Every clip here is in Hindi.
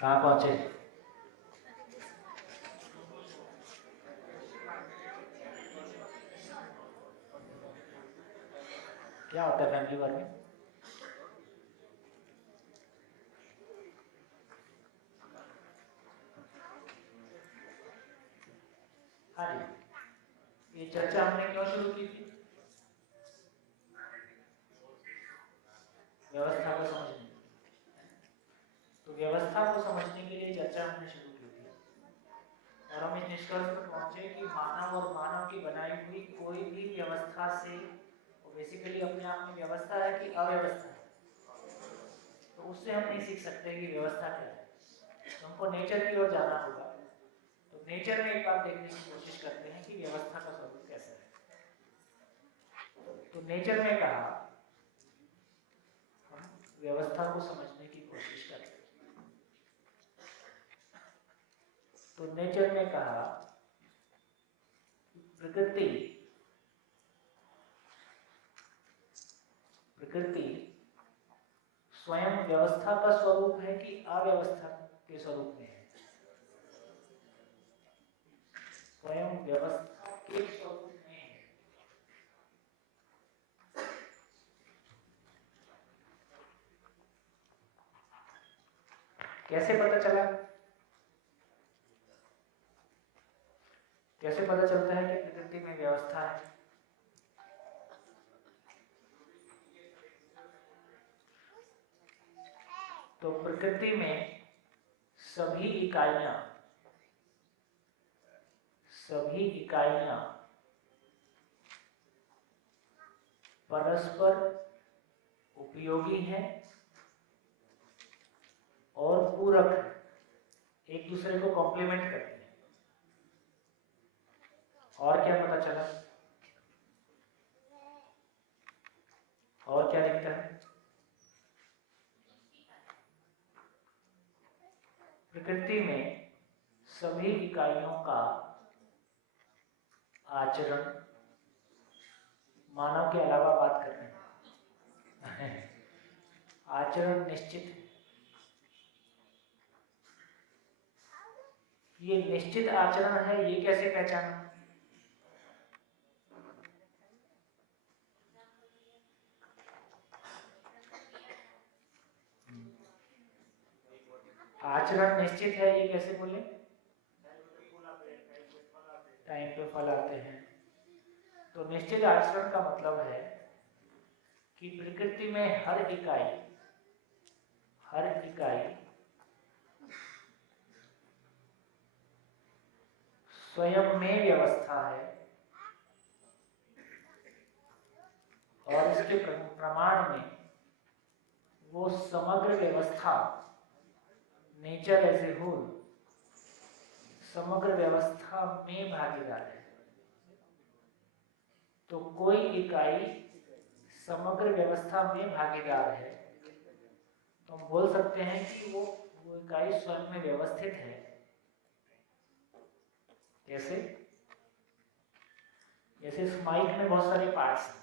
कहाँ पहुँचे? क्या होता है फैमिली वर्किंग? हाँ जी, ये चर्चा हमने क्यों शुरू की थी? व्यवस्था को समझने। तो व्यवस्था को समझने के लिए चर्चा हमने शुरू की थी और हम इस निष्कर्ष पर पहुंचे कि मानव और मानव की बनाई हुई कोई भी व्यवस्था से वो बेसिकली अपने आप में व्यवस्था है कि अव्यवस्था है, तो उससे हम नहीं सीख सकते कि व्यवस्था क्या है। तो हमको नेचर की ओर जाना होगा। तो नेचर में एक बार देखने की कोशिश करते हैं कि व्यवस्था का स्वरूप कैसा है। तो नेचर में कहा हम व्यवस्था को समझने की कोशिश करते हैं। तो नेचर में कहा प्रकृति स्वयं व्यवस्था का स्वरूप है कि अव्यवस्था के स्वरूप में है? स्वयं व्यवस्था के स्वरूप में है। कैसे पता चला? कैसे पता चलता है कि प्रकृति में व्यवस्था है? तो प्रकृति में सभी इकाइयां परस्पर उपयोगी हैं और पूरक हैं, एक दूसरे को कॉम्प्लीमेंट करती हैं। और क्या पता चला? और क्या दिखता है? प्रकृति में सभी इकाइयों का आचरण, मानव के अलावा बात कर रहे हैं, आचरण निश्चित है। ये निश्चित आचरण है, ये कैसे पहचाना? आचरण निश्चित है, ये कैसे बोले? टाइम पे फल आते हैं। तो निश्चित आचरण का मतलब है कि प्रकृति में हर इकाई स्वयं में व्यवस्था है और इसके प्रमाण में वो समग्र व्यवस्था, नेचर एज ए होल, समग्र व्यवस्था में भागीदार है। तो कोई इकाई समग्र व्यवस्था में भागीदार है तो हम बोल सकते हैं कि वो इकाई स्वयं में व्यवस्थित है। जैसे इस माइक में बहुत सारे पार्ट्स हैं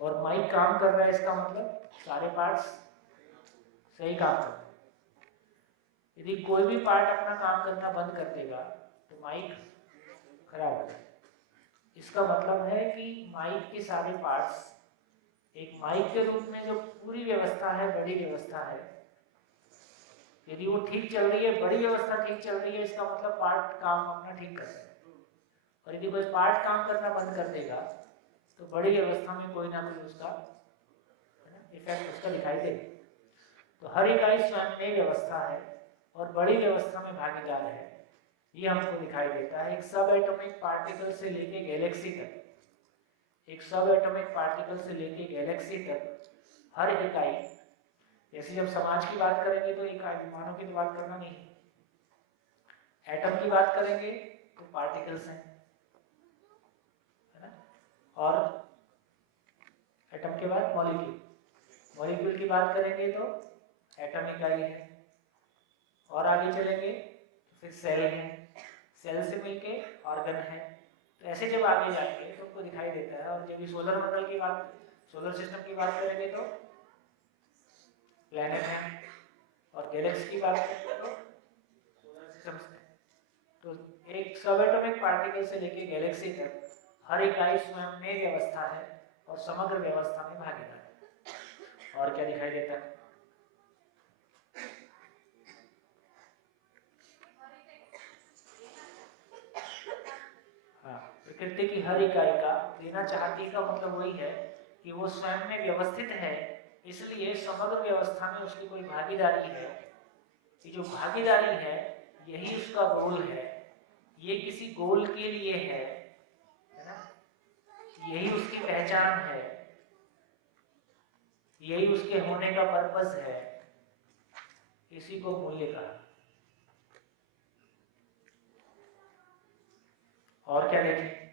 और माइक काम कर रहा है, इसका मतलब सारे पार्ट्स सही काम कर रहे हैं। यदि कोई भी पार्ट अपना काम करना बंद कर देगा तो माइक खराब हो जाएगा। इसका मतलब है कि माइक के सारे पार्ट्स एक माइक के रूप में जो पूरी व्यवस्था है, बड़ी व्यवस्था है, यदि वो ठीक चल रही है, बड़ी व्यवस्था ठीक चल रही है, इसका मतलब पार्ट काम अपना ठीक कर रहा है। और यदि कोई पार्ट काम करना बंद कर देगा तो बड़ी व्यवस्था में कोई ना कोई उसका इफेक्ट उसका दिखाई देगा। तो हर इकाई स्वयं में व्यवस्था है और बड़ी व्यवस्था में भागीदार है, ये हमको दिखाई देता है। एक सब एटॉमिक पार्टिकल से लेके गैलेक्सी तक, एक सब एटॉमिक पार्टिकल से लेके गैलेक्सी तक हर इकाई, जैसे जब समाज की बात करेंगे तो इकाई मानव की तो बात करना नहीं, एटम की बात करेंगे तो पार्टिकल्स हैं, है ना? और एटम के बाद मॉलिक्यूल की बात करेंगे तो एटम इकाई है। और आगे चलेंगे तो फिर सेल है, सेल से मिलके ऑर्गन है। तो ऐसे जब आगे जाएंगे तो आपको दिखाई देता है। और जब सोलर मंडल की बात, सोलर सिस्टम की बात करेंगे तो प्लैनेट है, और गैलेक्सी की बात करें तो सोलर सिस्टम में। तो एक सब एटॉमिक पार्टिकल से लेकर गैलेक्सी तक हर इकाई स्वयं में व्यवस्था है और समग्र व्यवस्था में भागीदार है। और क्या दिखाई देता है? हाँ, प्रकृति की हर इकाई का देना चाहती का मतलब वही है कि वो स्वयं में व्यवस्थित है, इसलिए समग्र व्यवस्था में उसकी कोई भागीदारी है। ये जो भागीदारी है यही उसका गोल है, ये किसी गोल के लिए है ना? यही उसकी पहचान है, यही उसके होने का पर्पस है, इसी को मूल्य कहा। और क्या देखें?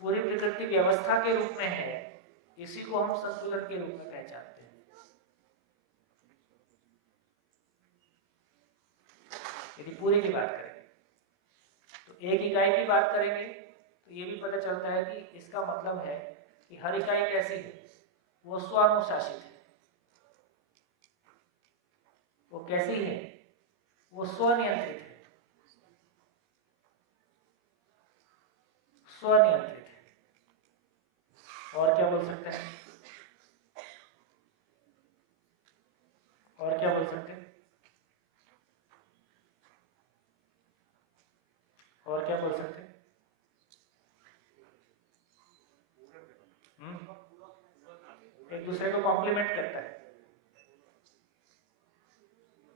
पूरी प्रकृति व्यवस्था के रूप में है, इसी को हम संतुलन के रूप में पहचानते हैं। यदि पूरी की बात करें तो एक इकाई की बात करेंगे तो ये भी पता चलता है कि इसका मतलब है कि हर इकाई कैसी है, वो स्वानुशासित है। वो कैसी है? वो स्वनियंत्रित है, स्वनियंत्रित है। और क्या बोल सकते हैं? और क्या बोल सकते हैं? और क्या बोल सकते हैं? एक दूसरे को कॉम्प्लीमेंट करता है,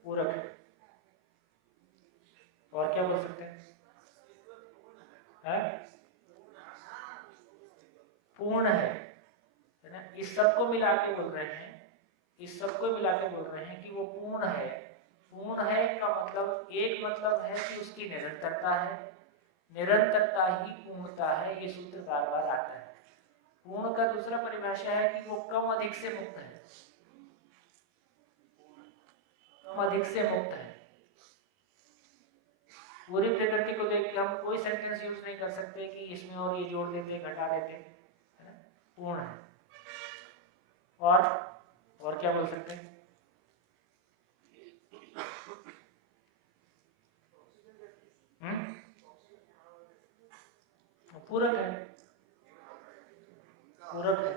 पूरक है। और क्या बोल सकते हैं? पूर्ण है ना? इस सबको मिला के बोल रहे हैं, इस सबको मिला के बोल रहे हैं कि वो पूर्ण है। पूर्ण है का मतलब, एक मतलब है कि उसकी निरंतरता है, निरंतरता ही पूर्णता है, ये सूत्र बार बार आता है। पूर्ण का दूसरा परिभाषा है कि वो कम अधिक से मुक्त है, कम अधिक से मुक्त है। पूरी प्रकृति को देख के हम कोई सेंटेंस यूज नहीं कर सकते कि इसमें और ये जोड़ देते घटा देते, है ना? पूर्ण है। और क्या बोल सकते हैं? पूरक है, पूरक है।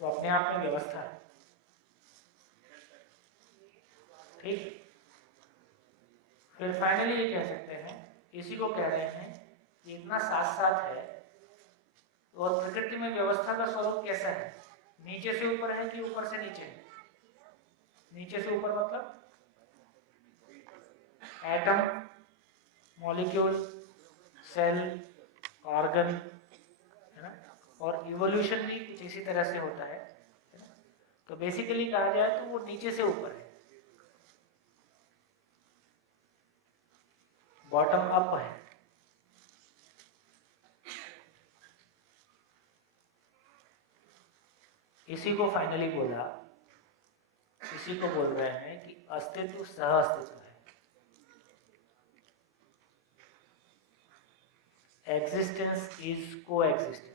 तो अपने आप में व्यवस्था है, ठीक। फिर फाइनली ये कह सकते हैं, इसी को कह रहे हैं कि इतना साथ साथ है। और प्रकृति में व्यवस्था का स्वरूप कैसा है? नीचे से ऊपर है कि ऊपर से नीचे है? नीचे से ऊपर मतलब एटम, मॉलिक्यूल, सेल, ऑर्गन, है ना? और इवोल्यूशन भी कुछ इसी तरह से होता है ना? तो बेसिकली कहा जाए तो वो नीचे से ऊपर है, बॉटम अप है। इसी को फाइनली बोला, इसी को बोल रहे हैं कि अस्तित्व सह अस्तित्व है। एक्जिस्टेंस इज को एक्जिस्टेंस।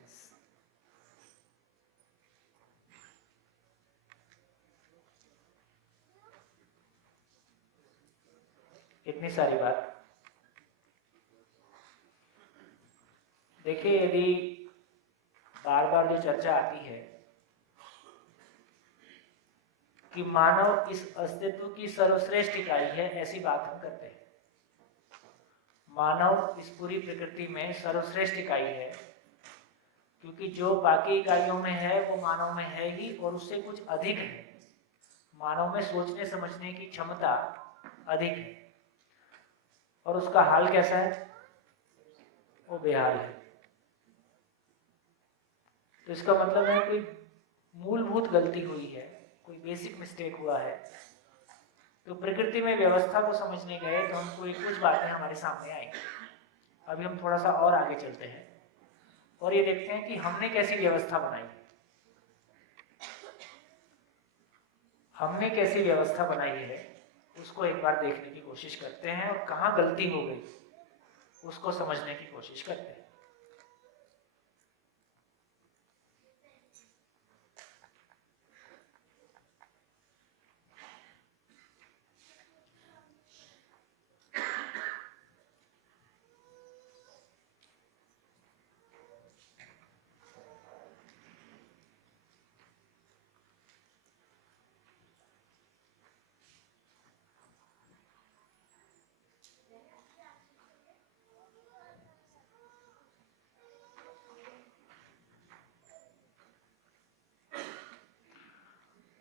इतनी सारी बात देखिए, यदि बार बार जो चर्चा आती है कि मानव इस अस्तित्व की सर्वश्रेष्ठ इकाई है, ऐसी बात हम करते हैं। मानव इस पूरी प्रकृति में सर्वश्रेष्ठ इकाई है, क्योंकि जो बाकी इकाइयों में है वो मानव में है ही, और उससे कुछ अधिक है। मानव में सोचने समझने की क्षमता अधिक है, और उसका हाल कैसा है? वो बेहाल है। तो इसका मतलब है कोई मूलभूत गलती हुई है, कोई बेसिक मिस्टेक हुआ है। तो प्रकृति में व्यवस्था को समझने गए तो हमको कुछ बातें हमारे सामने आई। अभी हम थोड़ा सा और आगे चलते हैं और ये देखते हैं कि हमने कैसी व्यवस्था बनाई। हमने कैसी व्यवस्था बनाई है उसको एक बार देखने की कोशिश करते हैं, और कहाँ गलती हो गई उसको समझने की कोशिश करते हैं।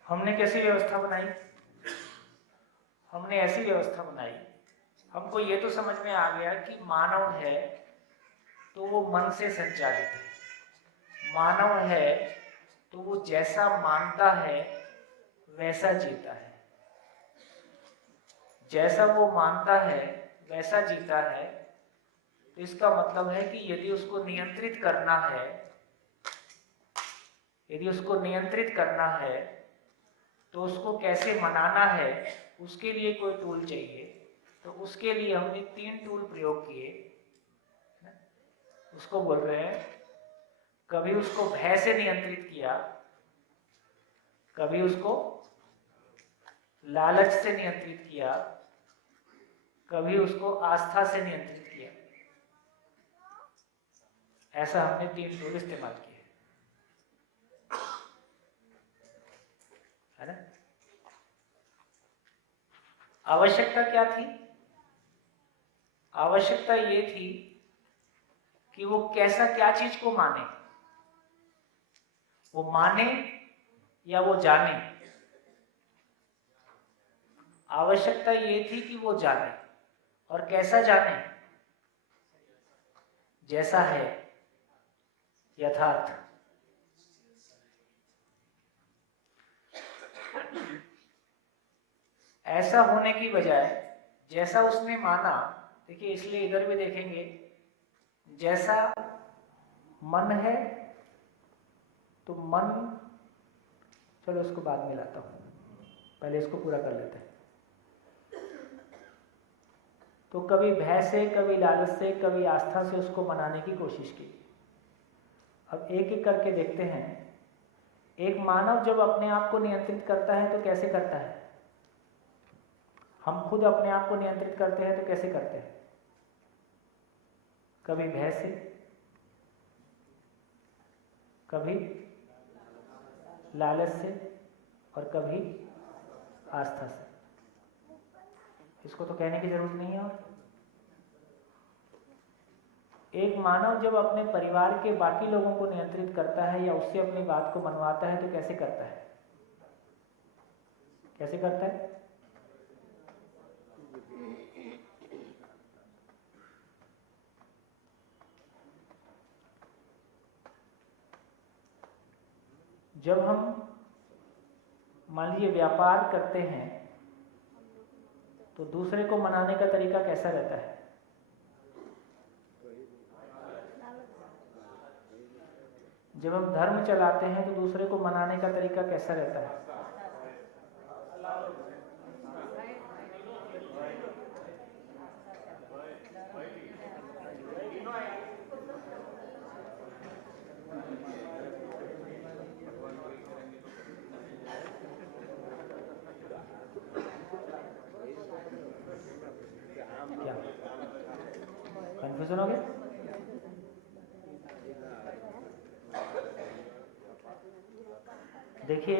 हमने कैसी व्यवस्था बनाई? हमने ऐसी व्यवस्था बनाई, हमको ये तो समझ में आ गया कि मानव है तो वो मन से संचालित है। मानव है तो वो जैसा मानता है वैसा जीता है, जैसा वो मानता है वैसा जीता है। तो इसका मतलब है कि यदि उसको नियंत्रित करना है, यदि उसको नियंत्रित करना है तो उसको कैसे मनाना है, उसके लिए कोई टूल चाहिए। तो उसके लिए हमने 3 टूल प्रयोग किए। उसको बोल रहे हैं, कभी उसको भय से नियंत्रित किया, कभी उसको लालच से नियंत्रित किया, कभी उसको आस्था से नियंत्रित किया। ऐसा हमने 3 टूल इस्तेमाल किए, है ना। आवश्यकता क्या थी? आवश्यकता ये थी कि वो कैसा, क्या चीज को माने, वो माने या वो जाने। आवश्यकता ये थी कि वो जाने, और कैसा जाने? जैसा है, यथार्थ। ऐसा होने की बजाय जैसा उसने माना, देखिए इसलिए इधर भी देखेंगे, जैसा मन है तो मन, चलो इसको बाद में लाता हूं, पहले इसको पूरा कर लेते हैं। तो कभी भय से, कभी लालच से, कभी आस्था से उसको मनाने की कोशिश की। अब एक एक करके देखते हैं। एक मानव जब अपने आप को नियंत्रित करता है तो कैसे करता है? हम खुद अपने आप को नियंत्रित करते हैं तो कैसे करते हैं? कभी भय से, कभी लालच से, और कभी आस्था से। इसको तो कहने की जरूरत नहीं है। और एक मानव जब अपने परिवार के बाकी लोगों को नियंत्रित करता है या उससे अपनी बात को मनवाता है तो कैसे करता है? कैसे करता है? जब हम मान लीजिए व्यापार करते हैं तो दूसरे को मनाने का तरीका कैसा रहता है? जब हम धर्म चलाते हैं तो दूसरे को मनाने का तरीका कैसा रहता है? क्या कंफ्यूजन हो गया? देखिए,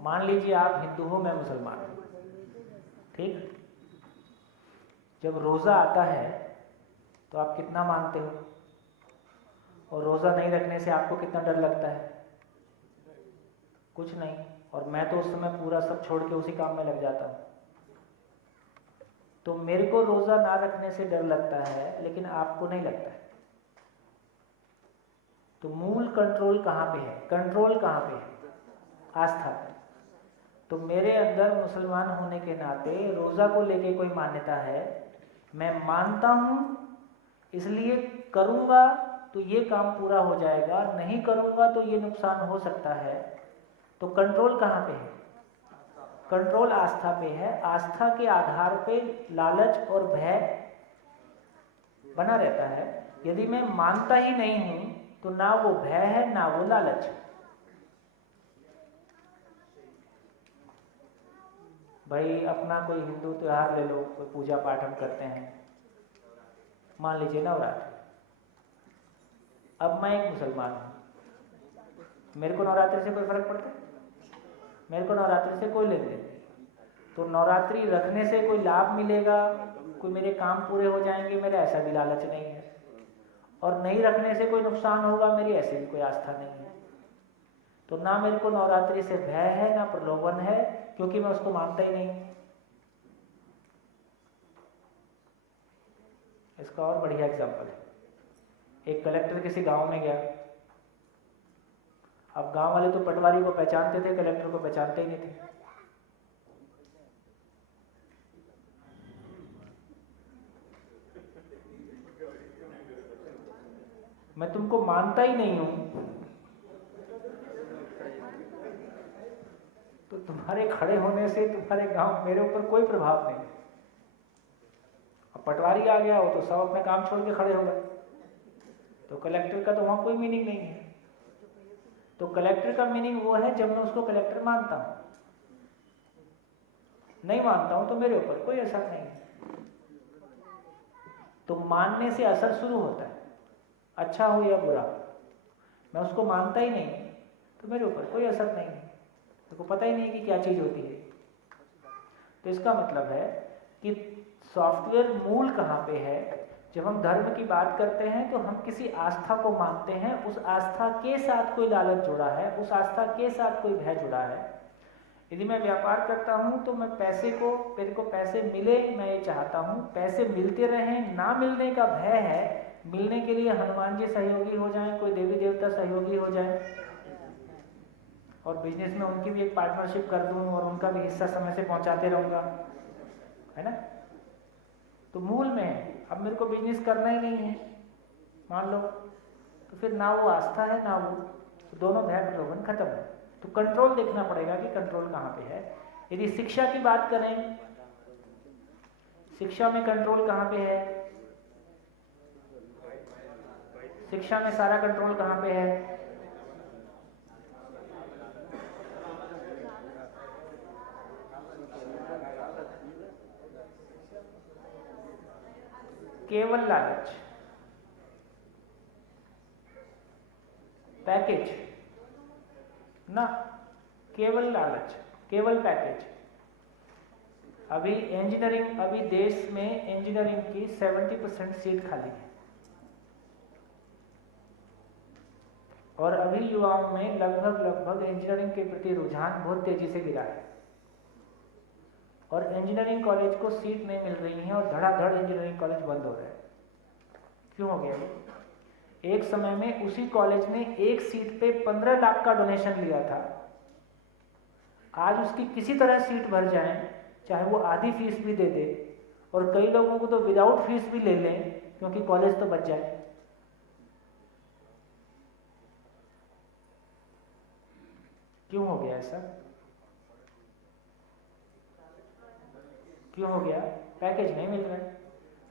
मान लीजिए आप हिंदू हो, मैं मुसलमान हूं, ठीक। जब रोजा आता है तो आप कितना मानते हो, और रोजा नहीं रखने से आपको कितना डर लगता है? कुछ नहीं। और मैं तो उस समय पूरा सब छोड़ के उसी काम में लग जाता हूं। तो मेरे को रोजा ना रखने से डर लगता है, लेकिन आपको नहीं लगता है। तो मूल कंट्रोल कहां पे है? कंट्रोल कहां पे है? आस्था पे। तो मेरे अंदर मुसलमान होने के नाते रोजा को लेके कोई मान्यता है, मैं मानता हूं, इसलिए करूंगा तो ये काम पूरा हो जाएगा, नहीं करूंगा तो ये नुकसान हो सकता है। तो कंट्रोल कहां पे है? कंट्रोल आस्था पे है। आस्था के आधार पे लालच और भय बना रहता है। यदि मैं मानता ही नहीं हूं तो ना वो भय है ना वो लालच है। भाई अपना कोई हिंदू त्योहार ले लो, कोई पूजा पाठ हम करते हैं, मान लीजिए नवरात्रि। अब मैं एक मुसलमान हूं, मेरे को नवरात्रि से कोई फर्क पड़ता है? मेरे को नवरात्रि से कोई लेन देन नहीं। तो नवरात्रि रखने से कोई लाभ मिलेगा, कोई मेरे काम पूरे हो जाएंगे, मेरा ऐसा भी लालच नहीं है। और नहीं रखने से कोई नुकसान होगा, मेरी ऐसे भी कोई आस्था नहीं है। तो ना मेरे को नवरात्रि से भय है ना प्रलोभन है, क्योंकि मैं उसको मानता ही नहीं। इसका और बढ़िया एग्जाम्पल है, एक कलेक्टर किसी गांव में गया। अब गांव वाले तो पटवारी को पहचानते थे, कलेक्टर को पहचानते ही नहीं थे। मैं तुमको मानता ही नहीं हूं, तो तुम्हारे खड़े होने से तुम्हारे गांव मेरे ऊपर कोई प्रभाव नहीं। अब पटवारी आ गया हो तो सब अपने काम छोड़ के खड़े हो गए, तो कलेक्टर का तो वहां कोई मीनिंग नहीं है। तो कलेक्टर का मीनिंग वो है जब मैं उसको कलेक्टर मानता हूं, नहीं मानता हूं तो मेरे ऊपर कोई असर नहीं है। तो मानने से असर शुरू होता है, अच्छा हो या बुरा। मैं उसको मानता ही नहीं तो मेरे ऊपर कोई असर नहीं है, मेरे को पता ही नहीं कि क्या चीज होती है। तो इसका मतलब है कि सॉफ्टवेयर मूल कहाँ पे है। जब हम धर्म की बात करते हैं तो हम किसी आस्था को मानते हैं, उस आस्था के साथ कोई लालच जुड़ा है, उस आस्था के साथ कोई भय जुड़ा है। यदि मैं व्यापार करता हूं तो मैं पैसे को, मेरे को पैसे मिले मैं ये चाहता हूं, पैसे मिलते रहें, ना मिलने का भय है। मिलने के लिए हनुमान जी सहयोगी हो जाएं, कोई देवी देवता सहयोगी हो जाए, और बिजनेस में उनकी भी एक पार्टनरशिप कर दूं और उनका भी हिस्सा समय से पहुंचाते रहूंगा, है ना। तो मूल में है, अब मेरे को बिजनेस करना ही नहीं है मान लो, तो फिर ना वो आस्था है ना वो, तो दोनों भय प्रलोभन खत्म है। तो कंट्रोल देखना पड़ेगा कि कंट्रोल कहाँ पे है। यदि शिक्षा की बात करें, शिक्षा में कंट्रोल कहाँ पे है, शिक्षा में सारा कंट्रोल कहाँ पे है। केवल लालच, पैकेज ना, केवल लालच, केवल पैकेज। अभी इंजीनियरिंग, अभी देश में इंजीनियरिंग की 70% सीट खाली है, और अभी युवाओं में लगभग इंजीनियरिंग के प्रति रुझान बहुत तेजी से गिरा है, और इंजीनियरिंग कॉलेज को सीट नहीं मिल रही है, और धड़ाधड़ इंजीनियरिंग कॉलेज बंद हो रहे हैं। क्यों हो गया ये? एक समय में उसी कॉलेज ने एक सीट पे 15 लाख का डोनेशन लिया था, आज उसकी किसी तरह सीट भर जाए, चाहे वो आधी फीस भी दे दे, और कई लोगों को तो विदाउट फीस भी ले लें क्योंकि कॉलेज तो बच जाए। क्यों हो गया ऐसा? क्यों हो गया? पैकेज नहीं मिल रहा है।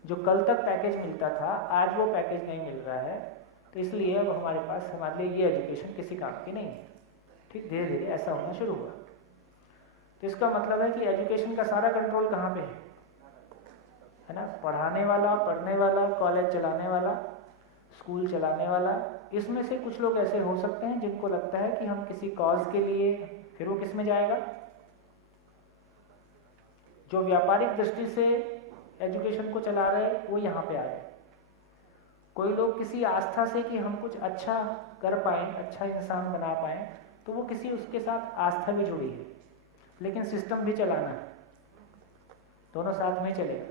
जो कल तक पैकेज मिलता था आज वो पैकेज नहीं मिल रहा है, तो इसलिए अब हमारे पास, हमारे लिए ये एजुकेशन किसी काम की नहीं है। ठीक, धीरे धीरे ऐसा होना शुरू हुआ। तो इसका मतलब है कि एजुकेशन का सारा कंट्रोल कहाँ पे है ना? पढ़ाने वाला, पढ़ने वाला, कॉलेज चलाने वाला, स्कूल चलाने वाला। इसमें से कुछ लोग ऐसे हो सकते हैं जिनको लगता है कि हम किसी कॉज के लिए, फिर वो किस में जाएगा? जो व्यापारिक दृष्टि से एजुकेशन को चला रहे वो यहाँ पे आए। कोई लोग किसी आस्था से कि हम कुछ अच्छा कर पाए, अच्छा इंसान बना पाए, तो वो किसी, उसके साथ आस्था भी जुड़ी है, लेकिन सिस्टम भी चलाना है, दोनों साथ में चलेगा।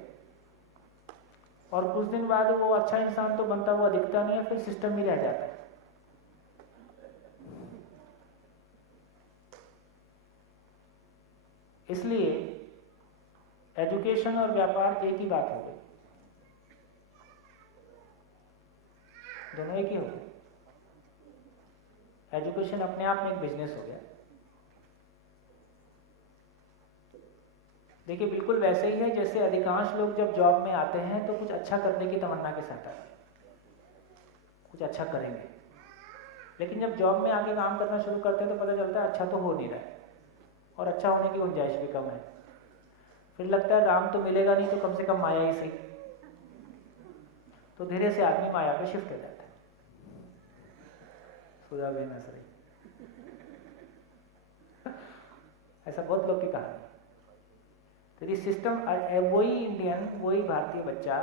और कुछ दिन बाद वो अच्छा इंसान तो बनता हुआ दिखता नहीं है, फिर सिस्टम ही रह जाता है। इसलिए एजुकेशन और व्यापार एक ही बात हो गई, दोनों एक ही हो गए। एजुकेशन अपने आप में एक बिजनेस हो गया। देखिए, बिल्कुल वैसे ही है जैसे अधिकांश लोग जब जॉब में आते हैं तो कुछ अच्छा करने की तमन्ना के साथ आते हैं, कुछ अच्छा करेंगे, लेकिन जब जॉब में आके काम करना शुरू करते हैं तो पता चलता है अच्छा तो हो नहीं रहा है, और अच्छा होने की गुंजाइश भी कम है। फिर लगता है राम तो मिलेगा नहीं तो कम से कम माया ही सही, तो धीरे से आदमी माया पे शिफ्ट हो जाता है। खुदा बेनस रही, ऐसा बहुत लोग की कहानी। तो ये सिस्टम, वही इंडियन, वही भारतीय बच्चा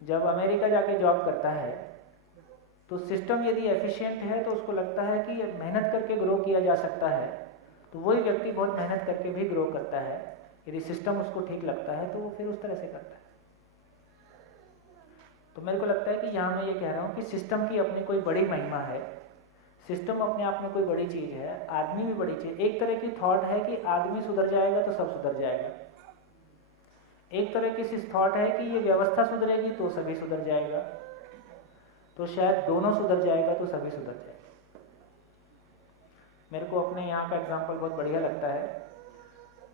जब अमेरिका जाके जॉब करता है तो सिस्टम यदि एफिशिएंट है तो उसको लगता है कि मेहनत करके ग्रो किया जा सकता है, तो वही व्यक्ति बहुत मेहनत करके भी ग्रो करता है। यदि सिस्टम उसको ठीक लगता है तो वो फिर उस तरह से करता है। तो मेरे को लगता है कि यहाँ मैं ये कह रहा हूँ कि सिस्टम की अपनी कोई बड़ी महिमा है, सिस्टम अपने आप में कोई बड़ी चीज़ है, आदमी भी बड़ी चीज़। एक तरह की थॉट है कि आदमी सुधर जाएगा तो सब सुधर जाएगा, एक तरह की थॉट है कि ये व्यवस्था सुधरेगी तो सभी सुधर जाएगा, तो शायद दोनों सुधर जाएगा तो सभी सुधर जाएगा। मेरे को अपने यहाँ का एग्जाम्पल बहुत बढ़िया लगता है।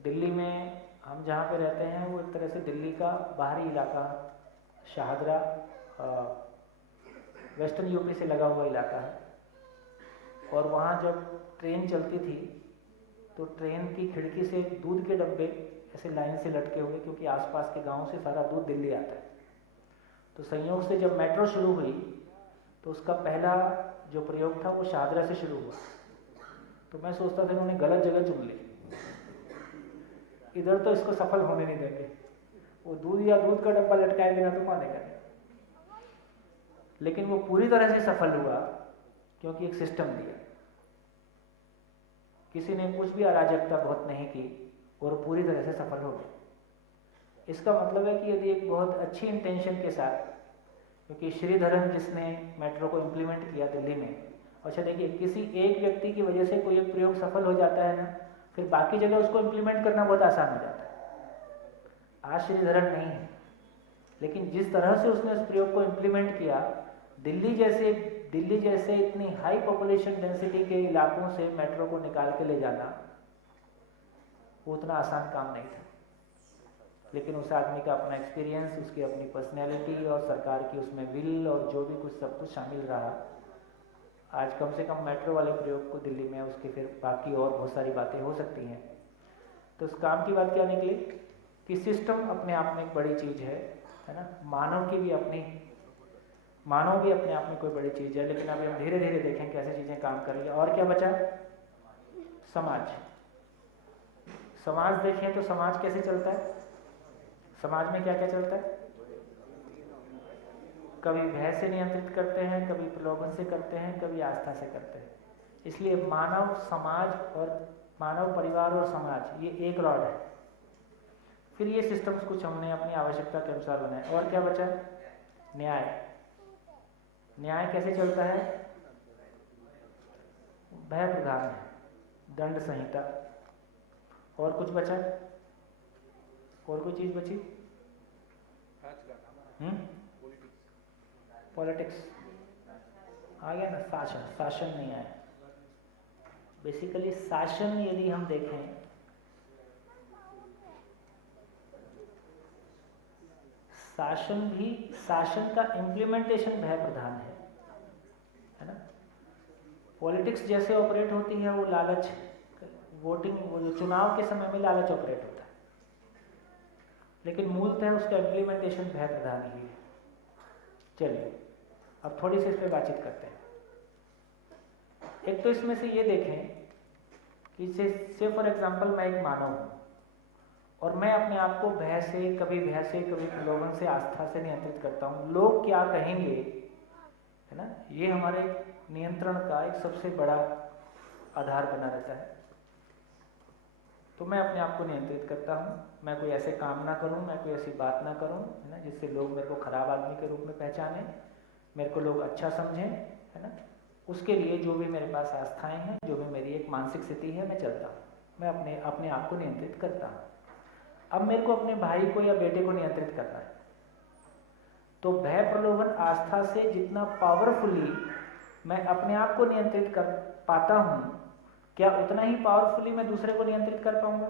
दिल्ली में हम जहाँ पे रहते हैं वो एक तरह से दिल्ली का बाहरी इलाका, शाहदरा वेस्टर्न यूपी से लगा हुआ इलाका है। और वहाँ जब ट्रेन चलती थी तो ट्रेन की खिड़की से दूध के डब्बे ऐसे लाइन से लटके हुए, क्योंकि आसपास के गांव से सारा दूध दिल्ली आता है। तो संयोग से जब मेट्रो शुरू हुई तो उसका पहला जो प्रयोग था वो शाहदरा से शुरू हुआ। तो मैं सोचता था उन्होंने गलत जगह चुन ली, इधर तो इसको सफल होने नहीं देंगे, वो दूध या दूध का डब्बा लटकाए बिना तो मानेगा नहीं। लेकिन वो पूरी तरह से सफल हुआ क्योंकि एक सिस्टम दिया, किसी ने कुछ भी अराजकता बहुत नहीं की और पूरी तरह से सफल हो गया। इसका मतलब है कि यदि एक बहुत अच्छी इंटेंशन के साथ, क्योंकि श्रीधरन जिसने मेट्रो को इम्प्लीमेंट किया दिल्ली में, अच्छा देखिए किसी एक व्यक्ति की वजह से कोई एक प्रयोग सफल हो जाता है ना, फिर बाकी जगह उसको इम्प्लीमेंट करना बहुत आसान हो जाता है। आज श्रीधरन नहीं है, लेकिन जिस तरह से उसने उस प्रयोग को इम्प्लीमेंट किया, दिल्ली जैसे इतनी हाई पॉपुलेशन डेंसिटी के इलाकों से मेट्रो को निकाल के ले जाना वो उतना आसान काम नहीं था। लेकिन उस आदमी का अपना एक्सपीरियंस, उसकी अपनी पर्सनैलिटी और सरकार की उसमें विल और जो भी कुछ सब कुछ शामिल रहा, आज कम से कम मेट्रो वाले प्रयोग को दिल्ली में उसके फिर बाकी और बहुत सारी बातें हो सकती हैं। तो उस काम की बात क्या निकली कि सिस्टम अपने आप में एक बड़ी चीज़ है ना। मानव भी अपने आप में कोई बड़ी चीज़ है, लेकिन अभी हम धीरे धीरे देखें कैसे चीज़ें काम कर रही है। और क्या बचा? समाज देखें तो समाज कैसे चलता है, समाज में क्या क्या चलता है? कभी भय से नियंत्रित करते हैं, कभी प्रलोभन से करते हैं, कभी आस्था से करते हैं। इसलिए मानव समाज और मानव परिवार और समाज ये एक रॉड है। फिर ये सिस्टम्स कुछ हमने अपनी आवश्यकता के अनुसार बनाए। और क्या बचा? न्याय कैसे चलता है? भय प्रधान है, दंड संहिता। और कुछ बचा? और कोई चीज बची? पॉलिटिक्स आ गया ना। शासन नहीं आया। बेसिकली शासन यदि हम देखें, शासन का इम्प्लीमेंटेशन भय प्रधान है ना। पॉलिटिक्स जैसे ऑपरेट होती है वो लालच, वोटिंग, वो जो चुनाव के समय में लालच ऑपरेट होता है, लेकिन मूलतः उसका इम्प्लीमेंटेशन भय प्रधान ही है। चलिए अब थोड़ी सी इस पर बातचीत करते हैं। एक तो इसमें से ये देखें कि से फॉर एग्जांपल मैं एक मानव हूँ और मैं अपने आप को कभी प्रलोभन से, आस्था से नियंत्रित करता हूँ। लोग क्या कहेंगे, है ना, ये हमारे नियंत्रण का एक सबसे बड़ा आधार बना रहता है। तो मैं अपने आप को नियंत्रित करता हूँ, मैं कोई ऐसे काम ना करूँ, मैं कोई ऐसी बात ना करूँ, है ना, जिससे लोग मेरे को खराब आदमी के रूप में पहचानें, मेरे को लोग अच्छा समझें, है ना। उसके लिए जो भी मेरे पास आस्थाएं हैं, जो भी मेरी एक मानसिक स्थिति है, मैं चलता हूँ, मैं अपने आप को नियंत्रित करता हूँ। अब मेरे को अपने भाई को या बेटे को नियंत्रित करना है, तो भय प्रलोभन आस्था से जितना पावरफुली मैं अपने आप को नियंत्रित कर पाता हूँ, क्या उतना ही पावरफुली मैं दूसरे को नियंत्रित कर पाऊंगा?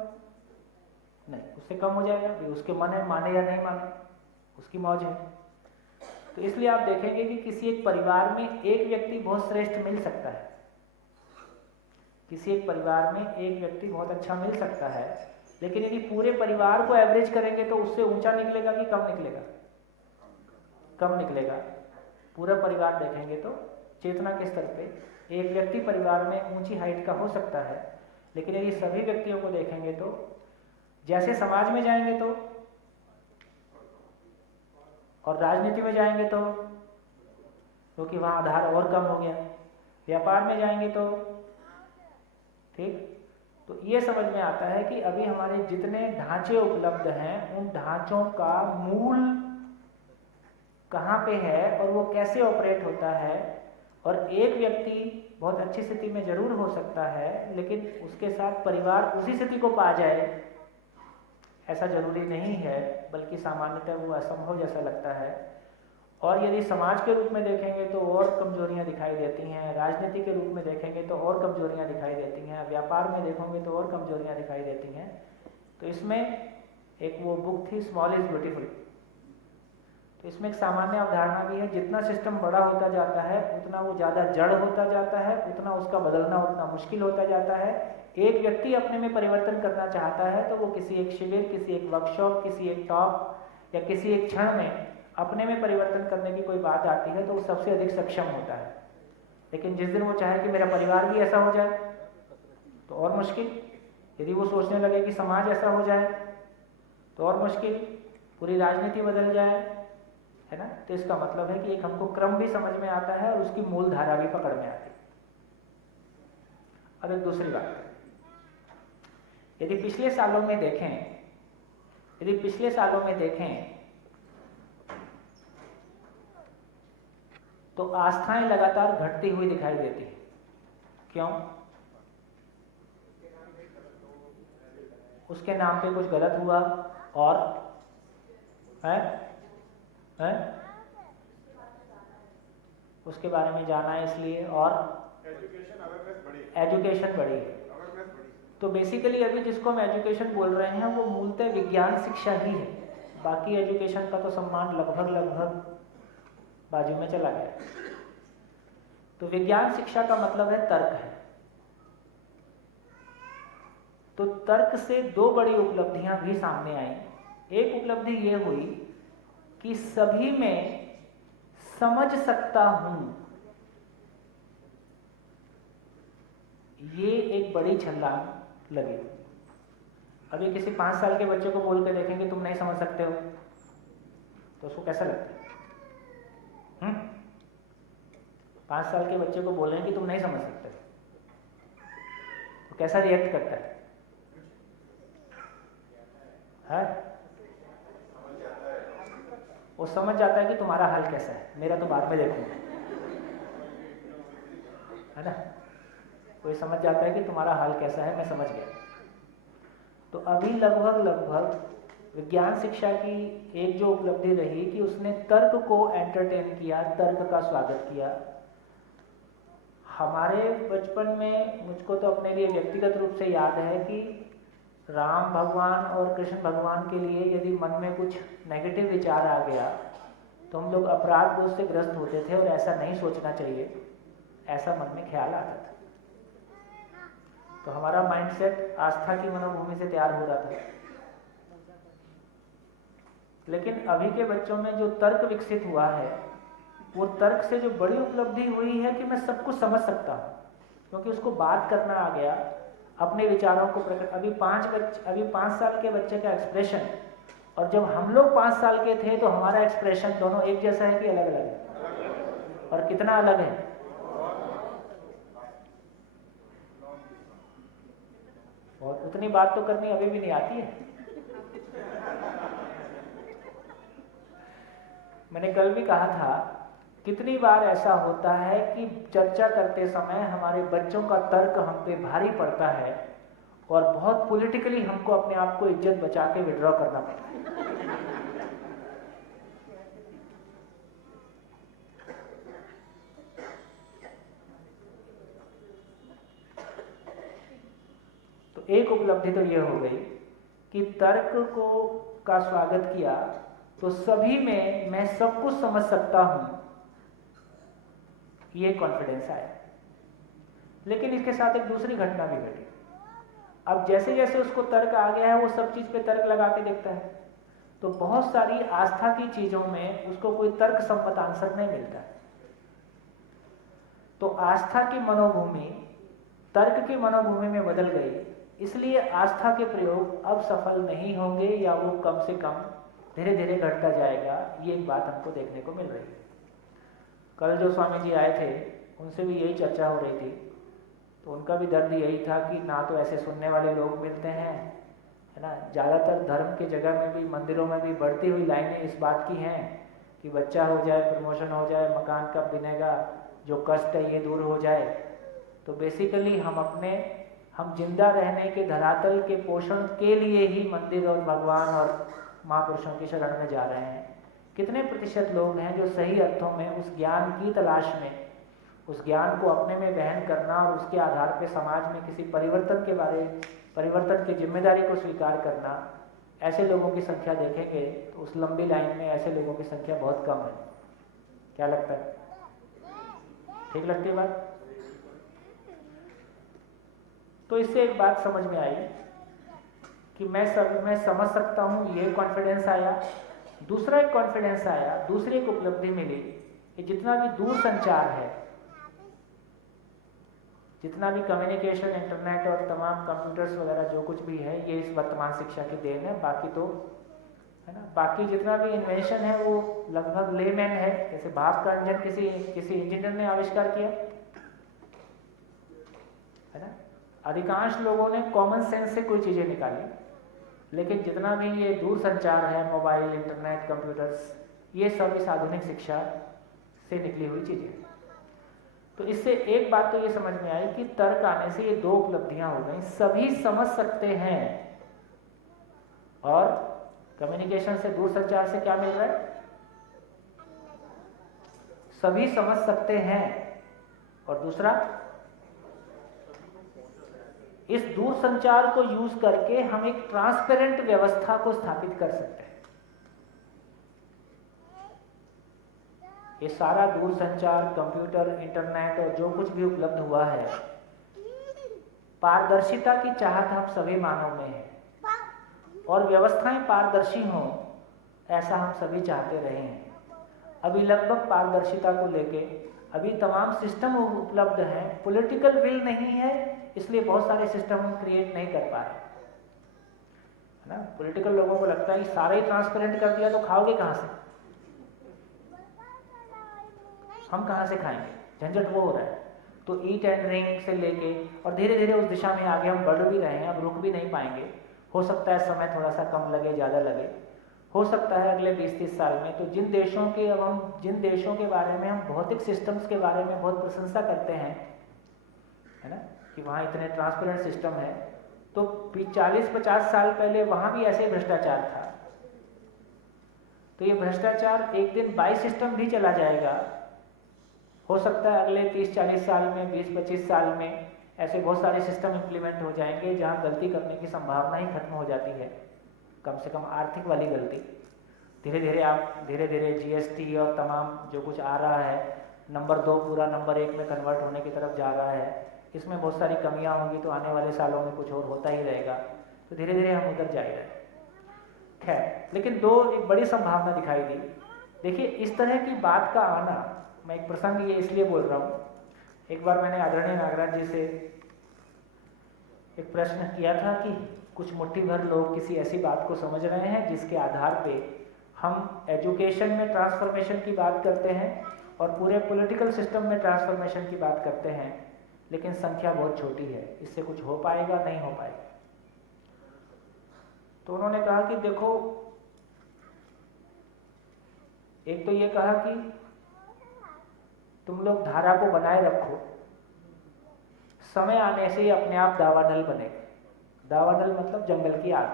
नहीं, उससे कम हो जाएगा। उसके मन है, माने या नहीं माने, उसकी मौज है। तो इसलिए आप देखेंगे कि किसी एक परिवार में एक व्यक्ति बहुत श्रेष्ठ मिल सकता है, किसी एक परिवार में एक व्यक्ति बहुत अच्छा मिल सकता है, लेकिन यदि पूरे परिवार को एवरेज करेंगे तो उससे ऊंचा निकलेगा कि कम निकलेगा? कम निकलेगा। पूरा परिवार देखेंगे तो चेतना के स्तर पे एक व्यक्ति परिवार में ऊंची हाइट का हो सकता है, लेकिन यदि सभी व्यक्तियों को देखेंगे तो जैसे समाज में जाएंगे तो और राजनीति में जाएंगे तो क्योंकि वहाँ आधार और कम हो गया। व्यापार में जाएंगे तो ठीक, तो ये समझ में आता है कि अभी हमारे जितने ढांचे उपलब्ध हैं उन ढांचों का मूल कहाँ पे है और वो कैसे ऑपरेट होता है। और एक व्यक्ति बहुत अच्छी स्थिति में जरूर हो सकता है, लेकिन उसके साथ परिवार उसी स्थिति को पा जाए ऐसा जरूरी नहीं है, बल्कि सामान्यतः वो असंभव जैसा लगता है। और यदि समाज के रूप में देखेंगे तो और कमजोरियां दिखाई देती हैं, राजनीति के रूप में देखेंगे तो और कमजोरियां दिखाई देती हैं, व्यापार में देखोगे तो और कमजोरियां दिखाई देती हैं। तो इसमें एक वो बुक थी स्मॉल इज ब्यूटीफुल, तो इसमें एक सामान्य अवधारणा भी है, जितना सिस्टम बड़ा होता जाता है उतना वो ज़्यादा जड़ होता जाता है, उतना उसका बदलना उतना मुश्किल होता जाता है। एक व्यक्ति अपने में परिवर्तन करना चाहता है तो वो किसी एक शिविर, किसी एक वर्कशॉप, किसी एक टॉक या किसी एक क्षण में अपने में परिवर्तन करने की कोई बात आती है तो वो सबसे अधिक सक्षम होता है। लेकिन जिस दिन वो चाहे कि मेरा परिवार भी ऐसा हो जाए तो और मुश्किल, यदि वो सोचने लगे कि समाज ऐसा हो जाए तो और मुश्किल, पूरी राजनीति बदल जाए, है ना। तो इसका मतलब है कि एक हमको क्रम भी समझ में आता है और उसकी मूल धारा भी पकड़ में आती है। अब एक दूसरी बात, यदि पिछले सालों में देखें तो आस्थाएं लगातार घटती हुई दिखाई देती है। क्यों? उसके नाम पे कुछ गलत हुआ और है उसके बारे में जाना है इसलिए, और एजुकेशन बढ़ी। तो बेसिकली अभी जिसको हम एजुकेशन बोल रहे हैं वो मूलतः विज्ञान शिक्षा ही है। बाकी एजुकेशन का तो सम्मान लगभग बाजू में चला गया। तो विज्ञान शिक्षा का मतलब है तर्क है। तो तर्क से दो बड़ी उपलब्धियां भी सामने आई। एक उपलब्धि ये हुई कि सभी में समझ सकता हूं, ये एक बड़ी छलांग लगी। अभी किसी 5 साल के बच्चे को बोल के देखेंगे तुम नहीं समझ सकते हो तो उसको कैसा लगता है? 5 साल के बच्चे को बोल रहे हैं कि तुम नहीं समझ सकते तो कैसा रिएक्ट करता है? वो समझ जाता है कि तुम्हारा हाल कैसा है, मेरा तो बाद में देखूंगा, है ना। कोई समझ जाता है कि तुम्हारा हाल कैसा है, मैं समझ गया। तो अभी लगभग विज्ञान शिक्षा की एक जो उपलब्धि रही कि उसने तर्क को एंटरटेन किया, तर्क का स्वागत किया। हमारे बचपन में मुझको तो अपने लिए व्यक्तिगत रूप से याद है कि राम भगवान और कृष्ण भगवान के लिए यदि मन में कुछ नेगेटिव विचार आ गया तो हम लोग अपराध बोध से ग्रस्त होते थे और ऐसा नहीं सोचना चाहिए, ऐसा मन में ख्याल आता था। तो हमारा माइंडसेट आस्था की मनोभूमि से तैयार हो रहा था। लेकिन अभी के बच्चों में जो तर्क विकसित हुआ है, वो तर्क से जो बड़ी उपलब्धि हुई है कि मैं सब कुछ समझ सकता हूँ, क्योंकि उसको बात करना आ गया, अपने विचारों को प्रकट। अभी 5 साल के बच्चे का एक्सप्रेशन और जब हम लोग 5 साल के थे तो हमारा एक्सप्रेशन दोनों एक जैसा है कि अलग अलग है? और कितना अलग है? और उतनी बात तो करनी अभी भी नहीं आती है। मैंने कल भी कहा था, कितनी बार ऐसा होता है कि चर्चा करते समय हमारे बच्चों का तर्क हम पे भारी पड़ता है और बहुत पॉलिटिकली हमको अपने आप को इज्जत बचा के विड्रॉ करना पड़ता है। तो एक उपलब्धि तो यह हो गई कि तर्क को का स्वागत किया तो सभी में मैं सब कुछ समझ सकता हूं, ये कॉन्फिडेंस आया। लेकिन इसके साथ एक दूसरी घटना भी घटी। अब जैसे जैसे उसको तर्क आ गया है वो सब चीज पे तर्क लगा के देखता है, तो बहुत सारी आस्था की चीजों में उसको कोई तर्क सम्मत आंसर नहीं मिलता। तो आस्था की मनोभूमि तर्क की मनोभूमि में बदल गई, इसलिए आस्था के प्रयोग अब सफल नहीं होंगे या वो कम से कम धीरे धीरे घटता जाएगा। ये एक बात हमको देखने को मिल रही है। कल जो स्वामी जी आए थे उनसे भी यही चर्चा हो रही थी, तो उनका भी दर्द यही था कि ना तो ऐसे सुनने वाले लोग मिलते हैं, है ना। ज़्यादातर धर्म के जगह में भी, मंदिरों में भी बढ़ती हुई लाइनें इस बात की हैं कि बच्चा हो जाए, प्रमोशन हो जाए, मकान कब बनेगा, जो कष्ट है ये दूर हो जाए। तो बेसिकली हम जिंदा रहने के धरातल के पोषण के लिए ही मंदिर और भगवान और महापुरुषों की शरण में जा रहे हैं। कितने प्रतिशत लोग हैं जो सही अर्थों में उस ज्ञान की तलाश में, उस ज्ञान को अपने में वहन करना और उसके आधार पर समाज में किसी परिवर्तन की जिम्मेदारी को स्वीकार करना, ऐसे लोगों की संख्या देखेंगे तो उस लंबी लाइन में ऐसे लोगों की संख्या बहुत कम है। क्या लगता है? ठीक लगती है बात? तो इससे एक बात समझ में आई कि मैं समझ सकता हूँ, ये कॉन्फिडेंस आया। दूसरा एक कॉन्फिडेंस आया, दूसरी एक उपलब्धि मिली कि जितना भी दूर संचार है, जितना भी कम्युनिकेशन, इंटरनेट और तमाम कंप्यूटर्स वगैरह जो कुछ भी है, ये इस वर्तमान शिक्षा की देन है। बाकी तो है ना, बाकी जितना भी इन्वेंशन है वो लगभग लेमैन है। जैसे भाप का इंजन किसी इंजीनियर ने आविष्कार किया, है ना। अधिकांश लोगों ने कॉमन सेंस से कोई चीज़ें निकाली, लेकिन जितना भी ये दूर संचार है, मोबाइल, इंटरनेट, कंप्यूटर्स, ये सब इस आधुनिक शिक्षा से निकली हुई चीज़ें। तो इससे एक बात तो ये समझ में आई कि तर्क आने से ये दो उपलब्धियां हो गई। सभी समझ सकते हैं, और कम्युनिकेशन से, दूर संचार से क्या मिल रहा है? सभी समझ सकते हैं। और दूसरा, इस दूर संचार को यूज करके हम एक ट्रांसपेरेंट व्यवस्था को स्थापित कर सकते हैं। ये सारा दूर संचार, कंप्यूटर, इंटरनेट और जो कुछ भी उपलब्ध हुआ है, पारदर्शिता की चाहत हम सभी मानव में है, और व्यवस्थाएं पारदर्शी हों ऐसा हम सभी चाहते रहे हैं। अभी लगभग पारदर्शिता को लेके अभी तमाम सिस्टम उपलब्ध हैं, पॉलिटिकल विल नहीं है, इसलिए बहुत सारे सिस्टम हम क्रिएट नहीं कर पा रहे, है ना। पॉलिटिकल लोगों को लगता है कि सारा ही ट्रांसपेरेंट कर दिया तो खाओगे कहाँ से, हम कहाँ से खाएंगे, झंझट वो हो रहा है। तो ईट एंड ड्रिंक से लेके, और धीरे धीरे उस दिशा में आगे हम बढ़ भी रहे हैं, अब रुक भी नहीं पाएंगे। हो सकता है समय थोड़ा सा कम लगे, ज़्यादा लगे, हो सकता है अगले 20-30 साल में। तो जिन देशों के बारे में हम भौतिक सिस्टम्स के बारे में बहुत प्रशंसा करते हैं, है ना, कि वहाँ इतने ट्रांसपेरेंट सिस्टम है, तो 40-50 साल पहले वहाँ भी ऐसे भ्रष्टाचार था। तो ये भ्रष्टाचार एक दिन बाई सिस्टम भी चला जाएगा। हो सकता है अगले 30-40 साल में, 20-25 साल में ऐसे बहुत सारे सिस्टम इम्प्लीमेंट हो जाएंगे जहाँ गलती करने की संभावना ही खत्म हो जाती है, कम से कम आर्थिक वाली गलती। धीरे धीरे जीएसटी और तमाम जो कुछ आ रहा है, नंबर 2 पूरा नंबर 1 में कन्वर्ट होने की तरफ जा रहा है, इसमें बहुत सारी कमियां होंगी, तो आने वाले सालों में कुछ और होता ही रहेगा। तो धीरे धीरे हम उधर जा ही रहे हैं। खैर, लेकिन एक बड़ी संभावना दिखाई दी। देखिए, इस तरह की बात का आना, मैं एक प्रसंग ये इसलिए बोल रहा हूँ, एक बार मैंने आदरणीय नागराज जी से एक प्रश्न किया था कि कुछ मुट्ठी भर लोग किसी ऐसी बात को समझ रहे हैं जिसके आधार पे हम एजुकेशन में ट्रांसफॉर्मेशन की बात करते हैं और पूरे पॉलिटिकल सिस्टम में ट्रांसफॉर्मेशन की बात करते हैं, लेकिन संख्या बहुत छोटी है, इससे कुछ हो पाएगा? नहीं हो पाएगा। तो उन्होंने कहा कि देखो, एक तो ये कहा कि तुम लोग धारा को बनाए रखो, समय आने से अपने आप दावानल बनेगा। दावानल मतलब जंगल की आग।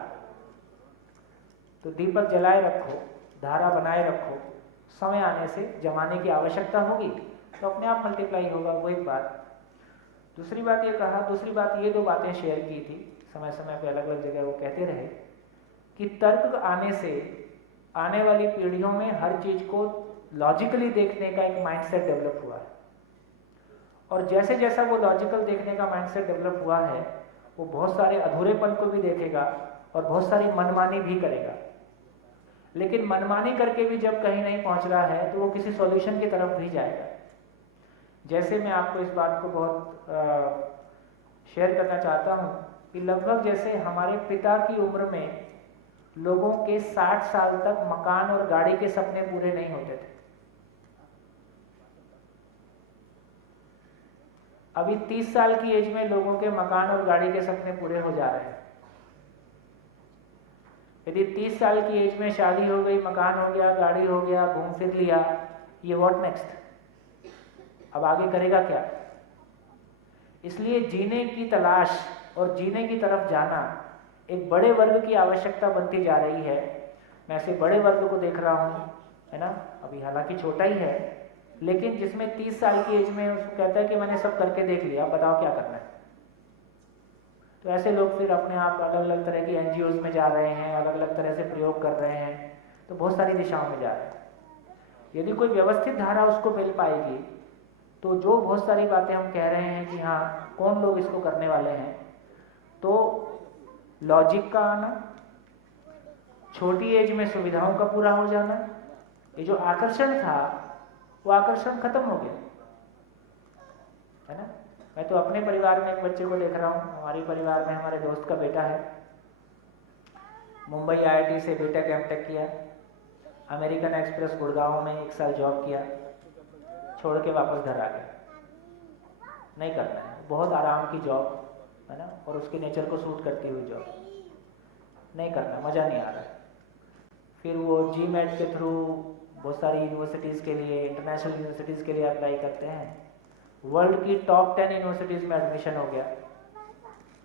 तो दीपक जलाए रखो, धारा बनाए रखो, समय आने से जमाने की आवश्यकता होगी तो अपने आप मल्टीप्लाई होगा। वो एक बात। दूसरी बात ये 2 बातें शेयर की थी, समय समय पे अलग अलग जगह वो कहते रहे कि तर्क आने से आने वाली पीढ़ियों में हर चीज को लॉजिकली देखने का एक माइंडसेट डेवलप हुआ है, और जैसे जैसा वो लॉजिकल देखने का माइंडसेट डेवलप हुआ है, वो बहुत सारे अधूरेपन को भी देखेगा और बहुत सारी मनमानी भी करेगा। लेकिन मनमानी करके भी जब कहीं नहीं पहुंच रहा है तो वो किसी सॉल्यूशन की तरफ भी जाएगा। जैसे मैं आपको इस बात को बहुत शेयर करना चाहता हूँ कि लगभग जैसे हमारे पिता की उम्र में लोगों के 60 साल तक मकान और गाड़ी के सपने पूरे नहीं होते थे। अभी 30 साल की एज में लोगों के मकान और गाड़ी के सपने पूरे हो जा रहे हैं। यदि 30 साल की एज में शादी हो गई, मकान हो गया, गाड़ी हो गया, घूम फिर लिया, ये व्हाट नेक्स्ट? अब आगे करेगा क्या? इसलिए जीने की तलाश और जीने की तरफ जाना एक बड़े वर्ग की आवश्यकता बनती जा रही है। मैं ऐसे बड़े वर्ग को देख रहा हूँ, है ना, अभी हालांकि छोटा ही है, लेकिन जिसमें 30 साल की एज में उसको कहता है कि मैंने सब करके देख लिया, बताओ क्या करना है। तो ऐसे लोग फिर अपने आप अलग अलग तरह की NGOs में जा रहे हैं, अलग अलग तरह से प्रयोग कर रहे हैं, तो बहुत सारी दिशाओं में जा रहे हैं। यदि कोई व्यवस्थित धारा उसको मिल पाएगी तो जो बहुत सारी बातें हम कह रहे हैं कि हाँ कौन लोग इसको करने वाले हैं, तो लॉजिक का आना, छोटी एज में सुविधाओं का पूरा हो जाना, ये जो आकर्षण था वो आकर्षण खत्म हो गया, है ना। मैं तो अपने परिवार में एक बच्चे को देख रहा हूँ, हमारे परिवार में हमारे दोस्त का बेटा है, मुंबई IIT से बीटेक एमटेक किया, अमेरिकन एक्सप्रेस गुड़गांव में 1 साल जॉब किया, छोड़ के वापस घर आ गया। नहीं करना है, बहुत आराम की जॉब है ना, और उसके नेचर को सूट करती हुई जॉब, नहीं करना, मज़ा नहीं आ रहा है। फिर वो GMAT के थ्रू बहुत सारी यूनिवर्सिटीज़ के लिए, इंटरनेशनल यूनिवर्सिटीज़ के लिए अप्लाई करते हैं, वर्ल्ड की टॉप 10 यूनिवर्सिटीज़ में एडमिशन हो गया।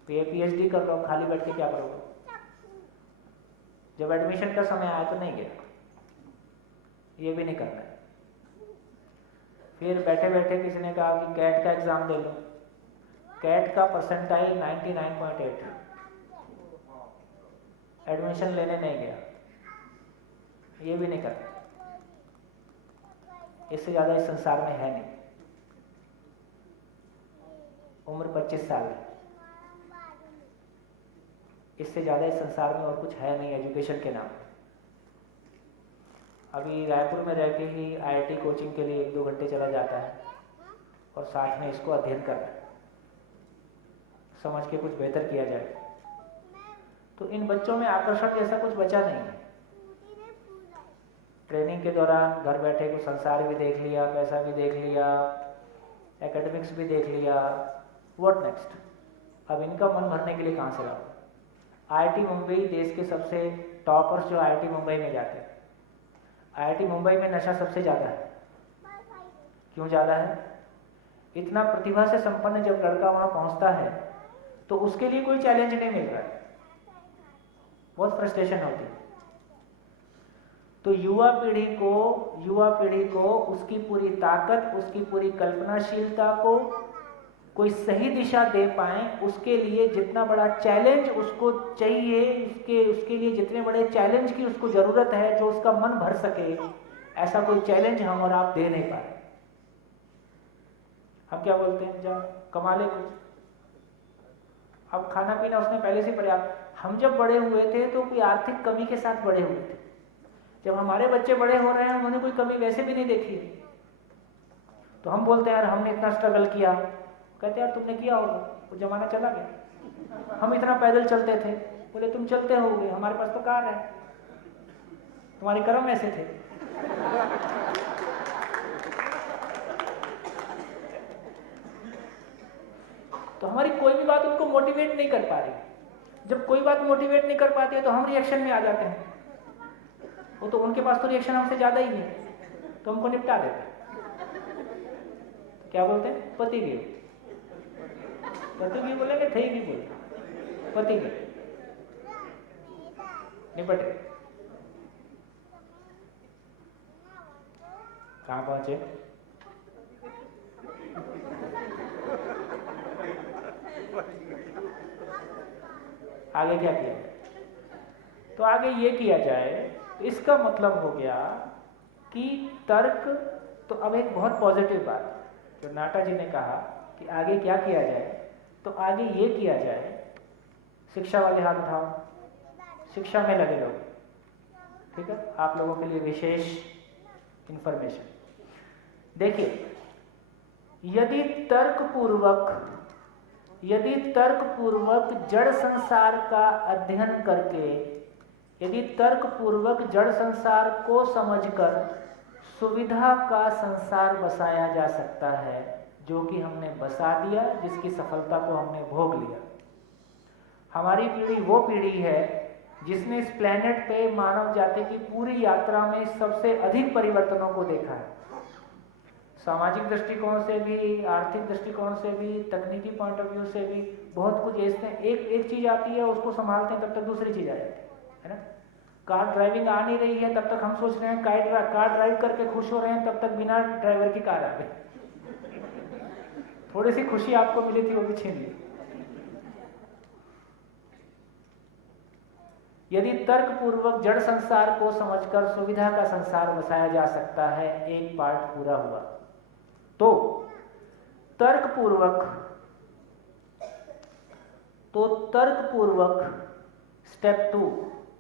PhD कर लो, खाली बैठ के क्या करोगे? जब एडमिशन का समय आया तो नहीं गया, ये भी नहीं करना है। फिर बैठे बैठे किसी ने कहा कि कैट का एग्ज़ाम दे लो, कैट का परसेंटाइल 99.8, एडमिशन लेने नहीं गया, ये भी नहीं करना। इससे ज़्यादा इस संसार में है नहीं। उम्र 25 साल है, इससे ज़्यादा इस संसार में और कुछ है नहीं एजुकेशन के नाम पे। अभी रायपुर में रह के ही IIT कोचिंग के लिए 1-2 घंटे चला जाता है और साथ में इसको अध्ययन करना है, समझ के कुछ बेहतर किया जाए। तो इन बच्चों में आकर्षण जैसा कुछ बचा नहीं है। ट्रेनिंग के दौरान घर बैठे कुछ संसार भी देख लिया, पैसा भी देख लिया, एकेडमिक्स भी देख लिया, व्हाट नेक्स्ट? अब इनका मन भरने के लिए कहाँ से लाओ? IIT मुंबई, देश के सबसे टॉपर्स जो IIT मुंबई में जाते हैं, IIT मुंबई में नशा सबसे ज़्यादा है। क्यों ज़्यादा है? इतना प्रतिभा से संपन्न जब लड़का वहाँ पहुँचता है तो उसके लिए कोई चैलेंज नहीं मिल रहा है, बहुत फ्रस्ट्रेशन होती है। तो युवा पीढ़ी को उसकी पूरी ताकत, उसकी पूरी कल्पनाशीलता को कोई सही दिशा दे पाएं, उसके लिए जितना बड़ा चैलेंज उसको चाहिए, उसके लिए जितने बड़े चैलेंज की उसको ज़रूरत है, जो उसका मन भर सके, ऐसा कोई चैलेंज हम और आप दे नहीं पाए। हम क्या बोलते हैं, जा कमा ले कुछ, अब खाना पीना उसने पहले से पर्याप्त। हम जब बड़े हुए थे तो कोई आर्थिक कमी के साथ बड़े हुए थे। जब हमारे बच्चे बड़े हो रहे हैं उन्होंने कोई कमी वैसे भी नहीं देखी है, तो हम बोलते हैं यार हमने इतना स्ट्रगल किया। कहते यार तुमने किया होगा, वो जमाना चला गया, हम इतना पैदल चलते थे। बोले तुम चलते होगे, हमारे पास तो कार है, तुम्हारे कर्म ऐसे थे। तो हमारी कोई भी बात उनको मोटिवेट नहीं कर पा रही। जब कोई बात मोटिवेट नहीं कर पाती है तो हम रिएक्शन में आ जाते हैं। वो तो उनके पास तो रिएक्शन हमसे ज़्यादा ही है, तो हमको निपटा देते हैं। तो क्या बोलते हैं, पति गिर, पति गिर बोलेंगे, थे ही बोलते, पति गिर, निपट गए। कहाँ पहुंचे? आगे क्या किया? तो आगे ये किया जाए, तो इसका मतलब हो गया कि तर्क, तो अब एक बहुत पॉजिटिव बात जो नाटा जी ने कहा कि आगे क्या किया जाए, तो आगे ये किया जाए, शिक्षा वाले हाथ उठाओ, शिक्षा में लगे लोग, ठीक है, आप लोगों के लिए विशेष इंफॉर्मेशन। देखिए, यदि तर्कपूर्वक जड़ संसार का अध्ययन करके, यदि तर्कपूर्वक जड़ संसार को समझकर सुविधा का संसार बसाया जा सकता है, जो कि हमने बसा दिया, जिसकी सफलता को हमने भोग लिया। हमारी पीढ़ी वो पीढ़ी है जिसने इस प्लेनेट पे मानव जाति की पूरी यात्रा में सबसे अधिक परिवर्तनों को देखा है। सामाजिक दृष्टिकोण से भी, आर्थिक दृष्टिकोण से भी, तकनीकी पॉइंट ऑफ व्यू से भी बहुत कुछ ऐसे एक चीज आती है, उसको संभालते हैं, तब तक दूसरी चीज आ जाती है ना। कार ड्राइविंग आ नहीं रही है, तब तक हम सोच रहे हैं कार ड्राइव करके खुश हो रहे हैं, तब तक बिना ड्राइवर की कार आ गई। थोड़ी सी खुशी आपको मिली थी, वो भी छीन ली। यदि तर्कपूर्वक जड़ संसार को समझकर सुविधा का संसार बसाया जा सकता है, एक पार्ट पूरा हुआ। तो तर्कपूर्वक स्टेप 2,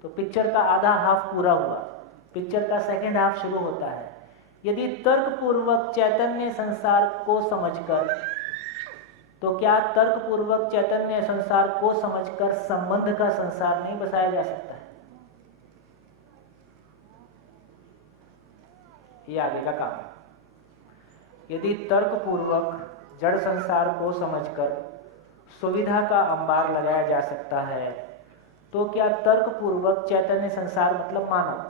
तो पिक्चर का आधा हाफ पूरा हुआ, पिक्चर का सेकंड हाफ शुरू होता है। यदि तर्कपूर्वक चैतन्य संसार को समझकर, तो क्या तर्कपूर्वक चैतन्य संसार को समझकर संबंध का संसार नहीं बसाया जा सकता है? ये आगे का काम है। यदि तर्कपूर्वक जड़ संसार को समझकर सुविधा का अंबार लगाया जा सकता है, तो क्या तर्कपूर्वक चैतन्य संसार मतलब मानव,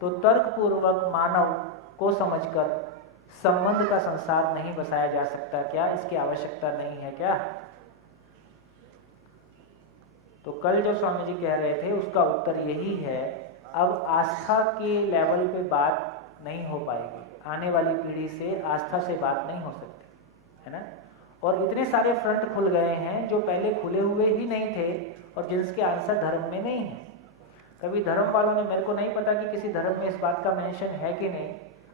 तो तर्कपूर्वक मानव को समझकर संबंध का संसार नहीं बसाया जा सकता क्या? इसकी आवश्यकता नहीं है क्या? तो कल जो स्वामी जी कह रहे थे उसका उत्तर यही है। अब आस्था के लेवल पे बात नहीं हो पाएगी, आने वाली पीढ़ी से आस्था से बात नहीं हो सकती, है ना। और इतने सारे फ्रंट खुल गए हैं जो पहले खुले हुए ही नहीं थे और जिसके आंसर धर्म में नहीं है। कभी धर्म वालों ने, मेरे को नहीं पता कि किसी धर्म में इस बात का मेंशन है कि नहीं,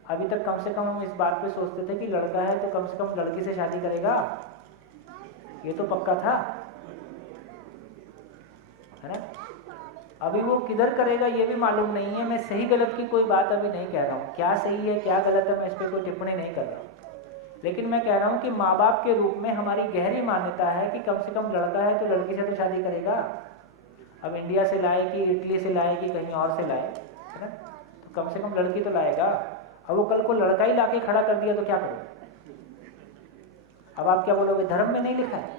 अभी तक कम से कम हम इस बात पे सोचते थे कि लड़का है तो कम से कम लड़की से शादी करेगा, ये तो पक्का था, है ना। अभी वो किधर करेगा ये भी मालूम नहीं है। मैं सही गलत की कोई बात अभी नहीं कह रहा हूँ, क्या सही है क्या गलत है मैं इस पर कोई टिप्पणी नहीं कर रहा हूँ, लेकिन मैं कह रहा हूँ कि माँ बाप के रूप में हमारी गहरी मान्यता है कि कम से कम लड़का है तो लड़की से तो शादी करेगा। अब इंडिया से लाए कि इटली से लाए कि कहीं और से लाए, है ना, तो कम से कम लड़की तो लाएगा। अब वो कल को लड़का ही लाके खड़ा कर दिया तो क्या करोगे? अब आप क्या बोलोगे? धर्म में नहीं लिखा है।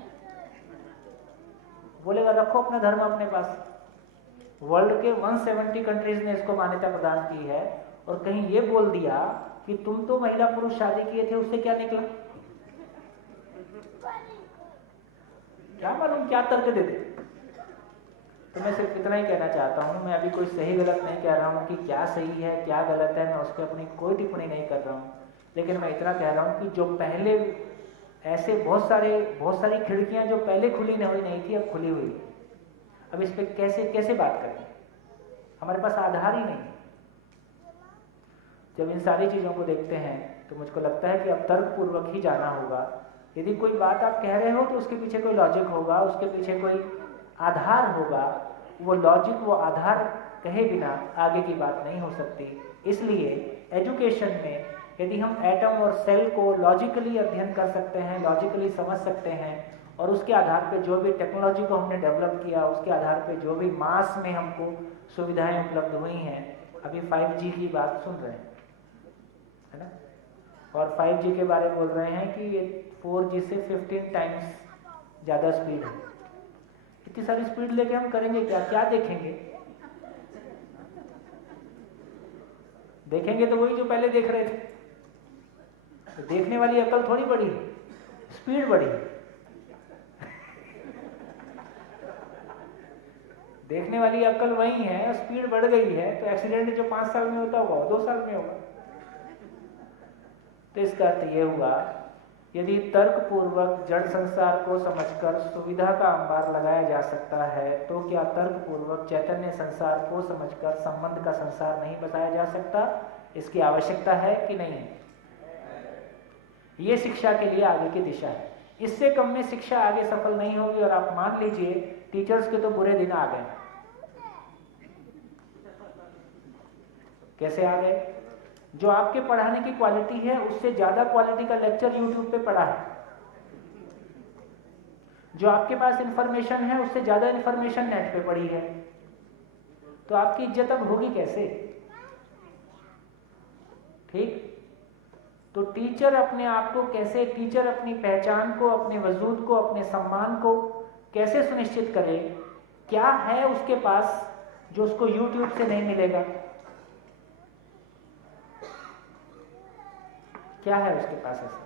बोलेगा रखो अपना धर्म अपने पास। वर्ल्ड के 170 कंट्रीज ने इसको मान्यता प्रदान की है, और कहीं ये बोल दिया कि तुम तो महिला पुरुष शादी किए थे, उससे क्या निकला? क्या मालूम क्या तर्क दे दे। तो मैं सिर्फ इतना ही कहना चाहता हूँ, मैं अभी कोई सही गलत नहीं कह रहा हूँ कि क्या सही है क्या गलत है, मैं उस पर अपनी कोई टिप्पणी नहीं कर रहा हूँ, लेकिन मैं इतना कह रहा हूँ कि जो पहले ऐसे बहुत सारी खिड़कियाँ जो पहले खुली नहीं थी अब खुली हुई। अब इस पर कैसे बात करें? हमारे पास आधार ही नहीं। जब इन सारी चीज़ों को देखते हैं तो मुझको लगता है कि अब तर्कपूर्वक ही जाना होगा। यदि कोई बात आप कह रहे हो तो उसके पीछे कोई लॉजिक होगा, उसके पीछे कोई आधार होगा। वो लॉजिक, वो आधार कहे बिना आगे की बात नहीं हो सकती। इसलिए एजुकेशन में यदि हम एटम और सेल को लॉजिकली अध्ययन कर सकते हैं, लॉजिकली समझ सकते हैं, और उसके आधार पे जो भी टेक्नोलॉजी को हमने डेवलप किया, उसके आधार पे जो भी मास में हमको सुविधाएं उपलब्ध हुई हैं, अभी 5G की बात सुन रहे हैं, है ना, और 5G के बारे में बोल रहे हैं कि ये 4G से 15 टाइम्स ज़्यादा स्पीड है। इतनी सारी स्पीड लेके हम करेंगे क्या? क्या देखेंगे? देखेंगे तो वही जो पहले देख रहे थे। तो देखने वाली अकल थोड़ी बढ़ी है, स्पीड बढ़ी है। देखने वाली अकल वही है, स्पीड बढ़ गई है, तो एक्सीडेंट जो 5 साल में होता होगा 2 साल में होगा। तो इसका अर्थ ये हुआ, यदि तर्कपूर्वक जड़ संसार को समझकर सुविधा का अंबार लगाया जा सकता है, तो क्या तर्कपूर्वक चैतन्य संसार को समझकर संबंध का संसार नहीं बसाया जा सकता? इसकी आवश्यकता है कि नहीं? ये शिक्षा के लिए आगे की दिशा है। इससे कम में शिक्षा आगे सफल नहीं होगी। और आप मान लीजिए टीचर्स के तो बुरे दिन आ गए। कैसे आ गए? जो आपके पढ़ाने की क्वालिटी है उससे ज्यादा क्वालिटी का लेक्चर यूट्यूब पे पढ़ा है। जो आपके पास इंफॉर्मेशन है उससे ज्यादा इंफॉर्मेशन नेट पे पड़ी है। तो आपकी इज्जत अब होगी कैसे? ठीक। तो टीचर अपने आप को कैसे, टीचर अपनी पहचान को, अपने वजूद को, अपने सम्मान को कैसे सुनिश्चित करे, क्या है उसके पास जो उसको YouTube से नहीं मिलेगा, क्या है उसके पास ऐसा?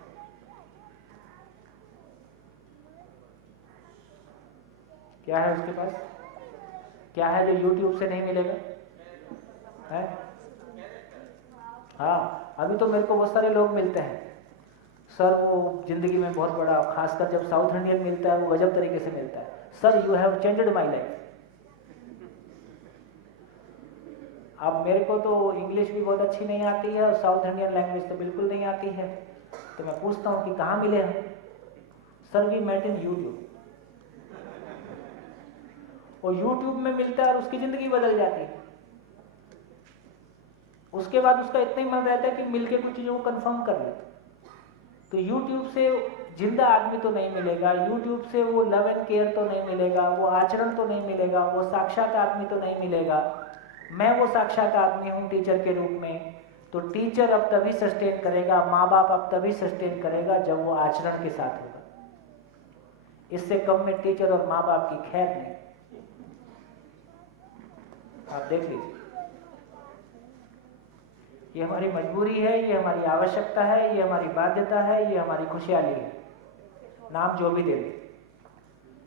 क्या है उसके पास, क्या है जो YouTube से नहीं मिलेगा है? हाँ, अभी तो मेरे को बहुत सारे लोग मिलते हैं सर, वो जिंदगी में बहुत बड़ा, खासकर जब साउथ इंडियन मिलता है वो गजब तरीके से मिलता है, sir you have changed my life. अब मेरे को तो इंग्लिश भी बहुत अच्छी नहीं आती है और साउथ इंडियन लैंग्वेज तो बिल्कुल नहीं आती है, तो मैं पूछता हूँ कि कहाँ मिले हम, sir we met in YouTube. और यूट्यूब में मिलता है और उसकी ज़िंदगी बदल जाती है। उसके बाद उसका इतना ही मन रहता है कि मिलके कुछ चीज़ों को कंफर्म कर ले। तो यूट्यूब से जिंदा आदमी तो नहीं मिलेगा, यूट्यूब से वो लव एंड केयर तो नहीं मिलेगा, वो आचरण तो नहीं मिलेगा, वो साक्षात आदमी तो नहीं मिलेगा। मैं वो साक्षात आदमी हूँ टीचर के रूप में। तो टीचर अब तभी सस्टेन करेगा, माँ बाप अब तभी सस्टेन करेगा जब वो आचरण के साथ होगा। इससे कम में टीचर और माँ बाप की खैर नहीं। आप देख लीजिए, ये हमारी मजबूरी है, ये हमारी आवश्यकता है, ये हमारी बाध्यता है, ये हमारी खुशहाली है, नाम जो भी दे दे।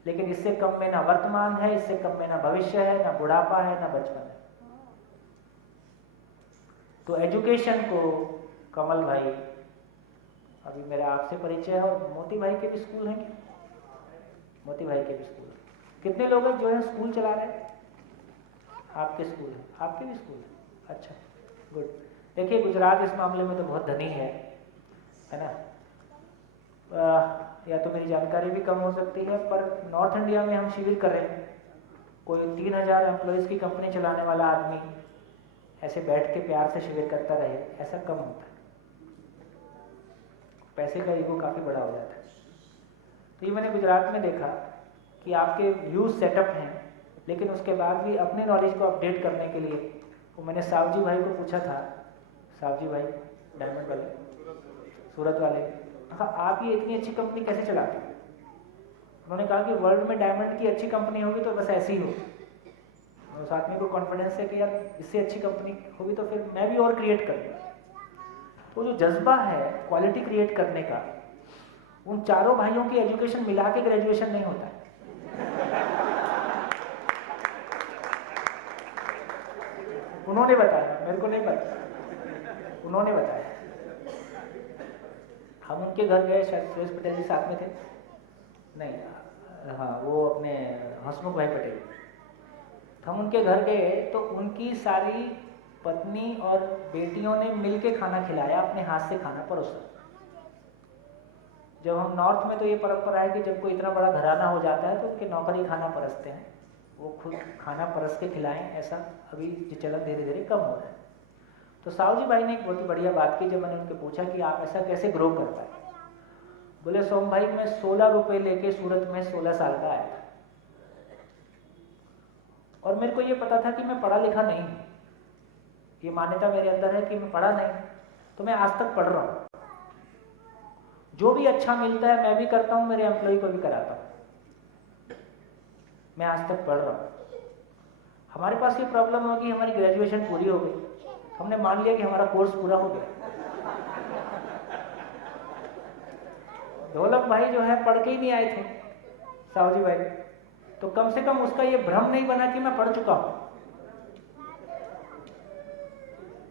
लेकिन इससे कम में ना वर्तमान है, इससे कम में ना भविष्य है, ना बुढ़ापा है, ना बचपन है। तो एजुकेशन को कमल भाई, अभी मेरा आपसे परिचय है, और मोती भाई के भी स्कूल हैं क्या? मोती भाई के भी स्कूल है। कितने लोग हैं जो है स्कूल चला रहे हैं? आपके स्कूल है, आपके भी स्कूल है, अच्छा गुड। देखिए गुजरात इस मामले में तो बहुत धनी है ना। या तो मेरी जानकारी भी कम हो सकती है, पर नॉर्थ इंडिया में हम शिविर कर रहे हैं, कोई 3000 एम्प्लॉयज़ की कंपनी चलाने वाला आदमी ऐसे बैठ के प्यार से शिविर करता रहे, ऐसा कम होता है। पैसे का ईगो काफ़ी बड़ा हो जाता है। तो ये मैंने गुजरात में देखा कि आपके व्यूज़ सेटअप हैं, लेकिन उसके बाद भी अपने नॉलेज को अपडेट करने के लिए, वो मैंने सावजी भाई को पूछा था, सावजी भाई डायमंड वाले, सूरत वाले, हाँ आप ये इतनी अच्छी कंपनी कैसे चलाते हैं? उन्होंने कहा कि वर्ल्ड में डायमंड की अच्छी कंपनी होगी तो बस ऐसी ही हो। उस आदमी को कॉन्फिडेंस है कि यार इससे अच्छी कंपनी होगी तो फिर मैं भी और क्रिएट करूँगा। तो जो जज्बा है क्वालिटी क्रिएट करने का, उन चारों भाइयों की एजुकेशन मिला के ग्रेजुएशन नहीं होता है। उन्होंने बताया, मेरे को नहीं पता, उन्होंने बताया। हम उनके घर गए, शायद सुरेश पटेल जी साथ में थे, नहीं हाँ वो अपने हसमुख भाई पटेल। हम उनके घर गए तो उनकी सारी पत्नी और बेटियों ने मिलके खाना खिलाया, अपने हाथ से खाना परोसा। जब हम नॉर्थ में तो ये परंपरा है कि जब कोई इतना बड़ा घराना हो जाता है तो उनके नौकर ही खाना परसते हैं, वो खुद खाना परस के खिलाएं, ऐसा अभी ये चलन धीरे धीरे कम हो रहा है। तो साहू भाई ने एक बहुत ही बढ़िया बात की, जब मैंने उनके पूछा कि आप ऐसा कैसे ग्रो कर पाए, बोले सोम भाई मैं 16 रुपये लेके सूरत में 16 साल का आया था, और मेरे को ये पता था कि मैं पढ़ा लिखा नहीं हूँ, ये मान्यता मेरे अंदर है कि मैं पढ़ा नहीं, तो मैं आज तक पढ़ रहा हूँ। जो भी अच्छा मिलता है मैं भी करता हूँ, मेरे एम्प्लॉय को भी कराता हूँ, मैं आज तक पढ़ रहा हूँ। हमारे पास ये प्रॉब्लम होगी, हमारी ग्रेजुएशन पूरी हो गई, हमने मान लिया कि हमारा कोर्स पूरा हो गया। ढोलक भाई जो है पढ़ के ही नहीं आए थे, साहू जी भाई, तो कम से कम उसका ये भ्रम नहीं बना कि मैं पढ़ चुका हूं।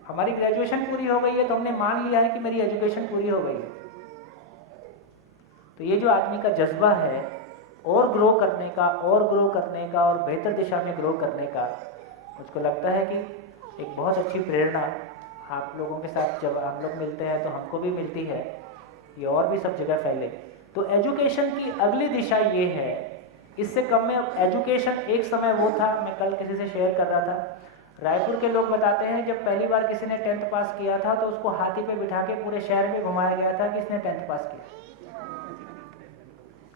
हमारी ग्रेजुएशन पूरी हो गई है तो हमने मान लिया है कि मेरी एजुकेशन पूरी हो गई है। तो ये जो आदमी का जज्बा है और ग्रो करने का, और ग्रो करने का, और बेहतर दिशा में ग्रो करने का, मुझको लगता है कि एक बहुत अच्छी प्रेरणा आप लोगों के साथ जब हम लोग मिलते हैं तो हमको भी मिलती है, ये और भी सब जगह फैले। तो एजुकेशन की अगली दिशा ये है, इससे कम में एजुकेशन एक समय वो था, मैं कल किसी से शेयर कर रहा था, रायपुर के लोग बताते हैं जब पहली बार किसी ने 10th पास किया था तो उसको हाथी पे बिठा के पूरे शहर में घुमाया गया था कि इसने 10th पास किया।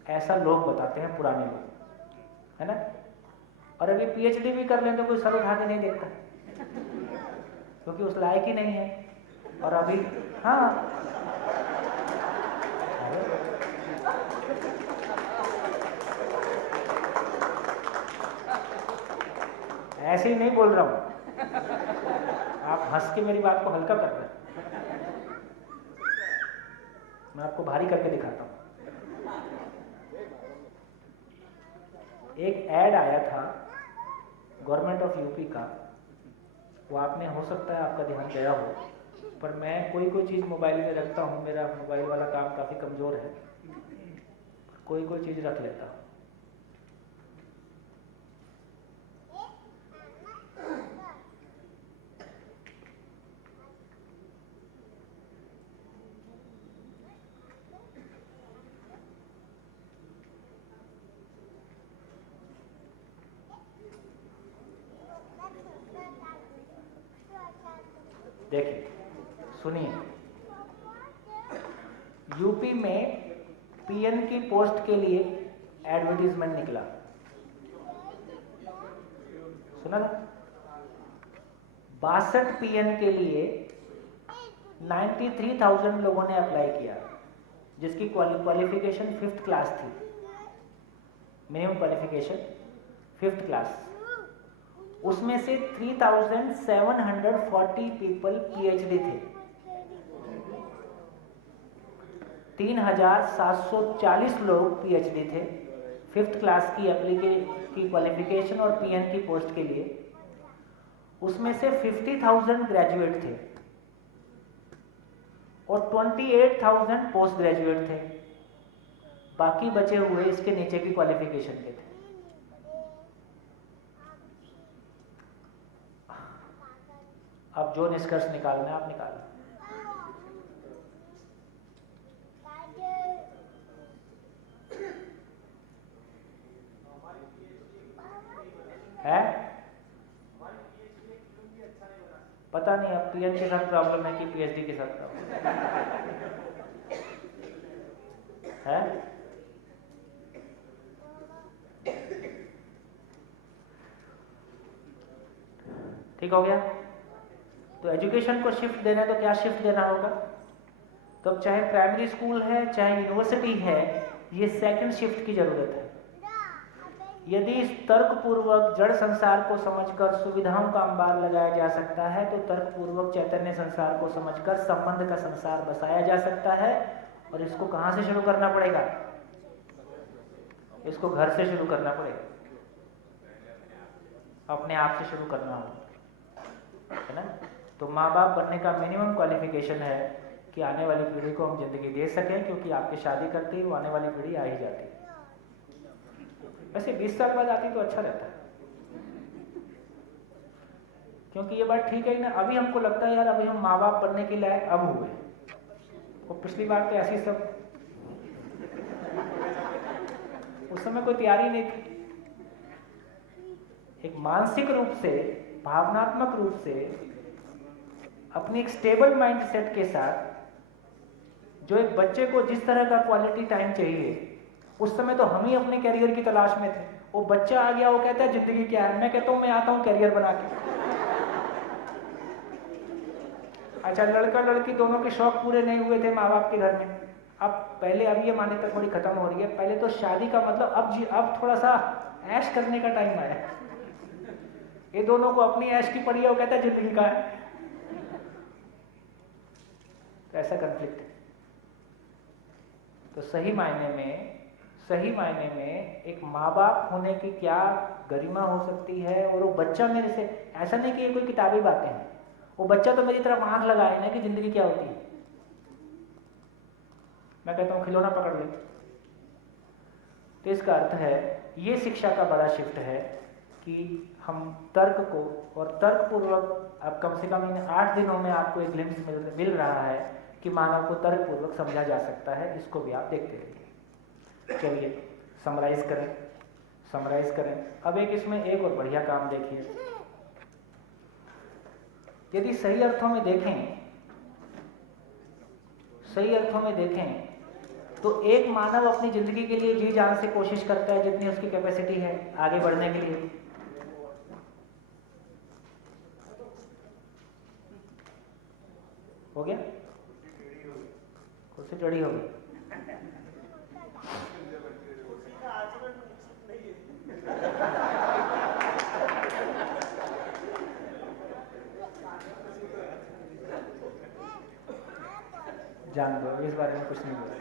ऐसा लोग बताते हैं, पुराने लोग, है ना। और अभी PhD भी कर लें तो कोई सर उठा के नहीं देखता, क्योंकि उस लायक ही नहीं है। और अभी हाँ ऐसे ही नहीं बोल रहा हूं, आप हंस के मेरी बात को हल्का कर रहे हैं। मैं आपको भारी करके दिखाता हूं। एक ऐड आया था गवर्नमेंट ऑफ यूपी का, वो आपने हो सकता है आपका ध्यान गया हो, पर मैं कोई चीज़ मोबाइल में रखता हूँ, मेरा मोबाइल वाला काम काफ़ी कमज़ोर है, कोई चीज़ रख लेता हूँ। देखिए, सुनिए, यूपी में पीएन की पोस्ट के लिए एडवर्टीजमेंट निकला, सुना था? 62 पीएन के लिए 93,000 लोगों ने अप्लाई किया, जिसकी क्वालिफिकेशन 5th क्लास थी, मिनिमम क्वालिफिकेशन 5th क्लास। उसमें से 3,740 पीपल पीएचडी थे, 3,740 लोग पीएचडी थे 5th क्लास की क्वालिफिकेशन और पीएन की पोस्ट के लिए। उसमें से 50,000 ग्रेजुएट थे और 28,000 पोस्ट ग्रेजुएट थे, बाकी बचे हुए इसके नीचे की क्वालिफिकेशन के थे। अब जो निष्कर्ष निकालना है आप निकाल है। पता नहीं अब पीएन के साथ प्रॉब्लम है कि पीएचडी के साथ प्रॉब्लम है। ठीक हो गया? तो एजुकेशन को शिफ्ट देना है तो क्या शिफ्ट देना होगा? तो अब चाहे प्राइमरी स्कूल है चाहे यूनिवर्सिटी है, ये सेकंड शिफ्ट की जरूरत है। यदि इस तर्कपूर्वक जड़ संसार को समझकर सुविधाओं का अंबार लगाया जा सकता है, तो तर्कपूर्वक चैतन्य संसार को समझकर संबंध का संसार बसाया जा सकता है। और इसको कहां से शुरू करना पड़ेगा? इसको घर से शुरू करना पड़ेगा, अपने आप से शुरू करना होगा, है ना? तो माँ बाप बनने का मिनिमम क्वालिफिकेशन है कि आने वाली पीढ़ी को हम जिंदगी दे सकें, क्योंकि आपकी शादी करते ही वो आने वाली पीढ़ी आ ही जाती है। वैसे 20 साल बाद आती तो अच्छा रहता है, क्योंकि ये बात ठीक है ना। अभी हमको लगता है यार अभी हम माँ बाप बनने के लायक अब हुए, और पिछली बार तो ऐसी सब उस समय कोई तैयारी नहीं थी। एक मानसिक रूप से, भावनात्मक रूप से अपनी एक स्टेबल माइंडसेट के साथ जो एक बच्चे को जिस तरह का क्वालिटी टाइम चाहिए, उस समय तो हम ही अपने कैरियर की तलाश में थे। वो बच्चा आ गया, वो कहता है जिंदगी क्या है, मैं कहता हूं मैं आता हूं कैरियर बना के। अच्छा, लड़का लड़की दोनों के शौक पूरे नहीं हुए थे माँ बाप के घर में। अब पहले अब ये मान्यता थोड़ी खत्म हो रही है। पहले तो शादी का मतलब अब थोड़ा सा ऐश करने का टाइम आया। ये दोनों को अपनी ऐश की पड़ी है, वो कहता है जिंदगी का है। तो ऐसा कन्फ्लिक्ट है। तो सही मायने में एक माँ बाप होने की क्या गरिमा हो सकती है। और वो बच्चा मेरे से, ऐसा नहीं कि ये कोई किताबी बातें हैं, वो बच्चा तो मेरी तरफ आंख लगाए ना कि जिंदगी क्या होती है। मैं कहता हूँ खिलौना पकड़ ले। तो इसका अर्थ है ये शिक्षा का बड़ा शिफ्ट है कि हम तर्क को, और तर्कपूर्वक अब कम से कम इन 8 दिनों में आपको एक ग्लिम्स मिल रहा है कि मानव को तर्कपूर्वक समझा जा सकता है। इसको भी आप देखते रहिए। चलिए समराइज करें। अब इसमें एक और बढ़िया काम देखिए। यदि सही अर्थों में देखें तो एक मानव अपनी जिंदगी के लिए जी जान से कोशिश करता है जितनी उसकी कैपेसिटी है आगे बढ़ने के लिए। हो गया? कुर्सी टेढ़ी हो गई। जान दो, इस बारे में कुछ नहीं बोलते।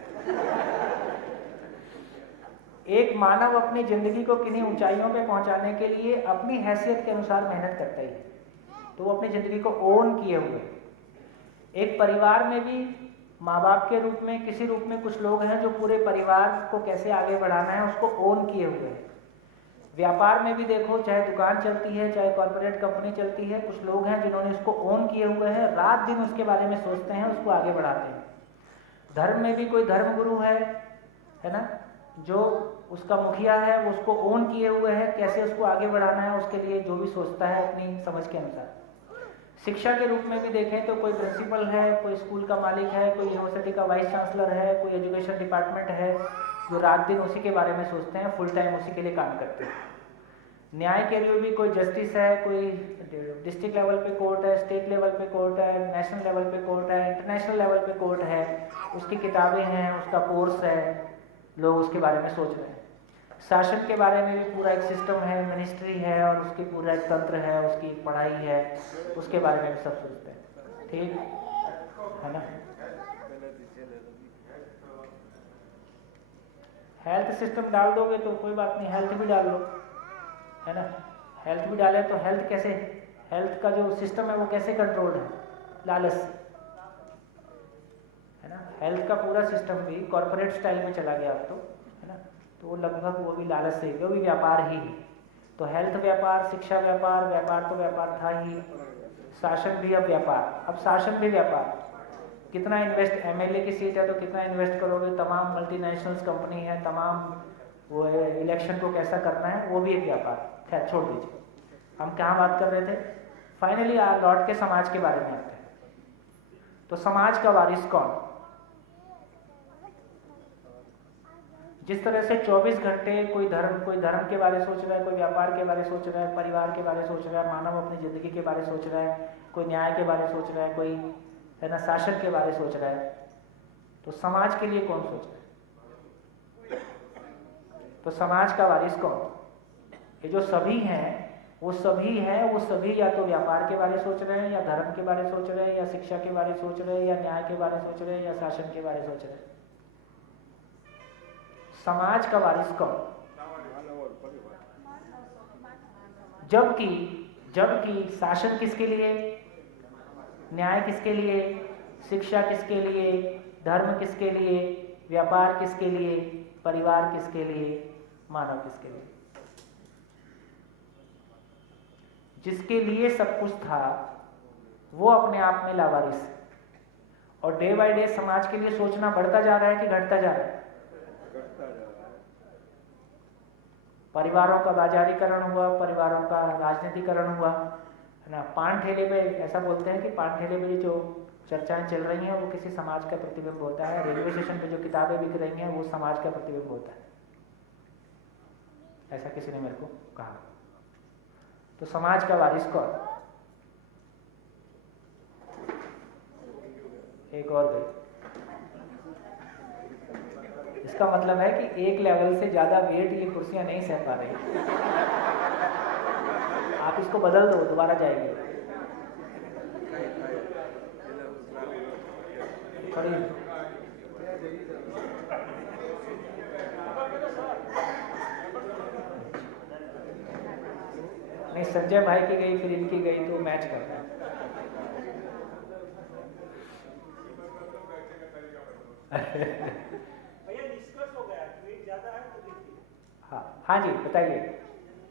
एक मानव अपनी जिंदगी को किन्हीं ऊंचाइयों पे पहुंचाने के लिए अपनी हैसियत के अनुसार मेहनत करता ही है, तो वो अपनी जिंदगी को ओन किए हुए। एक परिवार में भी माँ बाप के रूप में, किसी रूप में कुछ लोग हैं जो पूरे परिवार को कैसे आगे बढ़ाना है उसको ओन किए हुए हैं। व्यापार में भी देखो, चाहे दुकान चलती है, चाहे कॉर्पोरेट कंपनी चलती है, कुछ लोग हैं जिन्होंने इसको ओन किए हुए हैं, रात दिन उसके बारे में सोचते हैं, उसको आगे बढ़ाते हैं। धर्म में भी कोई धर्म गुरु है ना, जो उसका मुखिया है, वो उसको ओन किए हुए है, कैसे उसको आगे बढ़ाना है उसके लिए जो भी सोचता है अपनी समझ के अनुसार। शिक्षा के रूप में भी देखें तो कोई प्रिंसिपल है, कोई स्कूल का मालिक है, कोई यूनिवर्सिटी का वाइस चांसलर है, कोई एजुकेशन डिपार्टमेंट है, जो रात दिन उसी के बारे में सोचते हैं, फुल टाइम उसी के लिए काम करते हैं। न्याय के लिए भी कोई जस्टिस है, कोई डिस्ट्रिक्ट लेवल पे कोर्ट है, स्टेट लेवल पे कोर्ट है, नेशनल लेवल पे कोर्ट है, इंटरनेशनल लेवल पे कोर्ट है, उसकी किताबें हैं, उसका कोर्स है, लोग उसके बारे में सोच रहे हैं। शासन के बारे में भी पूरा एक सिस्टम है, मिनिस्ट्री है और उसकी पूरा एक तंत्र है, उसकी पढ़ाई है, उसके बारे में भी सब सोचते हैं, ठीक है ना। हेल्थ सिस्टम डाल दोगे तो कोई बात नहीं, हेल्थ भी डाल लो, है ना। हेल्थ भी डाले तो हेल्थ कैसे, हेल्थ का जो सिस्टम है वो कैसे कंट्रोल्ड है, लालच से, है ना। हेल्थ का पूरा सिस्टम भी कॉर्पोरेट स्टाइल में चला गया अब तो, है ना, तो वो लगभग वो भी लालच से, वो भी व्यापार ही है। तो हेल्थ व्यापार, शिक्षा व्यापार, व्यापार तो व्यापार था ही, शासन भी अब व्यापार, अब शासन भी व्यापार। कितना इन्वेस्ट, एमएलए की सीट है तो कितना इन्वेस्ट करोगे, तमाम मल्टीनेशनल्स कंपनी है, तमाम वो है, इलेक्शन को कैसा करना है वो भी एक व्यापार। खैर छोड़ दीजिए, हम कहाँ बात कर रहे थे। फाइनली लौट के समाज के बारे में आते हैं। तो समाज का वारिस कौन। जिस तरह से 24 घंटे कोई धर्म के बारे सोच रहा है, कोई व्यापार के बारे सोच रहा है, परिवार के बारे सोच रहा है, मानव अपनी जिंदगी के बारे सोच रहा है, कोई न्याय के बारे सोच रहा है, कोई है ना शासन के बारे सोच रहा है, तो समाज के लिए कौन सोच रहा है। तो समाज का वारिस कौन, ये जो सभी हैं वो सभी हैं, वो सभी या तो व्यापार के बारे सोच रहे हैं, या धर्म के बारे सोच रहे हैं, या शिक्षा के बारे सोच रहे हैं, या न्याय के बारे सोच रहे हैं, या शासन के बारे सोच रहे हैं। समाज का वारिस कौन। जबकि शासन किसके लिए, न्याय किसके लिए, शिक्षा किसके लिए, धर्म किसके लिए, व्यापार किसके लिए, परिवार किसके लिए, मानव किसके लिए। जिसके लिए सब कुछ था वो अपने आप में लावारिस है। और डे बाय डे समाज के लिए सोचना बढ़ता जा रहा है कि घटता जा रहा है। परिवारों का बाजारीकरण हुआ, परिवारों का राजनीतिकरण हुआ, है ना। पान ठेले पे ऐसा बोलते हैं कि पान ठेले पे जो चर्चाएं चल रही हैं वो किसी समाज का प्रतिबिंब होता है। रेलवे स्टेशन पे जो किताबें बिक रही हैं वो समाज का प्रतिबिंब होता है, ऐसा किसी ने मेरे को कहा। तो समाज का वारिस कौन। एक और गई। इसका मतलब है कि एक लेवल से ज्यादा वेट ये कुर्सियां नहीं सह पा रही। आप इसको बदल दो, दोबारा जाएगी। खड़ी नहीं, संजय भाई की गई फिर इनकी गई तो मैच कर रहा है। हाँ जी बताइए।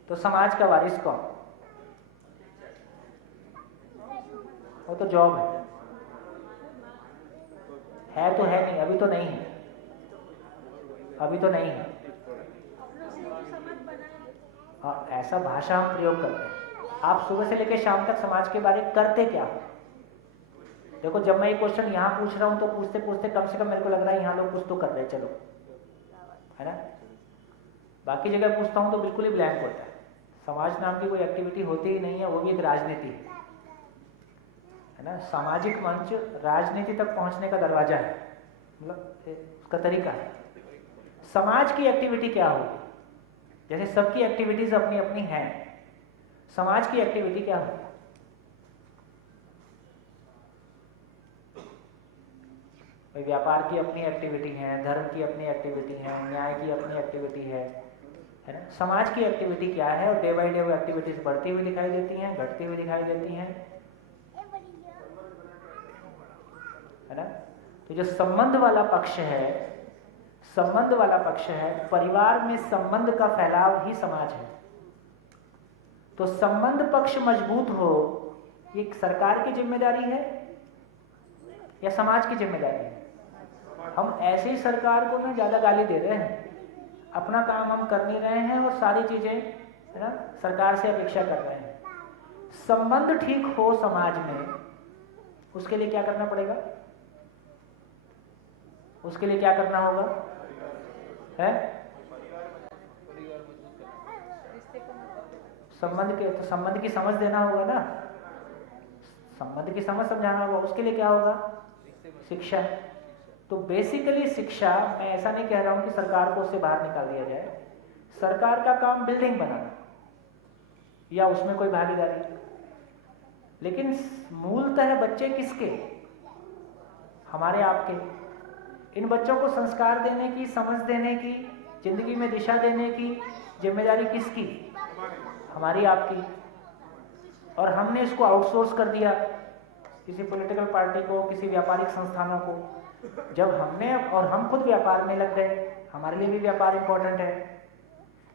तो समाज का वारिस कौन। वो तो जॉब है तो है नहीं, अभी तो नहीं है, अभी तो नहीं है। ऐसा भाषा हम प्रयोग करते हैं। आप सुबह से लेकर शाम तक समाज के बारे में करते क्या हो। देखो जब मैं ये क्वेश्चन यहाँ पूछ रहा हूँ तो पूछते पूछते कम से कम मेरे को लग रहा है यहाँ लोग कुछ तो कर रहे हैं, चलो, है ना। बाकी जगह पूछता हूँ तो बिल्कुल ही ब्लैंक होता है। समाज नाम की कोई एक्टिविटी होती ही नहीं है, वो भी एक राजनीति है ना। सामाजिक मंच राजनीति तक पहुंचने का दरवाजा है, मतलब उसका तरीका है। समाज की एक्टिविटी क्या होगी। जैसे सबकी एक्टिविटीज अपनी अपनी हैं, समाज की एक्टिविटी क्या है? व्यापार की अपनी एक्टिविटी है, धर्म की अपनी एक्टिविटी है, न्याय की अपनी एक्टिविटी है ना? समाज की एक्टिविटी क्या है? और डे बाई डे वो एक्टिविटीज बढ़ती हुई दिखाई देती हैं, घटती हुई दिखाई देती हैं, है ना? तो जो संबंध वाला पक्ष है, संबंध वाला पक्ष है, परिवार में संबंध का फैलाव ही समाज है। तो संबंध पक्ष मजबूत हो, ये सरकार की जिम्मेदारी है या समाज की जिम्मेदारी है? हम ऐसे ही सरकार को ना ज्यादा गाली दे रहे हैं, अपना काम हम कर नहीं रहे हैं और सारी चीजें, है ना, सरकार से अपेक्षा कर रहे हैं। संबंध ठीक हो समाज में, उसके लिए क्या करना पड़ेगा? उसके लिए क्या करना होगा? है संबंध के, तो संबंध की समझ देना होगा ना, संबंध की समझ समझाना होगा। उसके लिए क्या होगा? शिक्षा। तो बेसिकली शिक्षा, मैं ऐसा नहीं कह रहा हूं कि सरकार को उससे बाहर निकाल दिया जाए, सरकार का काम बिल्डिंग बनाना या उसमें कोई भागीदारी, लेकिन मूलतः बच्चे किसके? हमारे, आपके। इन बच्चों को संस्कार देने की, समझ देने की, जिंदगी में दिशा देने की जिम्मेदारी किसकी? हमारी, आपकी। और हमने इसको आउटसोर्स कर दिया किसी पॉलिटिकल पार्टी को, किसी व्यापारिक संस्थानों को। जब हमने, और हम खुद व्यापार में लग गए, हमारे लिए भी व्यापार इंपॉर्टेंट है।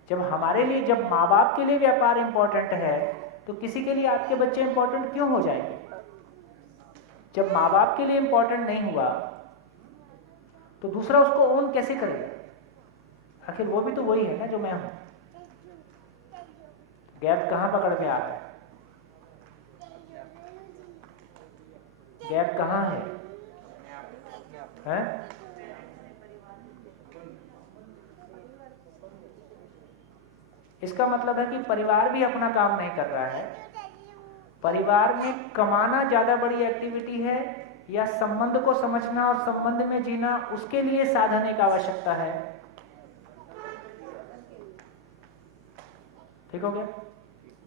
जब हमारे लिए, जब माँ बाप के लिए व्यापार इंपॉर्टेंट है, तो किसी के लिए आपके बच्चे इंपॉर्टेंट क्यों हो जाएंगे? जब माँ बाप के लिए इंपॉर्टेंट नहीं हुआ तो दूसरा उसको ओन कैसे करेगा? आखिर वो भी तो वही है ना जो मैं हूं। गैप कहां पकड़ में आ रहा है? गैप कहां है? हैं? इसका मतलब है कि परिवार भी अपना काम नहीं कर रहा है। परिवार में कमाना ज्यादा बड़ी एक्टिविटी है या संबंध को समझना और संबंध में जीना, उसके लिए साधन एक आवश्यकता है? ठीक हो गया?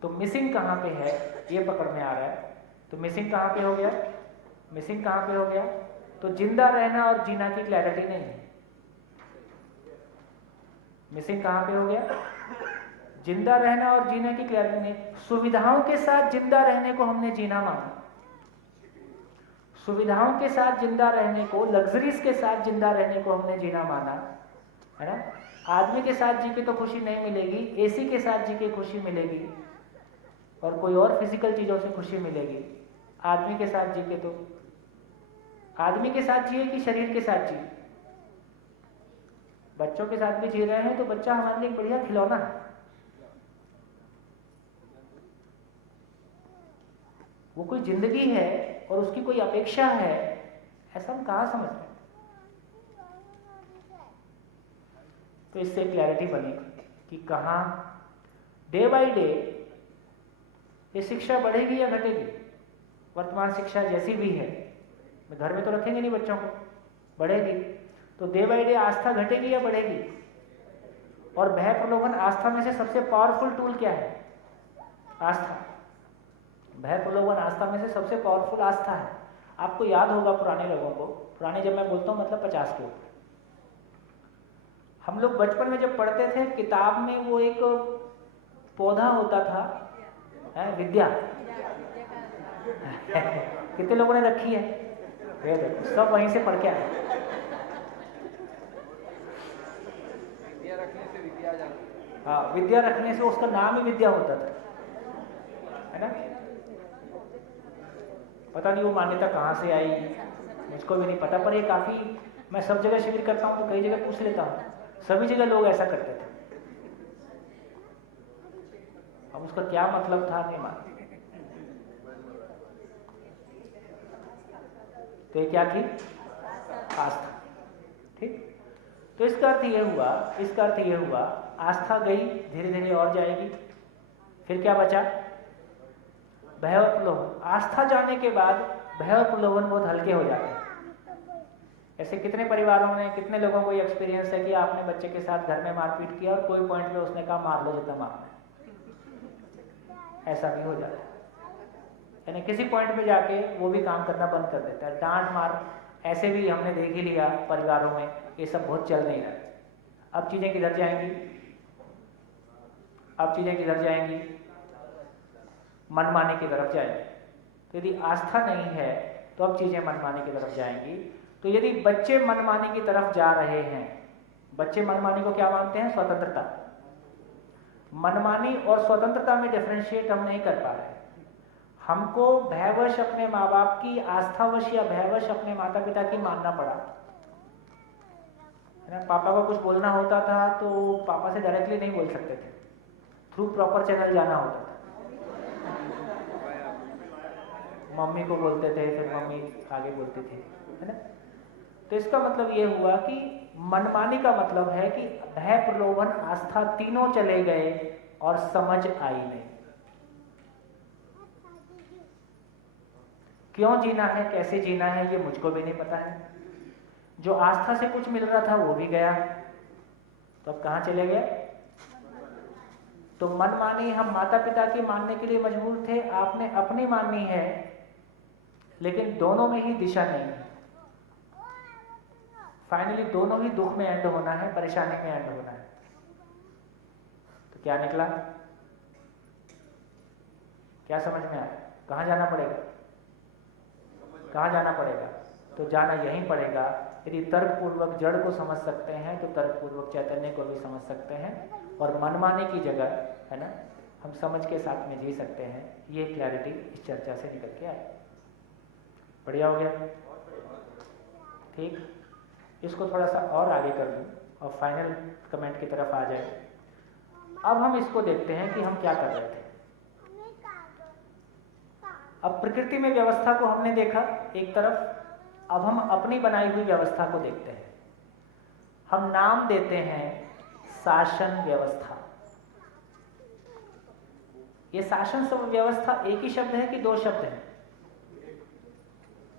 तो मिसिंग कहां पे है ये पकड़ में आ रहा है। तो मिसिंग कहां पे हो गया? मिसिंग कहां पे हो गया? तो जिंदा रहना और जीना की क्लैरिटी नहीं है। मिसिंग कहां पे हो गया? जिंदा रहना और जीने की क्लैरिटी नहीं। सुविधाओं के साथ जिंदा रहने को हमने जीना माना, सुविधाओं के साथ जिंदा रहने को, लग्जरीज के साथ जिंदा रहने को हमने जीना माना, है ना? आदमी के साथ जी के तो खुशी नहीं मिलेगी, एसी के साथ जी के खुशी मिलेगी और कोई और फिजिकल चीजों से खुशी मिलेगी। आदमी के साथ जी के तो, आदमी के साथ जिए कि शरीर के साथ जिए? बच्चों के साथ भी जी रहे हैं तो बच्चा हमारे लिए एक बढ़िया खिलौना है, वो कोई जिंदगी है और उसकी कोई अपेक्षा है, ऐसा हम कहां समझ रहे हैं? तो इससे क्लैरिटी बनी कि कहां डे बाय डे ये शिक्षा बढ़ेगी या घटेगी। वर्तमान शिक्षा जैसी भी है, घर में तो रखेंगे नहीं बच्चों को, बढ़ेगी। तो डे बाय डे आस्था घटेगी या बढ़ेगी? और भय प्रलोभन आस्था में से सबसे पावरफुल टूल क्या है? आस्था। भय प्रलोभन आस्था में से सबसे पावरफुल आस्था है। आपको याद होगा पुराने लोगों को, पुराने जब मैं बोलता हूँ मतलब 50 के ऊपर, हम लोग बचपन में जब पढ़ते थे किताब में वो एक पौधा होता था, है विद्या। कितने लोगों ने रखी है? ये देखो सब वहीं से पढ़ के आए। विद्या रखने से विद्या आ जाती है। हाँ, विद्या रखने से उसका नाम ही विद्या होता था, है ना? पता नहीं वो मान्यता कहाँ से आई, मुझको भी नहीं पता, पर ये काफी, मैं सब जगह शिविर करता हूँ तो कई जगह पूछ लेता हूँ, सभी जगह लोग ऐसा करते थे। अब उसका क्या मतलब था नहीं मालूम। तो ये क्या थी? आस्था। ठीक। तो इसका अर्थ ये हुआ, इसका अर्थ ये हुआ आस्था गई, धीरे धीरे और जाएगी। फिर क्या बचा? भय और प्रलोभन। आस्था जाने के बाद भय और प्रलोभन बहुत हल्के हो जाते हैं। ऐसे कितने परिवारों में कितने लोगों को ये एक्सपीरियंस है कि आपने बच्चे के साथ घर में मारपीट किया और कोई पॉइंट पे उसने कहा मार लो जितना मारना है। ऐसा भी हो जाता है, यानी किसी पॉइंट पे जाके वो भी काम करना बंद कर देता है। डांट मार ऐसे भी हमने देख ही लिया परिवारों में, ये सब बहुत चल नहीं रहा। अब चीज़ें किधर जाएंगी? अब चीज़ें किधर जाएंगी? मनमानी की तरफ जाएंगी। तो यदि आस्था नहीं है तो अब चीज़ें मनमानी की तरफ जाएंगी। तो यदि बच्चे मनमानी की तरफ जा रहे हैं, बच्चे मनमानी को क्या मानते हैं? स्वतंत्रता। मनमानी और स्वतंत्रता में डिफरेंशिएट हम नहीं कर पा रहे। हमको भयवश अपने माँ बाप की, आस्थावश या भयवश अपने माता पिता की मानना पड़ा, है ना। पापा को कुछ बोलना होता था तो पापा से डायरेक्टली नहीं बोल सकते थे, थ्रू प्रॉपर चैनल जाना होता था। मम्मी को बोलते थे, फिर मम्मी आगे बोलती थी, है ना। तो इसका मतलब ये हुआ कि मनमानी का मतलब है कि भय, प्रलोभन, आस्था तीनों चले गए और समझ आई नहीं। क्यों जीना है, कैसे जीना है, ये मुझको भी नहीं पता है। जो आस्था से कुछ मिल रहा था वो भी गया, तो अब कहाँ चले गए? तो मनमानी हम माता पिता की मानने के लिए मजबूर थे, आपने अपनी माननी है, लेकिन दोनों में ही दिशा नहीं है। फाइनली दोनों ही दुख में एंड होना है, परेशानी में एंड होना है। तो क्या निकला? क्या समझ में आया? कहाँ जाना पड़ेगा? कहाँ जाना पड़ेगा? तो जाना यहीं पड़ेगा। यदि तर्कपूर्वक जड़ को समझ सकते हैं तो तर्कपूर्वक चैतन्य को भी समझ सकते हैं, और मनमाने की जगह, है ना, हम समझ के साथ में जी सकते हैं। ये क्लैरिटी इस चर्चा से निकल के आए। बढ़िया हो गया? ठीक, इसको थोड़ा सा और आगे कर लूँ और फाइनल कमेंट की तरफ आ जाए। अब हम इसको देखते हैं कि हम क्या कर रहे थे। अब प्रकृति में व्यवस्था को हमने देखा एक तरफ, अब हम अपनी बनाई हुई व्यवस्था को देखते हैं। हम नाम देते हैं शासन व्यवस्था। ये शासन सब व्यवस्था एक ही शब्द है कि दो शब्द हैं?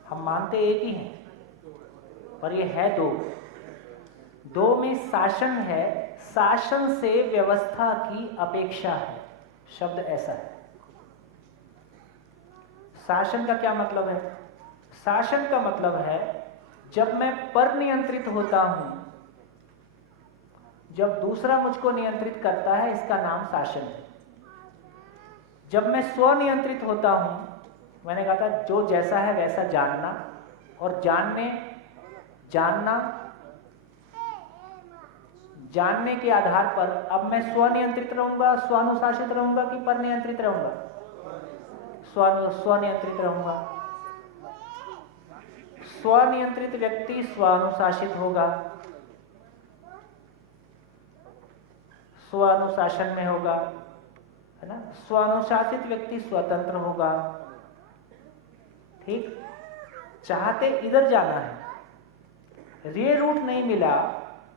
हम मानते एक ही हैं, पर ये है दो। दो में शासन है, शासन से व्यवस्था की अपेक्षा है, शब्द ऐसा है। शासन का क्या मतलब है? शासन का मतलब है जब मैं पर नियंत्रित होता हूं, जब दूसरा मुझको नियंत्रित करता है, इसका नाम शासन है। जब मैं स्वनियंत्रित होता हूं, मैंने कहा था जो जैसा है वैसा जानना, और जानने के आधार पर अब मैं स्वनियंत्रित रहूंगा, स्वानुशासित रहूंगा कि पर नियंत्रित रहूंगा? स्वनियंत्रित रहूंगा। स्वनियंत्रित व्यक्ति स्वानुशासित होगा, स्वानुशासन में होगा, है ना। स्वानुशासित व्यक्ति स्वतंत्र होगा। ठीक, चाहते इधर जाना है, ये रूट नहीं मिला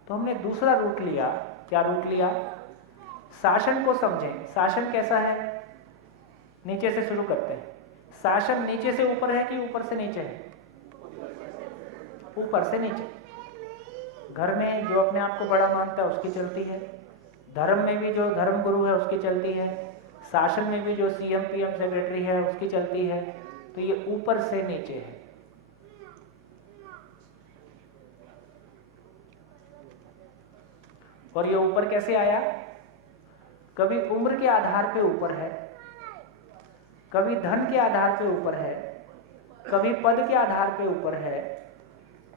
तो हमने दूसरा रूट लिया। क्या रूट लिया? शासन को समझें। शासन कैसा है? नीचे से शुरू करते हैं। शासन नीचे से ऊपर है कि ऊपर से नीचे है? ऊपर से नीचे। घर में जो अपने आप को बड़ा मानता है उसकी चलती है, धर्म में भी जो धर्म गुरु है उसकी चलती है, शासन में भी जो सीएम पीएम सेक्रेटरी है उसकी चलती है। तो ये ऊपर से नीचे है। और ये ऊपर कैसे आया? कभी उम्र के आधार पे ऊपर है, कभी धन के आधार पे ऊपर है, कभी पद के आधार पे ऊपर है।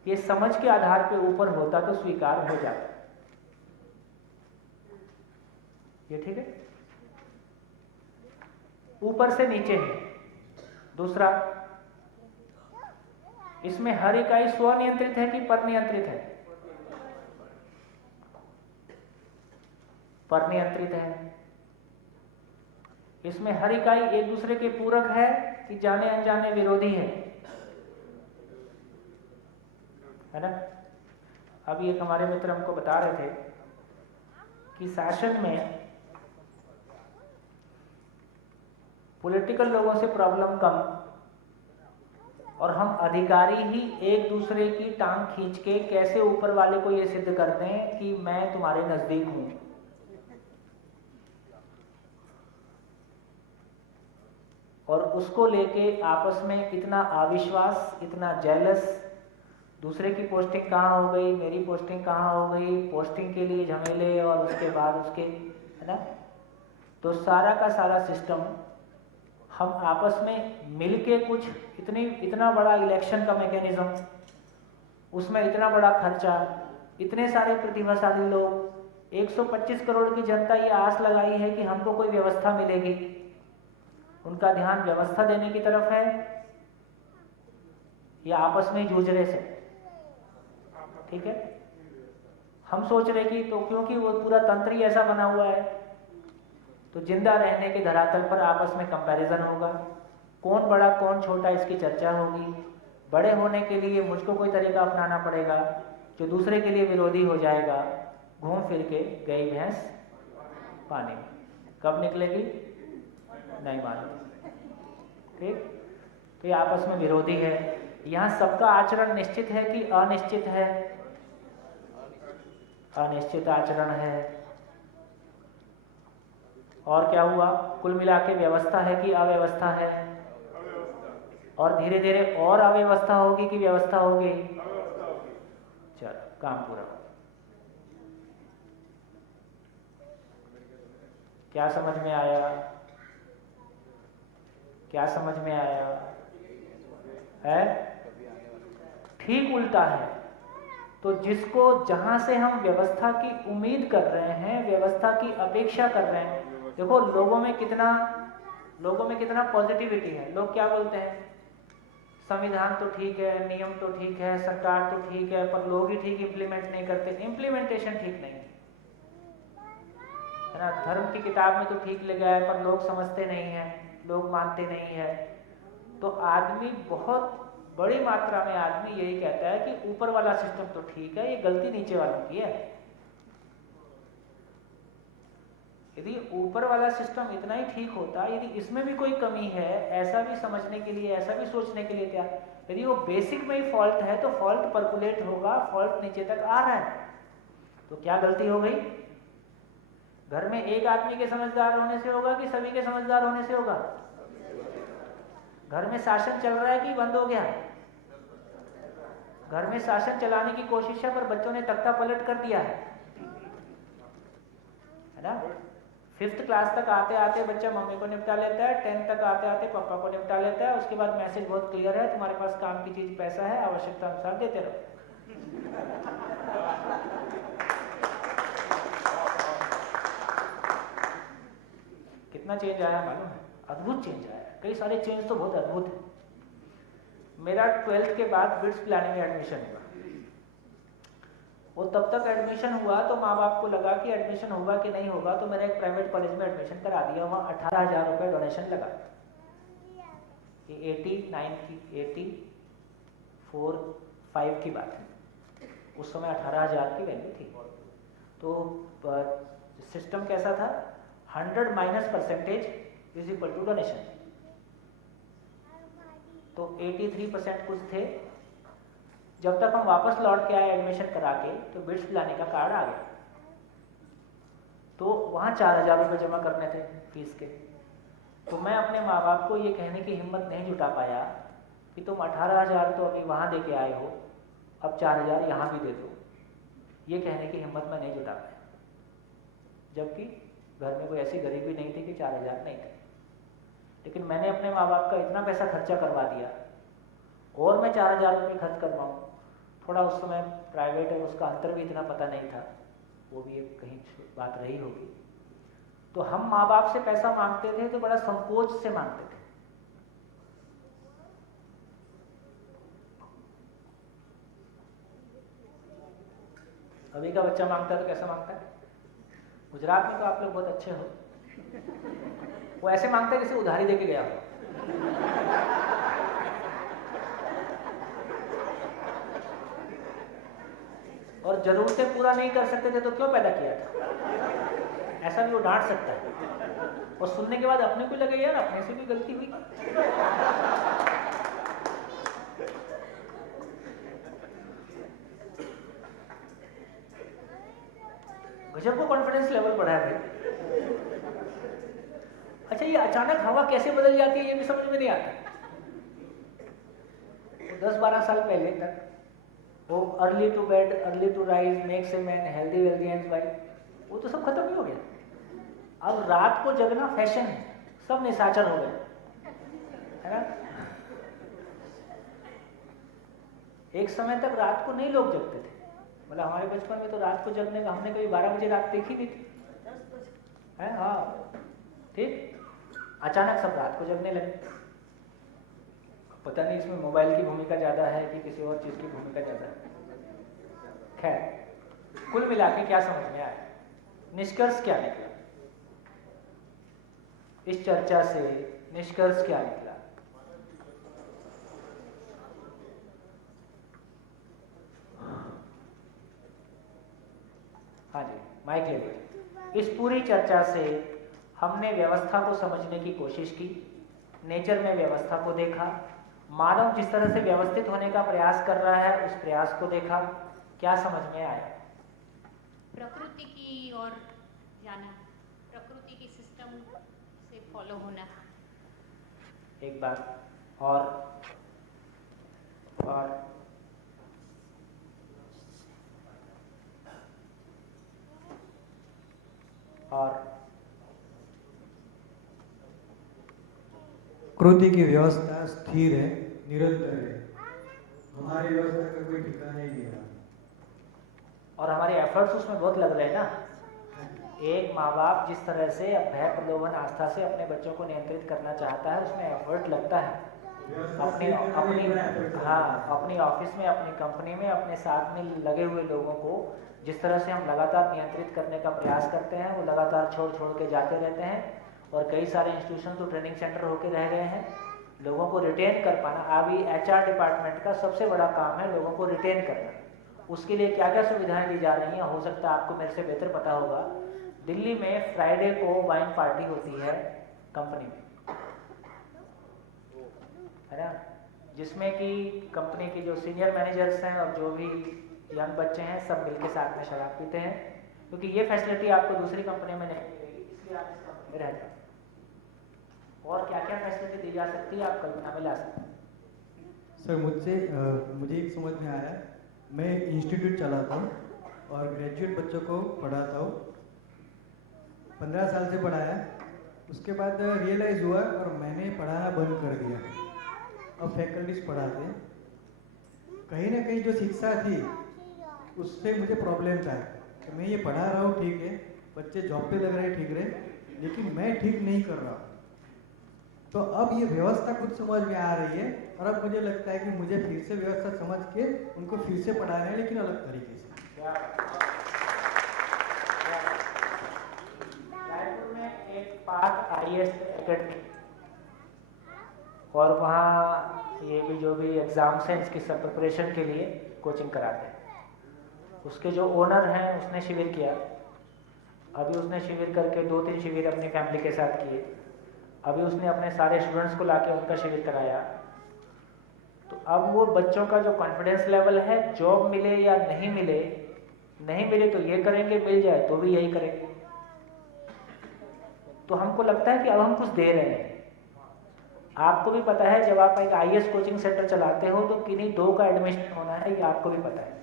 ये समझ के आधार पे ऊपर होता तो स्वीकार हो जाता। ये ठीक है? ऊपर से नीचे है। दूसरा, इसमें हर इकाई स्वनियंत्रित है कि पर नियंत्रित है? पर नियंत्रित है। इसमें हर इकाई एक दूसरे के पूरक है कि जाने अनजाने विरोधी है ना। अभी एक हमारे मित्र हमको बता रहे थे कि शासन में पॉलिटिकल लोगों से प्रॉब्लम कम और हम अधिकारी ही एक दूसरे की टांग खींच के कैसे ऊपर वाले को ये सिद्ध करते हैं कि मैं तुम्हारे नजदीक हूं। और उसको लेके आपस में इतना अविश्वास, इतना जेलस, दूसरे की पोस्टिंग कहाँ हो गई, मेरी पोस्टिंग कहाँ हो गई, पोस्टिंग के लिए झमेले और उसके बाद उसके, है ना। तो सारा का सारा सिस्टम हम आपस में मिलके कुछ इतना बड़ा इलेक्शन का मैकेनिज्म, उसमें इतना बड़ा खर्चा, इतने सारे प्रतिभाशाली लोग, 125 करोड़ की जनता ये आस लगाई है कि हमको कोई व्यवस्था मिलेगी। उनका ध्यान व्यवस्था देने की तरफ है या आपस में जूझ रहे से, ठीक है। हम सोच रहे कि तो क्योंकि वो पूरा तंत्र ही ऐसा बना हुआ है, तो जिंदा रहने के धरातल पर आपस में कंपैरिजन होगा, कौन बड़ा कौन छोटा इसकी चर्चा होगी। बड़े होने के लिए मुझको कोई तरीका अपनाना पड़ेगा जो दूसरे के लिए विरोधी हो जाएगा। घूम फिर के गई भैंस पानी में, कब निकलेगी नहीं मालूम, ठीक। तो ये आपस में विरोधी है। यहाँ सबका आचरण निश्चित है कि अनिश्चित है? अनिश्चित आचरण है। और क्या हुआ, कुल मिला के व्यवस्था है कि अव्यवस्था है? और धीरे धीरे और अव्यवस्था होगी कि व्यवस्था होगी? चलो काम पूरा। क्या समझ में आया? क्या समझ में आया है? ठीक उल्टा है। तो जिसको जहां से हम व्यवस्था की उम्मीद कर रहे हैं, व्यवस्था की अपेक्षा कर रहे हैं, देखो लोगों में कितना पॉजिटिविटी है। लोग क्या बोलते हैं, संविधान तो ठीक है, नियम तो ठीक है, सरकार तो ठीक है, पर लोग ही ठीक इम्प्लीमेंट नहीं करते। इम्प्लीमेंटेशन ठीक नहीं है ना। धर्म की किताब में तो ठीक लिखा है पर लोग समझते नहीं हैं, लोग मानते नहीं है। तो आदमी, बहुत बड़ी मात्रा में आदमी यही कहता है कि ऊपर वाला सिस्टम तो ठीक है, ये गलती नीचे वालों की है। यदि ऊपर वाला सिस्टम इतना ही ठीक होता, यदि इसमें भी कोई कमी है, ऐसा भी समझने के लिए, ऐसा भी सोचने के लिए क्या, यदि वो बेसिक में ही फॉल्ट है तो फॉल्ट परकुलेट होगा, फॉल्ट नीचे तक आ रहा है, तो क्या गलती हो गई? घर में एक आदमी के समझदार होने से होगा कि सभी के समझदार होने से होगा? घर में शासन चल रहा है कि बंद हो गया? घर में शासन चलाने की कोशिश है पर बच्चों ने तख्ता पलट कर दिया है ना। 5th क्लास तक आते आते बच्चा मम्मी को निपटा लेता है, 10th तक आते आते पापा को निपटा लेता है, उसके बाद मैसेज बहुत क्लियर है, तुम्हारे पास काम की चीज पैसा है, आवश्यकता अनुसार देते रहो। कितना चेंज आया मालूम है? अद्भुत चेंज आया। कई सारे चेंज तो बहुत अद्भुत है। मेरा 12th के बाद बिट्स प्लानिंग में एडमिशन हुआ। वो तब तक एडमिशन हुआ तो माँ बाप को लगा कि एडमिशन होगा कि नहीं होगा, तो मैंने एक प्राइवेट कॉलेज में एडमिशन करा दिया। वहाँ 18,000 रुपये डोनेशन लगा। ये 84-85 की बात है। उस समय 18,000 की वैल्यू थी। तो सिस्टम कैसा था? 100% इज इक्वल टू डोनेशन। तो 83% कुछ थे। जब तक हम वापस लौट के आए एडमिशन करा के, तो बिट्स पिलाने का कार्ड आ गया। तो वहाँ 4,000 रुपये जमा करने थे फीस के। तो मैं अपने माँ बाप को ये कहने की हिम्मत नहीं जुटा पाया कि तुम 18,000 तो अभी वहाँ दे के आए हो, अब 4,000 यहाँ भी दे दो। ये कहने की हिम्मत मैं नहीं जुटा पाया, जबकि घर में कोई ऐसी गरीबी नहीं थी कि 4,000 नहीं थे। लेकिन मैंने अपने माँ बाप का इतना पैसा खर्चा करवा दिया और मैं 4,000 रुपये खर्च कर पाऊँ। थोड़ा उस समय प्राइवेट है, उसका अंतर भी इतना पता नहीं था, वो भी एक कहीं बात रही होगी। तो हम माँ बाप से पैसा मांगते थे तो बड़ा संकोच से मांगते थे। अभी का बच्चा मांगता है तो कैसा मांगता है? गुजरात में तो आप लोग बहुत अच्छे हो, वो ऐसे मांगता है जैसे उधारी देके गया हो। और जरूरतें पूरा नहीं कर सकते थे तो क्यों पैदा किया था? ऐसा भी वो डांट सकता है। और सुनने के बाद अपने को लगे यार अपने से भी गलती हुई। गजब को कॉन्फिडेंस लेवल बढ़ा है भाई। अच्छा, ये अचानक हवा कैसे बदल जाती है ये भी समझ में नहीं आता। 10-12 साल पहले तक वो early to bed early to rise makes a man healthy wealthy and wife, वो तो सब खत्म ही हो गया। अब रात को जगना फैशन है, सब निशाचर हो गए, है ना। एक समय तक रात को नहीं लोग जगते थे, मतलब हमारे बचपन में तो रात को जगने का हमने कभी 12 बजे रात देखी नहीं थी, है। हाँ ठीक, अचानक सब रात को जगने लगे। पता नहीं इसमें मोबाइल की भूमिका ज़्यादा है कि किसी और चीज़ की भूमिका ज़्यादा है। खैर, कुल मिला के क्या समझ में आया, निष्कर्ष क्या निकला इस चर्चा से, निष्कर्ष क्या निकला? हाँ जी, माइक ले लीजिए। इस पूरी चर्चा से हमने व्यवस्था को समझने की कोशिश की, नेचर में व्यवस्था को देखा, मानव जिस तरह से व्यवस्थित होने का प्रयास कर रहा है उस प्रयास को देखा। क्या समझ में आया? प्रकृति की ओर जाना, प्रकृति की सिस्टम से फॉलो होना। एक बात और प्रकृति की व्यवस्था स्थिर है, निरंतर है, हमारी व्यवस्था का कोई ठिकाना ही नहीं है। और हमारे एफर्ट्स उसमें बहुत लग रहे हैं ना। एक माँ बाप जिस तरह से भय प्रलोभन आस्था से अपने बच्चों को नियंत्रित करना चाहता है उसमें एफर्ट लगता है। अपनी ऑफिस में, अपनी कंपनी में, अपने साथ में लगे हुए लोगों को जिस तरह से हम लगातार नियंत्रित करने का प्रयास करते हैं वो लगातार छोड़ के जाते रहते हैं। और कई सारे इंस्टीट्यूशन तो ट्रेनिंग सेंटर होके रह गए हैं। लोगों को रिटेन कर पाना अभी HR डिपार्टमेंट का सबसे बड़ा काम है, लोगों को रिटेन करना। उसके लिए क्या क्या सुविधाएं दी जा रही हैं, हो सकता है आपको मेरे से बेहतर पता होगा। दिल्ली में फ्राइडे को वाइन पार्टी होती है कंपनी में, है ना, जिसमें कि कंपनी के जो सीनियर मैनेजर्स हैं और जो भी यंग बच्चे हैं सब मिलके साथ में शराब पीते हैं, क्योंकि ये फैसिलिटी आपको दूसरी कंपनी में नहीं मिलेगी, इसलिए आप इस कंपनी में रहते हैं। और क्या क्या फैसिलिटी दी जा सकती है आप कल्पना में ला सकते हैं। सर मुझे एक समझ में आया, मैं इंस्टीट्यूट चलाता हूँ और ग्रेजुएट बच्चों को पढ़ाता हूँ, 15 साल से पढ़ाया। उसके बाद रियलाइज़ हुआ और मैंने पढ़ाना बंद कर दिया। अब फैकल्टीज पढ़ाते हैं। कहीं ना कहीं जो शिक्षा थी उससे मुझे प्रॉब्लम था कि मैं ये पढ़ा रहा हूँ ठीक है, बच्चे जॉब पे लग रहे हैं ठीक रहे, लेकिन मैं ठीक नहीं कर रहा हूँ। तो अब ये व्यवस्था कुछ समझ में आ रही है और अब मुझे लगता है कि मुझे फिर से व्यवस्था समझ के उनको फिर से पढ़ाना है, लेकिन अलग तरीके से। रायपुर में एक पार्क IAS एकेडमी, और वहाँ ये भी जो भी एग्ज़ाम्स हैं इसकी सब प्रिपरेशन के लिए कोचिंग कराते हैं। उसके जो ओनर हैं उसने शिविर किया, अभी उसने शिविर करके 2-3 शिविर अपनी फैमिली के साथ किए। अभी उसने अपने सारे स्टूडेंट्स को लाके उनका शिविर कराया। तो अब वो बच्चों का जो कॉन्फिडेंस लेवल है, जॉब मिले या नहीं मिले, नहीं मिले तो ये करेंगे, मिल जाए तो भी यही करेंगे। तो हमको लगता है कि अब हम कुछ दे रहे हैं। आपको भी पता है जब आप एक IAS कोचिंग सेंटर चलाते हो तो किन्हीं 2 का एडमिशन होना है, ये आपको भी पता है।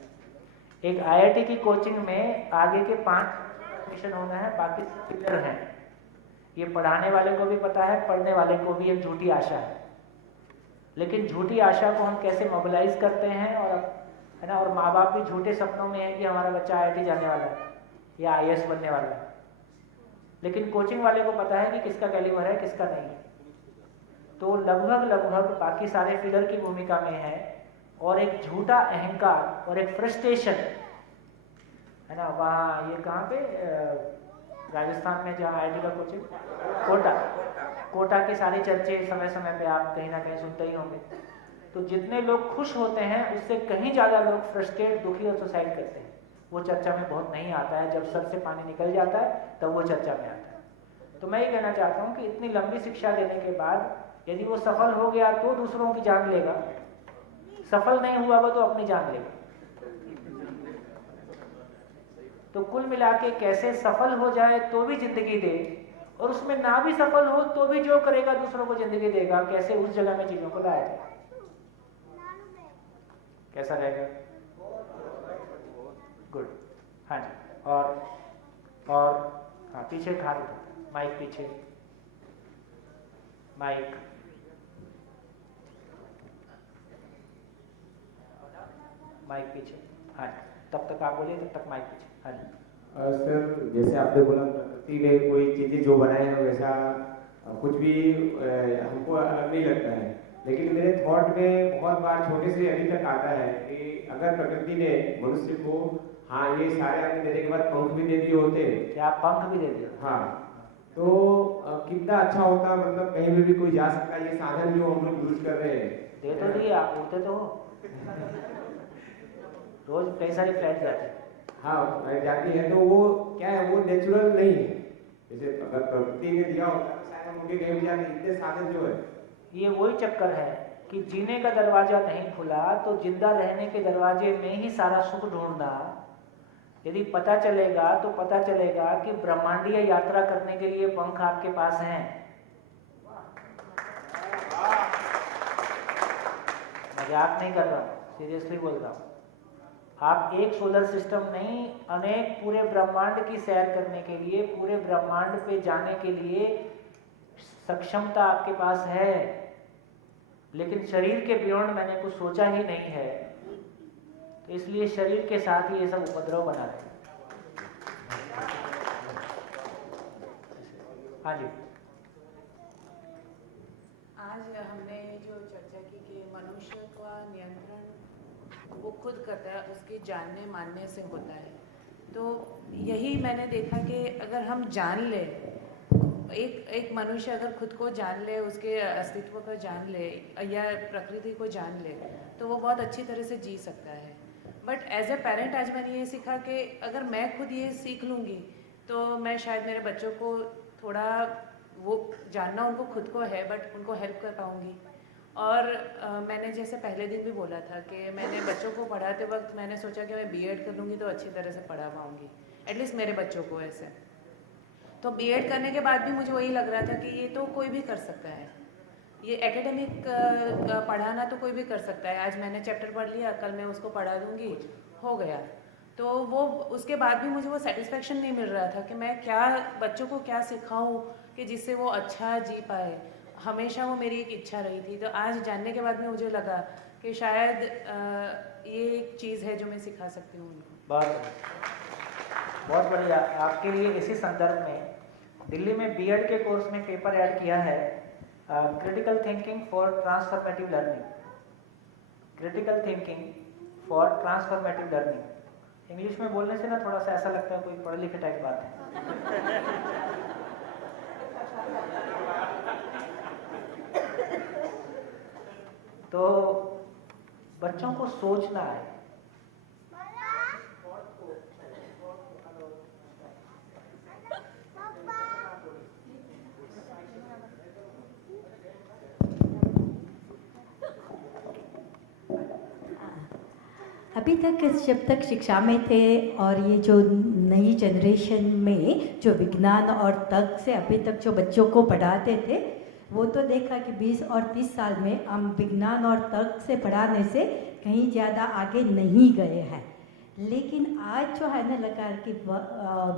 एक IIT की कोचिंग में आगे के 5 एडमिशन होना है, बाकी फिलर हैं। ये पढ़ाने वाले को भी पता है, पढ़ने वाले को भी एक झूठी आशा है। लेकिन झूठी आशा को हम कैसे मोबिलाइज करते हैं, और है ना, और माँ बाप भी झूठे सपनों में है कि हमारा बच्चा IIT जाने वाला है या IAS बनने वाला है। लेकिन कोचिंग वाले को पता है कि किसका कैलिबर है किसका नहीं है। तो लगभग बाकी सारे फिलर की भूमिका में है, और एक झूठा अहंकार और एक फ्रस्ट्रेशन, है ना। वहाँ ये कहाँ पे राजस्थान में जहाँ IIT का कोचिंग, कोटा के सारे चर्चे समय समय पे आप कहीं ना कहीं सुनते ही होंगे। तो जितने लोग खुश होते हैं उससे कहीं ज़्यादा लोग फ्रस्ट्रेट, दुखी और सुसाइड करते हैं। वो चर्चा में बहुत नहीं आता है, जब सर से पानी निकल जाता है तब वो चर्चा में आता है। तो मैं ये कहना चाहता हूँ कि इतनी लंबी शिक्षा देने के बाद यदि वो सफल हो गया तो दूसरों की जान लेगा, सफल नहीं हुआ वो तो अपनी जान लेगा। तो कुल मिला के कैसे सफल हो जाए तो भी जिंदगी दे, और उसमें ना भी सफल हो तो भी जो करेगा दूसरों को जिंदगी देगा, कैसे उस जगह में चीजों को लाया जाए। कैसा रहेगा? गुड। हाँ जी। और हाँ, पीछे एक हाथ उठाता, माइक पीछे, माइक पीछे। हाँ जी, तब तक आप बोलिए, तब तक माइक पीछे। हाँ जी। सर, जैसे आपने बोला प्रकृति में कोई चीज़ें जो बनाए हैं वैसा कुछ भी हमको अलग नहीं लगता है, लेकिन मेरे थॉट में बहुत बार छोटे से अभी तक आता है कि अगर प्रकृति ने मनुष्य को, हाँ, ये सारे आदमी देने के बाद पंख भी दे दिए होते, क्या पंख भी दे दिया? हाँ, तो कितना अच्छा होता, मतलब कहीं भी कोई जा सकता है। ये साधन जो हम लोग यूज कर रहे हैं, दे तो दिए, आप उड़ते तो हो। रोज कई सारी फ्लाइट जाती है। हाँ, फ्लाइट जाती है, तो वो क्या है, वो नेचुरल नहीं है। जैसे अगर प्रकृति ने दिया होता तो शायद हम उनके कहीं भी जाते। इतने साधन जो है, ये वही चक्कर है कि जीने का दरवाजा नहीं खुला तो जिंदा रहने के दरवाजे में ही सारा सुख ढूंढना। यदि पता चलेगा तो पता चलेगा कि ब्रह्मांडीय यात्रा करने के लिए पंख आपके पास हैं। मजाक नहीं कर रहा हूँ, सीरियसली बोल रहा हूँ। आप एक सोलर सिस्टम नहीं, अनेक पूरे ब्रह्मांड की सैर करने के लिए, पूरे ब्रह्मांड पे जाने के लिए सक्षमता आपके पास है, लेकिन शरीर के बियॉन्ड मैंने कुछ सोचा ही नहीं है, तो इसलिए शरीर के साथ ही ये सब उपद्रव बनाते हैं। हाँ जी। आज हमने जो चर्चा की कि मनुष्य का नियंत्रण वो खुद करता है, उसके जानने मानने से होता है। तो यही मैंने देखा कि अगर हम जान ले, एक मनुष्य अगर खुद को जान ले, उसके अस्तित्व को जान ले या प्रकृति को जान ले, तो वो बहुत अच्छी तरह से जी सकता है। बट एज ए पेरेंट आज मैंने ये सीखा कि अगर मैं खुद ये सीख लूँगी तो मैं शायद मेरे बच्चों को थोड़ा वो जानना उनको खुद को है, बट उनको हेल्प कर पाऊँगी। और मैंने जैसे पहले दिन भी बोला था कि मैंने बच्चों को पढ़ाते वक्त मैंने सोचा कि मैं बीएड कर लूँगी तो अच्छी तरह से पढ़ा पाऊँगी, एटलीस्ट मेरे बच्चों को ऐसे। तो बीएड करने के बाद भी मुझे वही लग रहा था कि ये तो कोई भी कर सकता है, ये एकेडमिक पढ़ाना तो कोई भी कर सकता है। आज मैंने चैप्टर पढ़ लिया, कल मैं उसको पढ़ा दूँगी, हो गया। तो वो उसके बाद भी मुझे वो सेटिस्फेक्शन नहीं मिल रहा था कि मैं क्या बच्चों को क्या सिखाऊं कि जिससे वो अच्छा जी पाए। हमेशा वो मेरी एक इच्छा रही थी। तो आज जानने के बाद में मुझे लगा कि शायद ये एक चीज़ है जो मैं सिखा सकती हूँ उनको। बहुत बढ़िया। आपके लिए इसी संदर्भ में दिल्ली में बीएड के कोर्स में पेपर ऐड किया है, critical thinking for transformative learning. Critical thinking for transformative learning. English में बोलने से ना थोड़ा सा ऐसा लगता है कोई पढ़े लिखे टाइप बात है। तो बच्चों को सोचना है। अभी तक जब तक शिक्षा में थे और ये जो नई जनरेशन में जो विज्ञान और तर्क से अभी तक जो बच्चों को पढ़ाते थे, वो तो देखा कि 20 और 30 साल में हम विज्ञान और तर्क से पढ़ाने से कहीं ज़्यादा आगे नहीं गए हैं। लेकिन आज जो है ना लगा कि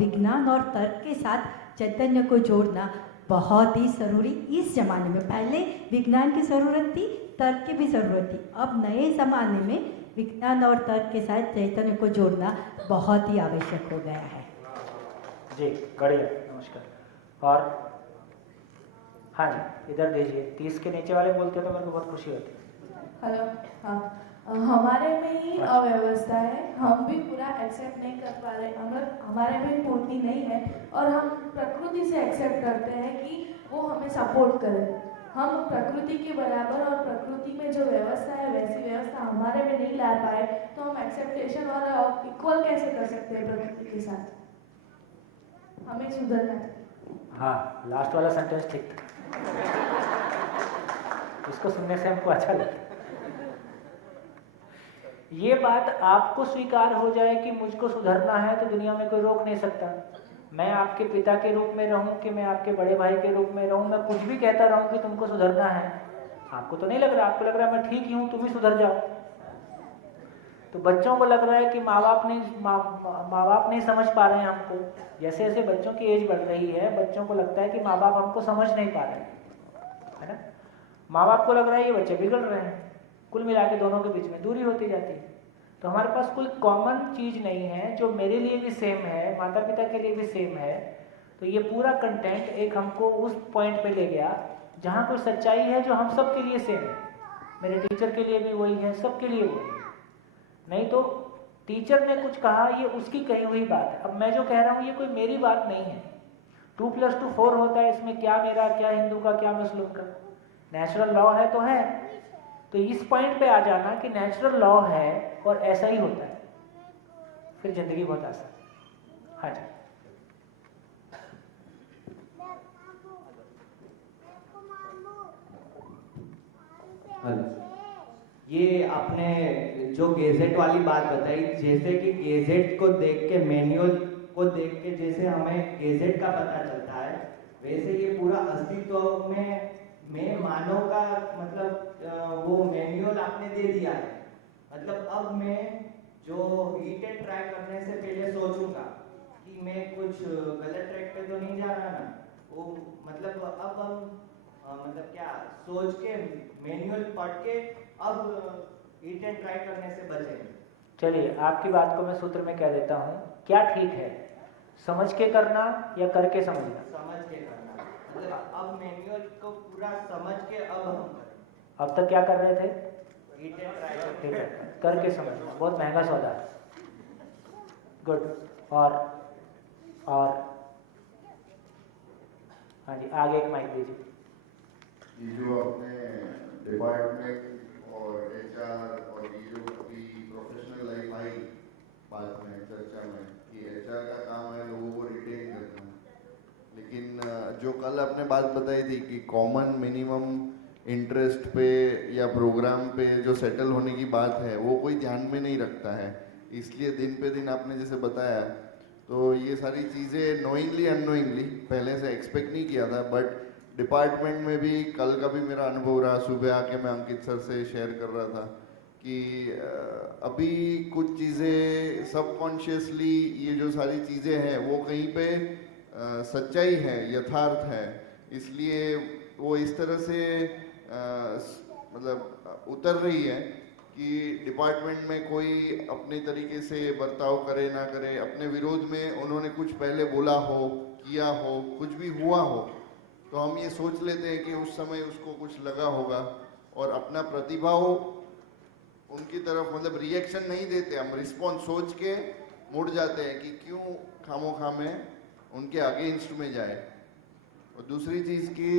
विज्ञान और तर्क के साथ चैतन्य को जोड़ना बहुत ही ज़रूरी इस ज़माने में। पहले विज्ञान की ज़रूरत थी, तर्क की भी ज़रूरत थी। अब नए ज़माने में विज्ञान और तर्क के साथ चैतन्य को जोड़ना बहुत ही आवश्यक हो गया है। जी बढ़िया, नमस्कार। और हाँ जी, इधर दीजिए। 30 के नीचे वाले बोलते तो मेरे को बहुत खुशी होती। हेलो, हाँ, हमारे में ही अव्यवस्था है, हम भी पूरा एक्सेप्ट नहीं कर पा रहे। हमारे में पूर्ति नहीं है और हम प्रकृति से एक्सेप्ट करते हैं कि वो हमें सपोर्ट करे। हम प्रकृति के बराबर और प्रकृति में जो व्यवस्था है वैसी व्यवस्था हमारे में नहीं ला पाए, तो हम एक्सेप्टेशन और इक्वल कैसे कर सकते हैं प्रकृति के साथ? हमें सुधरना चाहिए। हाँ, लास्ट वाला सेंटेंस ठीक था। इसको सुनने से हमको अच्छा लगता है। ये बात आपको स्वीकार हो जाए कि मुझको सुधरना है तो दुनिया में कोई रोक नहीं सकता। मैं आपके पिता के रूप में रहूं कि मैं आपके बड़े भाई के रूप में रहूं, मैं कुछ भी कहता रहूं कि तुमको सुधरना है, आपको तो नहीं लग रहा, आपको लग रहा है मैं ठीक ही हूं, तुम ही सुधर जाओ। तो बच्चों को लग रहा है कि माँ बाप नहीं समझ पा रहे हैं हमको। जैसे जैसे बच्चों की एज बढ़ रही है, बच्चों को लगता है कि माँ बाप हमको समझ नहीं पा रहे हैं, है ना। माँ बाप को लग रहा है ये बच्चे बिगड़ रहे हैं। कुल मिला के दोनों के बीच में दूरी होती जाती है। तो हमारे पास कोई कॉमन चीज़ नहीं है जो मेरे लिए भी सेम है, माता पिता के लिए भी सेम है। तो ये पूरा कंटेंट एक हमको उस पॉइंट पे ले गया जहाँ कोई सच्चाई है जो हम सब के लिए सेम है। मेरे टीचर के लिए भी वही है, सबके लिए वही है। नहीं तो टीचर ने कुछ कहा, ये उसकी कही हुई बात है। अब मैं जो कह रहा हूँ ये कोई मेरी बात नहीं है। 2+2 4 होता है, इसमें क्या मेरा, क्या हिंदू का, क्या मुस्लिम का। नेचुरल लॉ है तो है। तो इस पॉइंट पे आ जाना कि नेचुरल लॉ है और ऐसा ही होता है, फिर जिंदगी बहुत आसान। हाँ जी। हेलो, ये आपने जो गेजेट वाली बात बताई, जैसे कि गेजेट को देख के, मैनुअल को देख के जैसे हमें गेजेट का पता चलता है, वैसे ये पूरा अस्तित्व में मानव का मतलब वो मैनुअल आपने दे दिया है। मतलब अब मैं जो हीट एंड ट्राई करने से पहले सोचूंगा कि मैं कुछ गलत ट्रैक पे तो नहीं जा रहा ना, वो मतलब अब हम मतलब क्या सोच के मैनुअल पढ़ के अब हीट एंड ट्राई करने से बचेंगे। चलिए, आपकी बात को मैं सूत्र में कह देता हूँ। क्या ठीक है, समझ के करना या करके समझना? समझ के करना। मतलब अब मैनुअल को पूरा समझ के अब हम करें। अब तक क्या कर रहे थे? हीट एंड ट्राई ठीक है, करके समझना बहुत महंगा सौदा है। गुड। और हाँ जी, आगे एक माइक दीजिए। ये जो आपने डिपार्टमेंट और एचआर और ये जो अभी प्रोफेशनल लाइफ आई बात में चर्चा में कि एचआर का काम है लोगों को रिटेन करना, लेकिन जो कल आपने बात बताई थी कि कॉमन मिनिमम इंटरेस्ट पे या प्रोग्राम पे जो सेटल होने की बात है वो कोई ध्यान में नहीं रखता है, इसलिए दिन पे दिन आपने जैसे बताया तो ये सारी चीज़ें नोइंगली अननोइंगली पहले से एक्सपेक्ट नहीं किया था। बट डिपार्टमेंट में भी कल का भी मेरा अनुभव रहा, सुबह आके मैं अंकित सर से शेयर कर रहा था कि अभी कुछ चीज़ें सबकॉन्शियसली ये जो सारी चीज़ें हैं वो कहीं पे सच्चाई है, यथार्थ है, इसलिए वो इस तरह से मतलब उतर रही है कि डिपार्टमेंट में कोई अपने तरीके से बर्ताव करे ना करे, अपने विरोध में उन्होंने कुछ पहले बोला हो, किया हो, कुछ भी हुआ हो तो हम ये सोच लेते हैं कि उस समय उसको कुछ लगा होगा और अपना प्रतिभाव उनकी तरफ मतलब रिएक्शन नहीं देते, हम रिस्पॉन्स सोच के मुड़ जाते हैं कि क्यों खामोखा में उनके अगेंस्ट में जाए। और दूसरी चीज़ कि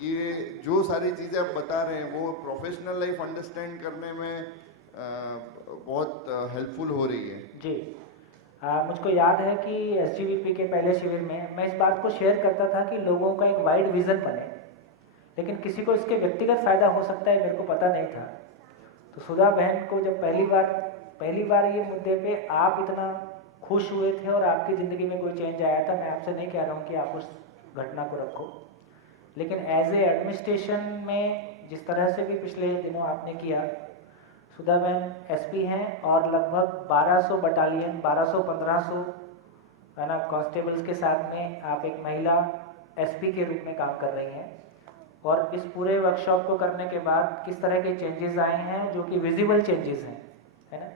ये जो सारी चीज़ें आप बता रहे हैं वो प्रोफेशनल लाइफ अंडरस्टैंड करने में बहुत हेल्पफुल हो रही है जी। मुझको याद है कि SGVP के पहले शिविर में मैं इस बात को शेयर करता था कि लोगों का एक वाइड विज़न बने, लेकिन किसी को इसके व्यक्तिगत फ़ायदा हो सकता है मेरे को पता नहीं था। तो सुधा बहन को जब पहली बार ये मुद्दे पे आप इतना खुश हुए थे और आपकी ज़िंदगी में कोई चेंज आया था, मैं आपसे नहीं कह रहा हूँ कि आप उस घटना को रखो, लेकिन एज ए एडमिनिस्ट्रेशन में जिस तरह से भी पिछले दिनों आपने किया, सुधा बहन SP हैं और लगभग 1200 बटालियन 1200-1500 है ना कांस्टेबल्स के साथ में आप एक महिला SP के रूप में काम कर रही हैं। और इस पूरे वर्कशॉप को करने के बाद किस तरह के चेंजेस आए हैं जो कि विजिबल चेंजेस हैं, है ना,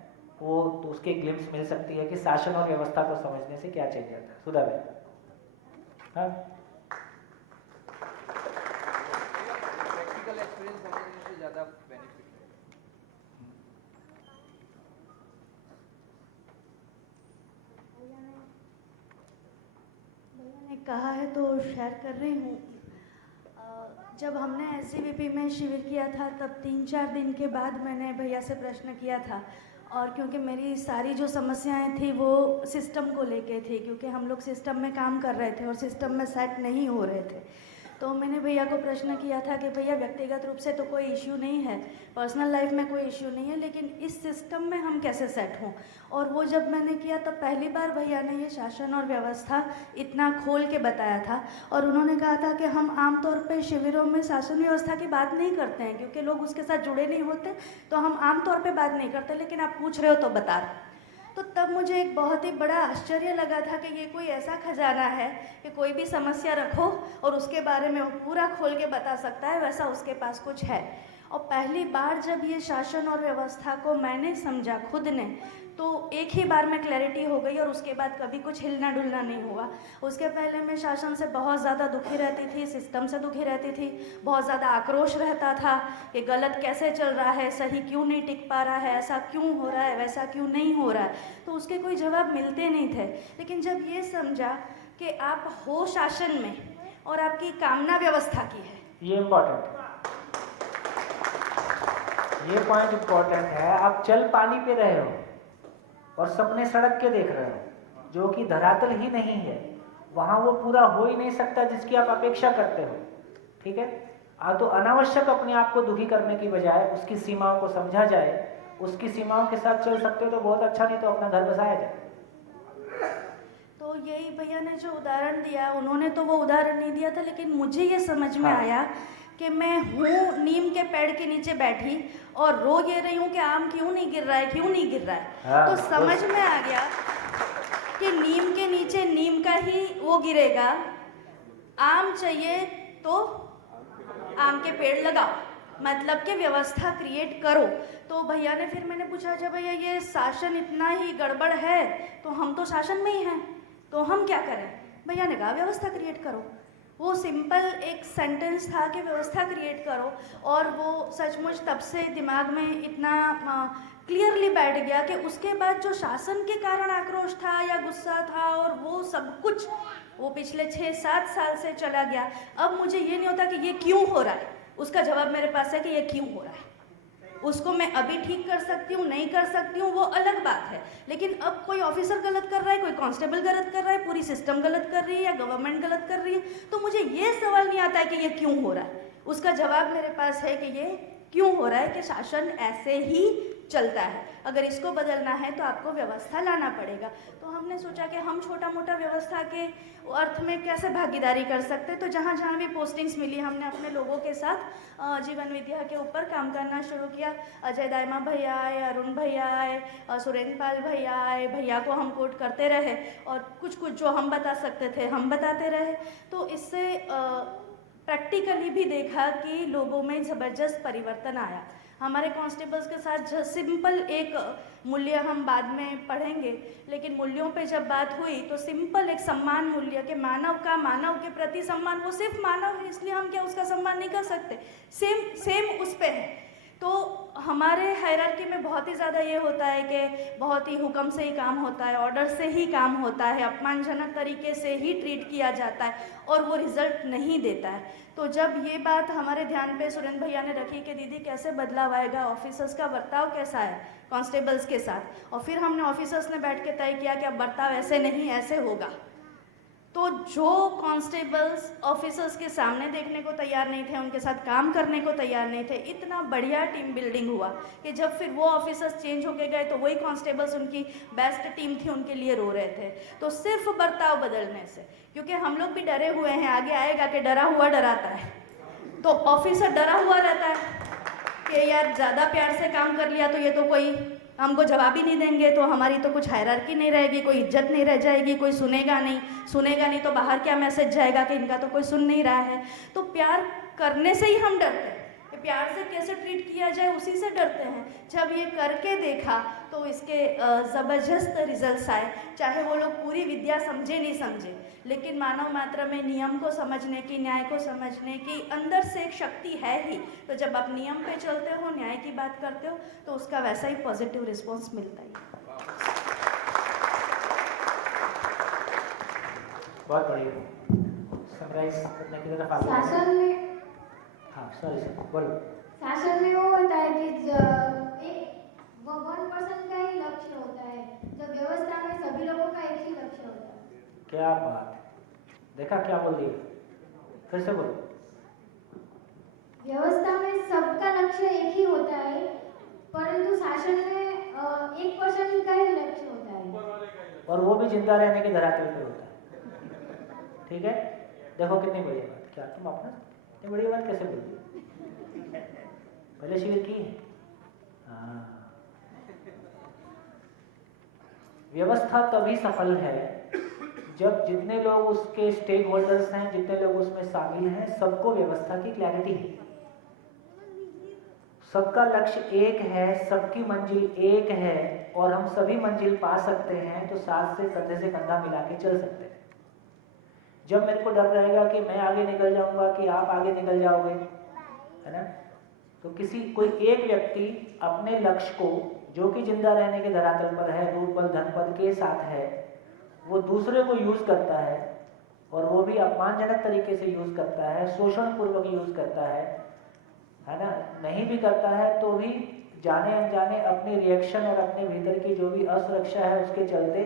वो तो उसके ग्लिम्स मिल सकती है कि शासन और व्यवस्था को समझने से क्या चेंज आता है। सुधा बहन, हाँ प्रैक्टिकल एक्सपीरियंस समझने से ज़्यादा बेनिफिट है। भैया ने कहा है तो शेयर कर रही हूँ। जब हमने SGVP में शिविर किया था तब 3-4 दिन के बाद मैंने भैया से प्रश्न किया था, और क्योंकि मेरी सारी जो समस्याएं थी वो सिस्टम को लेके थी, क्योंकि हम लोग सिस्टम में काम कर रहे थे और सिस्टम में सेट नहीं हो रहे थे। तो मैंने भैया को प्रश्न किया था कि भैया व्यक्तिगत रूप से तो कोई इश्यू नहीं है, पर्सनल लाइफ में कोई इश्यू नहीं है, लेकिन इस सिस्टम में हम कैसे सेट हों। और वो जब मैंने किया तब पहली बार भैया ने ये शासन और व्यवस्था इतना खोल के बताया था। और उन्होंने कहा था कि हम आमतौर पे शिविरों में शासन व्यवस्था की बात नहीं करते हैं क्योंकि लोग उसके साथ जुड़े नहीं होते, तो हम आमतौर पे बात नहीं करते, लेकिन आप पूछ रहे हो तो बता रहे। तो तब मुझे एक बहुत ही बड़ा आश्चर्य लगा था कि ये कोई ऐसा खजाना है कि कोई भी समस्या रखो और उसके बारे में वो पूरा खोल के बता सकता है, वैसा उसके पास कुछ है। और पहली बार जब ये शासन और व्यवस्था को मैंने समझा खुद ने, तो एक ही बार में क्लैरिटी हो गई और उसके बाद कभी कुछ हिलना डुलना नहीं हुआ। उसके पहले मैं शासन से बहुत ज़्यादा दुखी रहती थी, सिस्टम से दुखी रहती थी, बहुत ज़्यादा आक्रोश रहता था कि गलत कैसे चल रहा है, सही क्यों नहीं टिक पा रहा है, ऐसा क्यों हो रहा है, वैसा क्यों नहीं हो रहा है, तो उसके कोई जवाब मिलते नहीं थे। लेकिन जब ये समझा कि आप हो शासन में और आपकी कामना व्यवस्था की है, ये इम्पोर्टेंट है, ये पॉइंट इम्पोर्टेंट है। आप चल पानी पे रहे हो और सपने सड़क के देख रहे हो, जो कि धरातल ही नहीं है, वहाँ वो पूरा हो ही नहीं सकता जिसकी आप अपेक्षा करते हो। ठीक है, तो अनावश्यक अपने आप को दुखी करने की बजाय उसकी सीमाओं को समझा जाए, उसकी सीमाओं के साथ चल सकते हो तो बहुत अच्छा, नहीं तो अपना घर बसाया जाए। तो यही भैया ने जो उदाहरण दिया, उन्होंने तो वो उदाहरण नहीं दिया था, लेकिन मुझे ये समझ में आया कि मैं हूँ नीम के पेड़ के नीचे बैठी और रो ये रही हूँ कि आम क्यों नहीं गिर रहा है, क्यों नहीं गिर रहा है। तो समझ में आ गया कि नीम के नीचे नीम का ही वो गिरेगा, आम चाहिए तो आम के पेड़ लगाओ, मतलब कि व्यवस्था क्रिएट करो। तो भैया ने फिर मैंने पूछा, जब भैया ये शासन इतना ही गड़बड़ है तो हम तो शासन में ही हैं, तो हम क्या करें। भैया ने कहा व्यवस्था क्रिएट करो। वो सिंपल एक सेंटेंस था कि व्यवस्था क्रिएट करो, और वो सचमुच तब से दिमाग में इतना क्लियरली बैठ गया कि उसके बाद जो शासन के कारण आक्रोश था या गुस्सा था और वो सब कुछ वो पिछले 6-7 साल से चला गया। अब मुझे ये नहीं होता कि ये क्यों हो रहा है, उसका जवाब मेरे पास है कि ये क्यों हो रहा है। उसको मैं अभी ठीक कर सकती हूँ, नहीं कर सकती हूँ, वो अलग बात है, लेकिन अब कोई ऑफिसर गलत कर रहा है, कोई कांस्टेबल गलत कर रहा है, पूरी सिस्टम गलत कर रही है या गवर्नमेंट गलत कर रही है, तो मुझे ये सवाल नहीं आता है कि ये क्यों हो रहा है। उसका जवाब मेरे पास है कि ये क्यों हो रहा है, कि शासन ऐसे ही चलता है, अगर इसको बदलना है तो आपको व्यवस्था लाना पड़ेगा। तो हमने सोचा कि हम छोटा मोटा व्यवस्था के अर्थ में कैसे भागीदारी कर सकते, तो जहाँ जहाँ भी पोस्टिंग्स मिली हमने अपने लोगों के साथ जीवन विद्या के ऊपर काम करना शुरू किया। अजय दायमा भैया आए, अरुण भैया आए, सुरेंद्र पाल भैया आए, भैया को हम कोट करते रहे और कुछ कुछ जो हम बता सकते थे हम बताते रहे। तो इससे प्रैक्टिकली भी देखा कि लोगों में ज़बरदस्त परिवर्तन आया। हमारे कांस्टेबल्स के साथ सिंपल एक मूल्य हम बाद में पढ़ेंगे, लेकिन मूल्यों पे जब बात हुई तो सिंपल एक सम्मान मूल्य के मानव के प्रति सम्मान, वो सिर्फ मानव है इसलिए हम क्या उसका सम्मान नहीं कर सकते, सेम उस पे है। तो हमारे हायरार्की में बहुत ही ज़्यादा ये होता है कि बहुत ही हुक्म से ही काम होता है, ऑर्डर से ही काम होता है, अपमानजनक तरीके से ही ट्रीट किया जाता है और वो रिजल्ट नहीं देता है। तो जब ये बात हमारे ध्यान पे सुरेंद्र भैया ने रखी कि दीदी कैसे बदलाव आएगा, ऑफिसर्स का बर्ताव कैसा है कांस्टेबल्स के साथ, और फिर हमने ऑफिसर्स ने बैठ के तय किया कि अब बर्ताव ऐसे नहीं ऐसे होगा। तो जो कांस्टेबल्स ऑफिसर्स के सामने देखने को तैयार नहीं थे, उनके साथ काम करने को तैयार नहीं थे, इतना बढ़िया टीम बिल्डिंग हुआ कि जब फिर वो ऑफिसर्स चेंज होके गए तो वही कांस्टेबल्स उनकी बेस्ट टीम थी, उनके लिए रो रहे थे। तो सिर्फ बर्ताव बदलने से, क्योंकि हम लोग भी डरे हुए हैं, आगे आएगा कि डरा हुआ डराता है, तो ऑफिसर डरा हुआ रहता है कि यार ज़्यादा प्यार से काम कर लिया तो ये तो कोई हमको जवाब ही नहीं देंगे, तो हमारी तो कुछ हायरार्की नहीं रहेगी, कोई इज्जत नहीं रह जाएगी, कोई सुनेगा नहीं तो बाहर क्या मैसेज जाएगा कि इनका तो कोई सुन नहीं रहा है। तो प्यार करने से ही हम डरते हैं, कि प्यार से कैसे ट्रीट किया जाए उसी से डरते हैं। जब ये करके देखा तो इसके ज़बरदस्त रिजल्ट्स आए, चाहे वो लोग पूरी विद्या समझे नहीं समझे, लेकिन मानव मात्रा में नियम को समझने की, न्याय को समझने की अंदर से एक शक्ति है ही। तो जब आप नियम पे चलते हो, न्याय की बात करते हो, तो उसका वैसा ही पॉजिटिव रिस्पॉन्स मिलता ही। बहुत बढ़िया। समराइज करने की तरफ आगे शासन में, हाँ सॉरी सर बोलो। शासन में वो होता है कि वो 1% का ही लक्ष्य होता है, जब व्यवस्था में सभी लोगों का एक ही लक्ष्य होता है। क्या बात, देखा क्या बोल दिया, फिर से बोलो। व्यवस्था में सबका लक्ष्य एक ही होता है, परंतु शासन में 1% का ही लक्ष्य होता है, और वो भी जिंदा रहने के धरातल पे होता है। ठीक है, देखो कितनी बढ़िया बात। क्या तुम अपना इतनी बढ़िया बात कैसे बोल दी? पहले शिविर की है। हाँ, व्यवस्था तभी सफल है जब जितने लोग उसके स्टेक होल्डर्स हैं, जितने लोग उसमें शामिल हैं, सबको व्यवस्था की क्लैरिटी है, सबका लक्ष्य एक है, सबकी मंजिल एक है, और हम सभी मंजिल पा सकते हैं तो साथ से कंधे से कंधा मिला के चल सकते हैं। जब मेरे को डर रहेगा कि मैं आगे निकल जाऊंगा कि आप आगे निकल जाओगे, है ना, तो कोई एक व्यक्ति अपने लक्ष्य को, जो कि जिंदा रहने के धरातल पर है, रूप बल धन पद के साथ है, वो दूसरे को यूज करता है, और वो भी अपमानजनक तरीके से यूज करता है, शोषण पूर्वक यूज करता है ना, नहीं भी करता है तो भी जाने अनजाने अपनी रिएक्शन और अपने भीतर की जो भी असुरक्षा है उसके चलते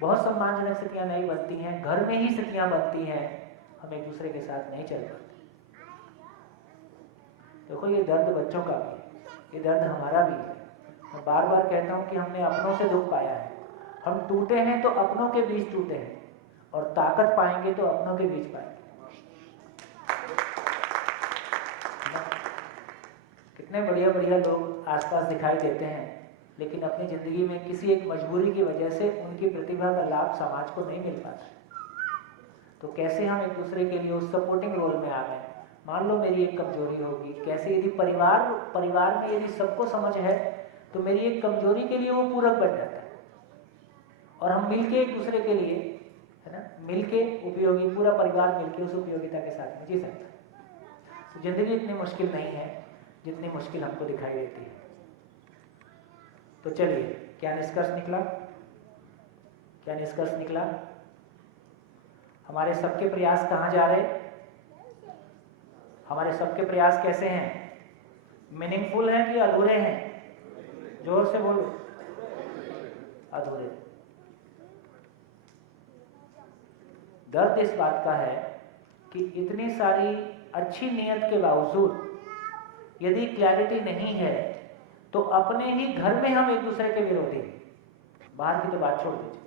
बहुत सम्मानजनक स्थितियां नहीं बनती हैं, घर में ही स्थितियां बनती हैं, हम एक दूसरे के साथ नहीं चल पाते। देखो ये दर्द बच्चों का भी है, ये दर्द हमारा भी है। मैं बार बार कहता हूँ कि हमने अपनों से दुख पाया है, हम टूटे हैं तो अपनों के बीच टूटे हैं, और ताकत पाएंगे तो अपनों के बीच पाएंगे। कितने बढ़िया बढ़िया लोग आसपास दिखाई देते हैं, लेकिन अपनी ज़िंदगी में किसी एक मजबूरी की वजह से उनकी प्रतिभा का लाभ समाज को नहीं मिल पाता। तो कैसे हम एक दूसरे के लिए उस सपोर्टिंग रोल में आ गए। मान लो मेरी एक कमजोरी होगी, कैसे यदि परिवार में यदि सबको समझ है तो मेरी एक कमजोरी के लिए वो पूरक बन जाता है, और हम मिलके एक दूसरे के लिए, है ना, मिलके उपयोगी, पूरा परिवार मिलके उस उपयोगिता के साथ में जी सकता है। तो जिंदगी इतनी मुश्किल नहीं है जितनी मुश्किल हमको दिखाई देती है। तो चलिए, क्या निष्कर्ष निकला? क्या निष्कर्ष निकला? हमारे सबके प्रयास कहाँ जा रहे? हमारे सबके प्रयास कैसे हैं? मीनिंगफुल हैं कि अधूरे हैं? जोर से बोलो। अधूरे। दर्द इस बात का है कि इतनी सारी अच्छी नीयत के बावजूद यदि क्लैरिटी नहीं है तो अपने ही घर में हम एक दूसरे के विरोधी हैं। बाहर की तो बात छोड़ दीजिए,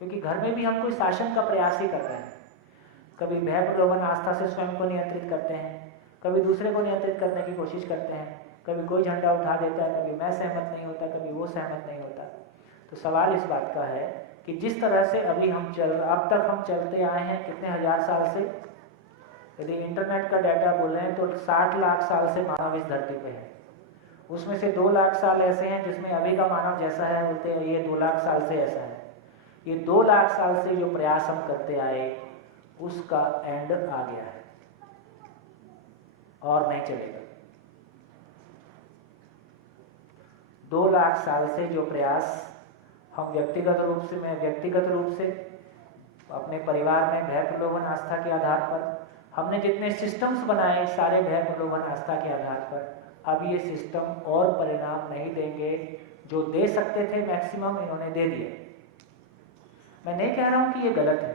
क्योंकि घर में भी हम कोई शासन का प्रयास ही कर रहे हैं। कभी भय प्रलोभन आस्था से स्वयं को नियंत्रित करते हैं, कभी दूसरे को नियंत्रित करने की कोशिश करते हैं, कभी कोई झंडा उठा देता है, कभी मैं सहमत नहीं होता, कभी वो सहमत नहीं होता। तो सवाल इस बात का है कि जिस तरह से अभी अब तक हम चलते आए हैं, कितने हजार साल से, यदि इंटरनेट का डाटा बोलें तो 60 लाख साल से मानव इस धरती पे है। उसमें से 2 लाख साल ऐसे हैं जिसमें अभी का मानव जैसा है, बोलते हैं ये 2 लाख साल से ऐसा है। ये 2 लाख साल से जो प्रयास हम करते आए उसका एंड आ गया है और नहीं चलेगा। 2 लाख साल से जो प्रयास हम व्यक्तिगत रूप से अपने परिवार में भय प्रलोभन आस्था के आधार पर हमने जितने सिस्टम्स बनाए, सारे भय प्रलोभन आस्था के आधार पर, अब ये सिस्टम और परिणाम नहीं देंगे। जो दे सकते थे मैक्सिमम इन्होंने दे दिए। मैं नहीं कह रहा हूं कि ये गलत है,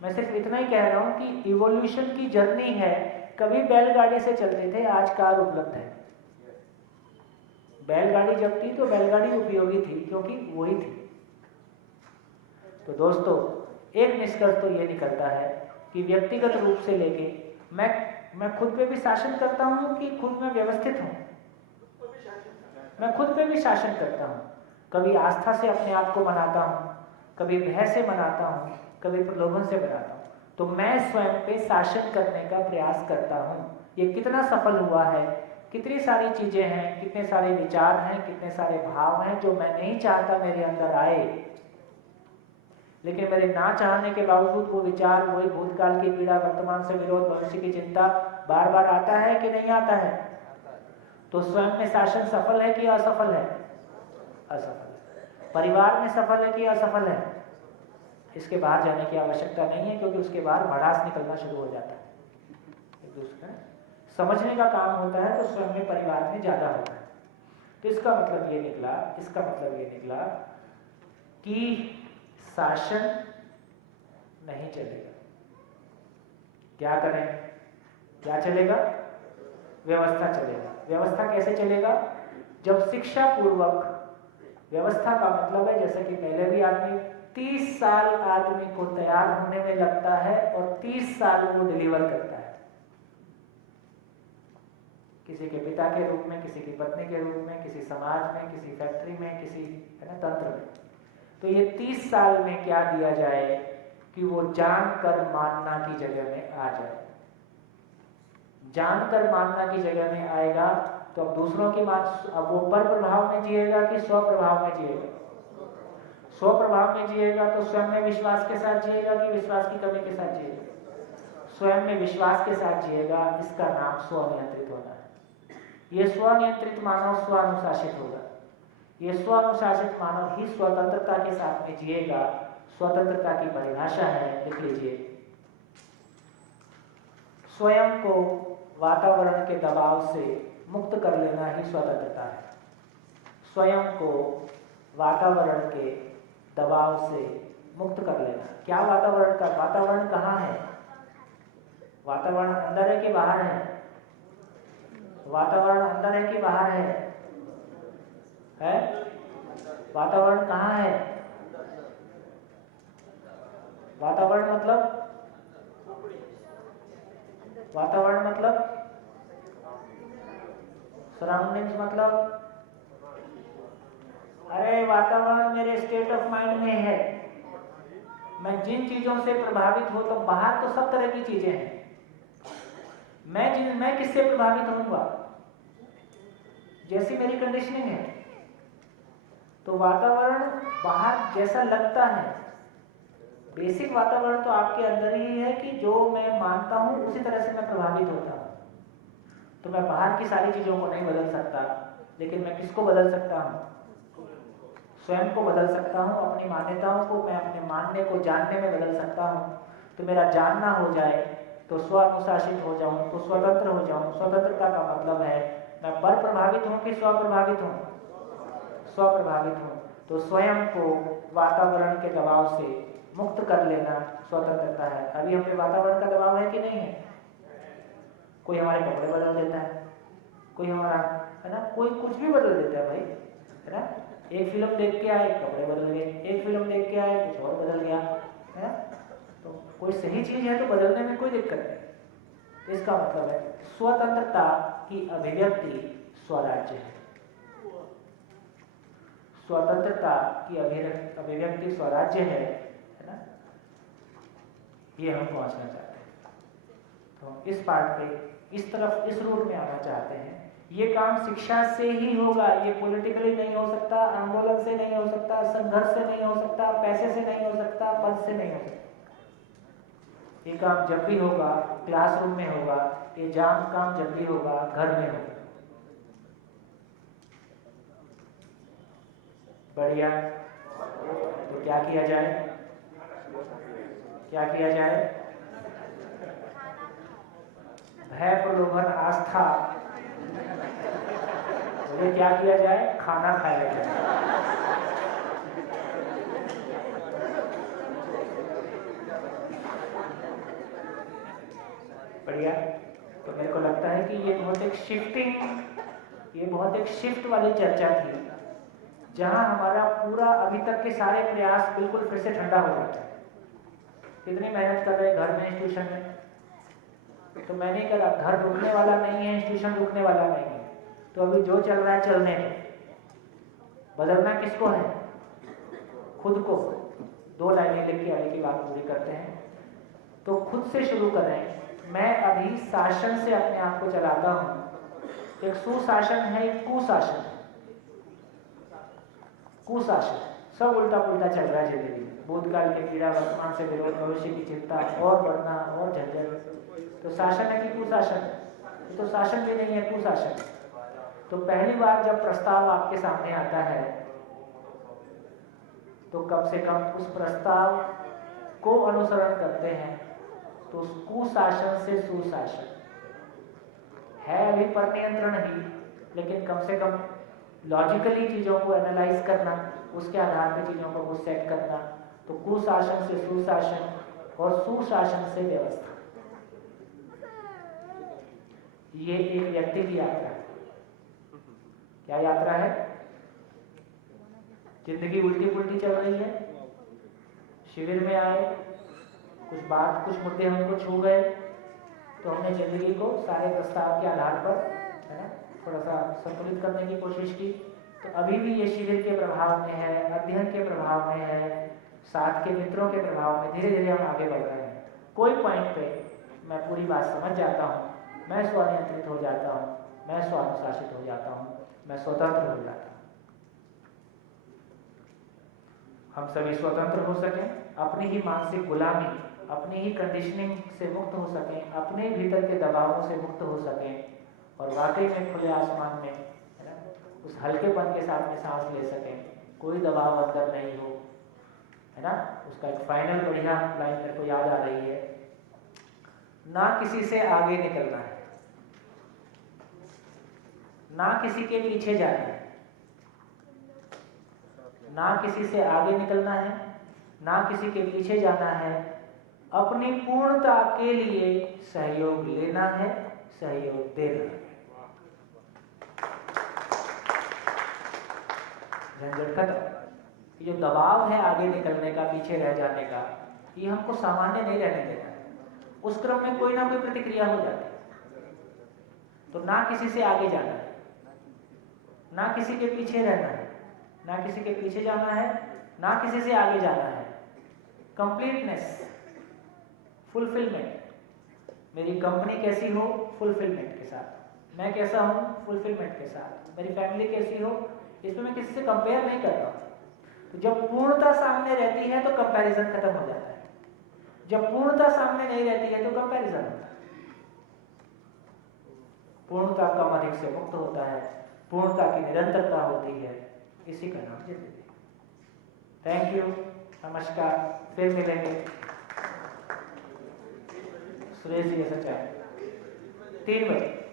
मैं सिर्फ इतना ही कह रहा हूं कि इवोल्यूशन की जर्नी है। कभी बैलगाड़ी से चलते थे, आज कार उपलब्ध है। बैलगाड़ी जब थी तो बैलगाड़ी उपयोगी थी क्योंकि वही थी। तो दोस्तों, एक निष्कर्ष तो ये निकलता है कि व्यक्तिगत रूप से लेके मैं खुद पे भी शासन करता हूँ कि खुद में व्यवस्थित हूँ। मैं खुद पे भी शासन करता हूँ। कभी आस्था से अपने आप को मनाता हूँ, कभी भय से मनाता हूँ, कभी प्रलोभन से बनाता हूँ। तो मैं स्वयं पे शासन करने का प्रयास करता हूँ। ये कितना सफल हुआ है, कितनी सारी चीजें हैं, कितने सारे विचार हैं, कितने सारे भाव हैं जो मैं नहीं चाहता मेरे अंदर आए, लेकिन मेरे ना चाहने के बावजूद वो विचार, वही भूतकाल की पीड़ा, वर्तमान से विरोध, भविष्य की चिंता बार बार आता है कि नहीं आता है? तो स्वयं में शासन सफल है कि असफल है? असफल है। परिवार में सफल है कि असफल है? इसके बाहर जाने की आवश्यकता नहीं है, क्योंकि उसके बाहर भड़ास निकलना शुरू हो जाता है। एक दूसरे समझने का काम होता है तो स्वयं में, परिवार में ज्यादा होता है। तो इसका मतलब ये निकला कि शासन नहीं चलेगा। क्या करें? क्या चलेगा? व्यवस्था चलेगा। व्यवस्था कैसे चलेगा? जब शिक्षा पूर्वक, व्यवस्था का मतलब है जैसे कि पहले भी आदमी 30 साल आदमी को तैयार होने में लगता है और 30 साल वो डिलीवर करता है, किसी के पिता के रूप में, किसी की पत्नी के रूप में, किसी समाज में, किसी फैक्ट्री में, किसी है ना तंत्र में। तो ये 30 साल में क्या दिया जाए कि वो जानकर मानना की जगह में आ जाए। जानकर मानना की जगह में आएगा तो अब दूसरों की बात, अब वो पर प्रभाव में जिएगा कि स्व प्रभाव में जिएगा? स्व प्रभाव में जिएगा तो स्वयं में विश्वास के साथ जिएगा कि विश्वास की कमी के साथ जिएगा? स्वयं में विश्वास के साथ जिएगा। इसका नाम स्वनियंत्रित होना है। ये स्वनियंत्रित मानव स्वानुशासित होगा। ये स्वानुशासित मानव ही स्वतंत्रता के साथ में जिएगा। स्वतंत्रता की परिभाषा है, लिख लीजिए, स्वयं को वातावरण के दबाव से मुक्त कर लेना ही स्वतंत्रता है। स्वयं को वातावरण के दबाव से मुक्त कर लेना। क्या वातावरण का? वातावरण कहाँ है? वातावरण अंदर है कि बाहर है? वातावरण अंदर है कि बाहर है? वातावरण कहाँ है? वातावरण मतलब, वातावरण मतलब सराउंडिंग्स मतलब, अरे वातावरण मेरे स्टेट ऑफ माइंड में है। मैं जिन चीजों से प्रभावित हो, तो बाहर तो सब तरह की चीजें हैं। मैं किससे प्रभावित होऊंगा? जैसी मेरी कंडीशनिंग है। तो वातावरण बाहर जैसा लगता है, बेसिक वातावरण तो आपके अंदर ही है कि जो मैं मानता हूं उसी तरह से मैं प्रभावित होता हूं। तो मैं बाहर की सारी चीजों को नहीं बदल सकता, लेकिन मैं किसको बदल सकता हूं? स्वयं को बदल सकता हूं। अपनी मान्यताओं को मैं अपने मानने को जानने में बदल सकता हूं। तो मेरा जानना हो जाए तो स्व अनुशासित हो जाऊं, तो स्वतंत्र हो जाऊं। स्वतंत्रता का मतलब है मैं पर प्रभावित हूं कि स्व प्रभावित हूं? स्व प्रभावित हूं। तो स्वयं को वातावरण के दबाव से मुक्त कर लेना स्वतंत्रता है। अभी हम पे वातावरण का दबाव है कि नहीं है? कोई हमारे कपड़े बदल देता है, कोई हमारा, है ना, कोई कुछ भी बदल देता है भाई, है ना। एक फिल्म देख के आए, कपड़े बदल गए, एक फिल्म देख के आए, कुछ और बदल गया, है। तो कोई सही चीज है तो बदलने में कोई दिक्कत नहीं। तो इसका मतलब है स्वतंत्रता की अभिव्यक्ति स्वराज्य है। स्वतंत्रता की अभिव्यक्ति स्वराज्य है ना। ये हम पहुंचना चाहते हैं। तो इस पार्ट पे, इस तरफ, इस रूट में आना चाहते हैं। ये काम शिक्षा से ही होगा। ये पॉलिटिकली नहीं हो सकता, आंदोलन से नहीं हो सकता, संघर्ष से नहीं हो सकता, पैसे से नहीं हो सकता, पद से नहीं हो सकता। ये काम जब भी होगा क्लासरूम में होगा, ये काम जब भी होगा घर में होगा। बढ़िया। तो क्या किया जाए? क्या किया जाए? भय, प्रलोभन, आस्था, तो क्या किया जाए? खाना खाया जाए। बढ़िया। तो मेरे को लगता है कि ये बहुत एक शिफ्ट वाली चर्चा थी, जहां हमारा पूरा अभी तक के सारे प्रयास बिल्कुल फिर से ठंडा हो जाता है। कितनी मेहनत कर रहे घर में, इंस्टीट्यूशन में, तो मैं नहीं करा। घर रुकने वाला नहीं है, इंस्टीट्यूशन रुकने वाला नहीं है। तो अभी जो चल रहा है चलने में, बदलना किसको है? खुद को। 2 लाइनें लिख के आगे की बात पूरी करते हैं। तो खुद से शुरू करें। मैं अभी शासन से अपने आप को चलाता हूं। एक सुशासन है, एक कुशासन है। कुशासन सब उल्टा पुल्टा चल रहा है जिंदगी में। भूतकाल के पीड़ा, वर्तमान से विरोध, भविष्य की चिंता, और बढ़ना और झंझट। तो शासन है कि कुशासन? तो शासन भी नहीं है, कुशासन। तो पहली बार जब प्रस्ताव आपके सामने आता है तो कम से कम उस प्रस्ताव को अनुसरण करते हैं। तो उस कुशासन से सुशासन है अभी पर नियंत्रण ही, लेकिन कम से कम लॉजिकली चीजों को एनालाइज करना, उसके आधार पर चीजों को सेट करना। तो कुशासन से सुशासन और सुशासन से व्यवस्था। ये एक व्यक्ति की यात्रा है। क्या यात्रा है? जिंदगी उल्टी पुल्टी चल रही है, शिविर में आए, कुछ मुद्दे हमको छू गए, तो हमने जिंदगी को सारे प्रस्ताव के आधार पर, है ना, थोड़ा सा संतुलित करने की कोशिश की। तो अभी भी ये शिविर के प्रभाव में है, अध्ययन के प्रभाव में है, साथ के मित्रों के प्रभाव में धीरे धीरे हम आगे बढ़ रहे हैं। कोई पॉइंट पे मैं पूरी बात समझ जाता हूँ, मैं स्वनियंत्रित हो जाता हूँ, मैं स्वानुशासित हो जाता हूँ, मैं स्वतंत्र हो जाता हूँ। हम सभी स्वतंत्र हो सकें, अपनी ही मानसिक गुलामी, अपनी ही कंडीशनिंग से मुक्त हो सकें, अपने भीतर के दबावों से मुक्त हो सकें और वाकई में खुले आसमान में, है ना, उस हल्केपन के साथ में सांस ले सकें, कोई दबाव अंदर नहीं हो, है ना। उसका एक फाइनल बढ़िया लाइन मेरे को याद आ रही है, ना किसी से आगे निकलना है, ना किसी के पीछे जाना है, ना किसी से आगे निकलना है, ना किसी के पीछे जाना है, अपनी पूर्णता के लिए सहयोग लेना है, सहयोग देना है। झंझट खत्म। ये जो दबाव है आगे निकलने का, पीछे रह जाने का, ये हमको सामान्य नहीं रहने देना है। उस क्रम में कोई ना कोई प्रतिक्रिया हो जाती है। तो ना किसी से आगे जाना है, ना किसी के पीछे रहना है, ना किसी के पीछे जाना है, ना किसी से आगे जाना है। Completeness, fulfilment. मेरी कंपनी कैसी हो? फुलफिलमेंट के साथ। मैं कैसा हूँ? फुलफिलमेंट के साथ। मेरी फैमिली कैसी हो? इसमें मैं किसी से कंपेयर नहीं कर रहा हूँ। तो जब पूर्णता सामने रहती है तो कंपैरिजन खत्म हो जाता है। जब पूर्णता सामने नहीं रहती है तो कंपैरिजन होता है। पूर्णता कम अधिक से मुक्त होता है, पूर्णता की निरंतरता होती है, इसी का नाम जिंदगी। थैंक यू, नमस्कार, फिर मिलेंगे। सुरेश जी ऐसा चाहे 3 बजे।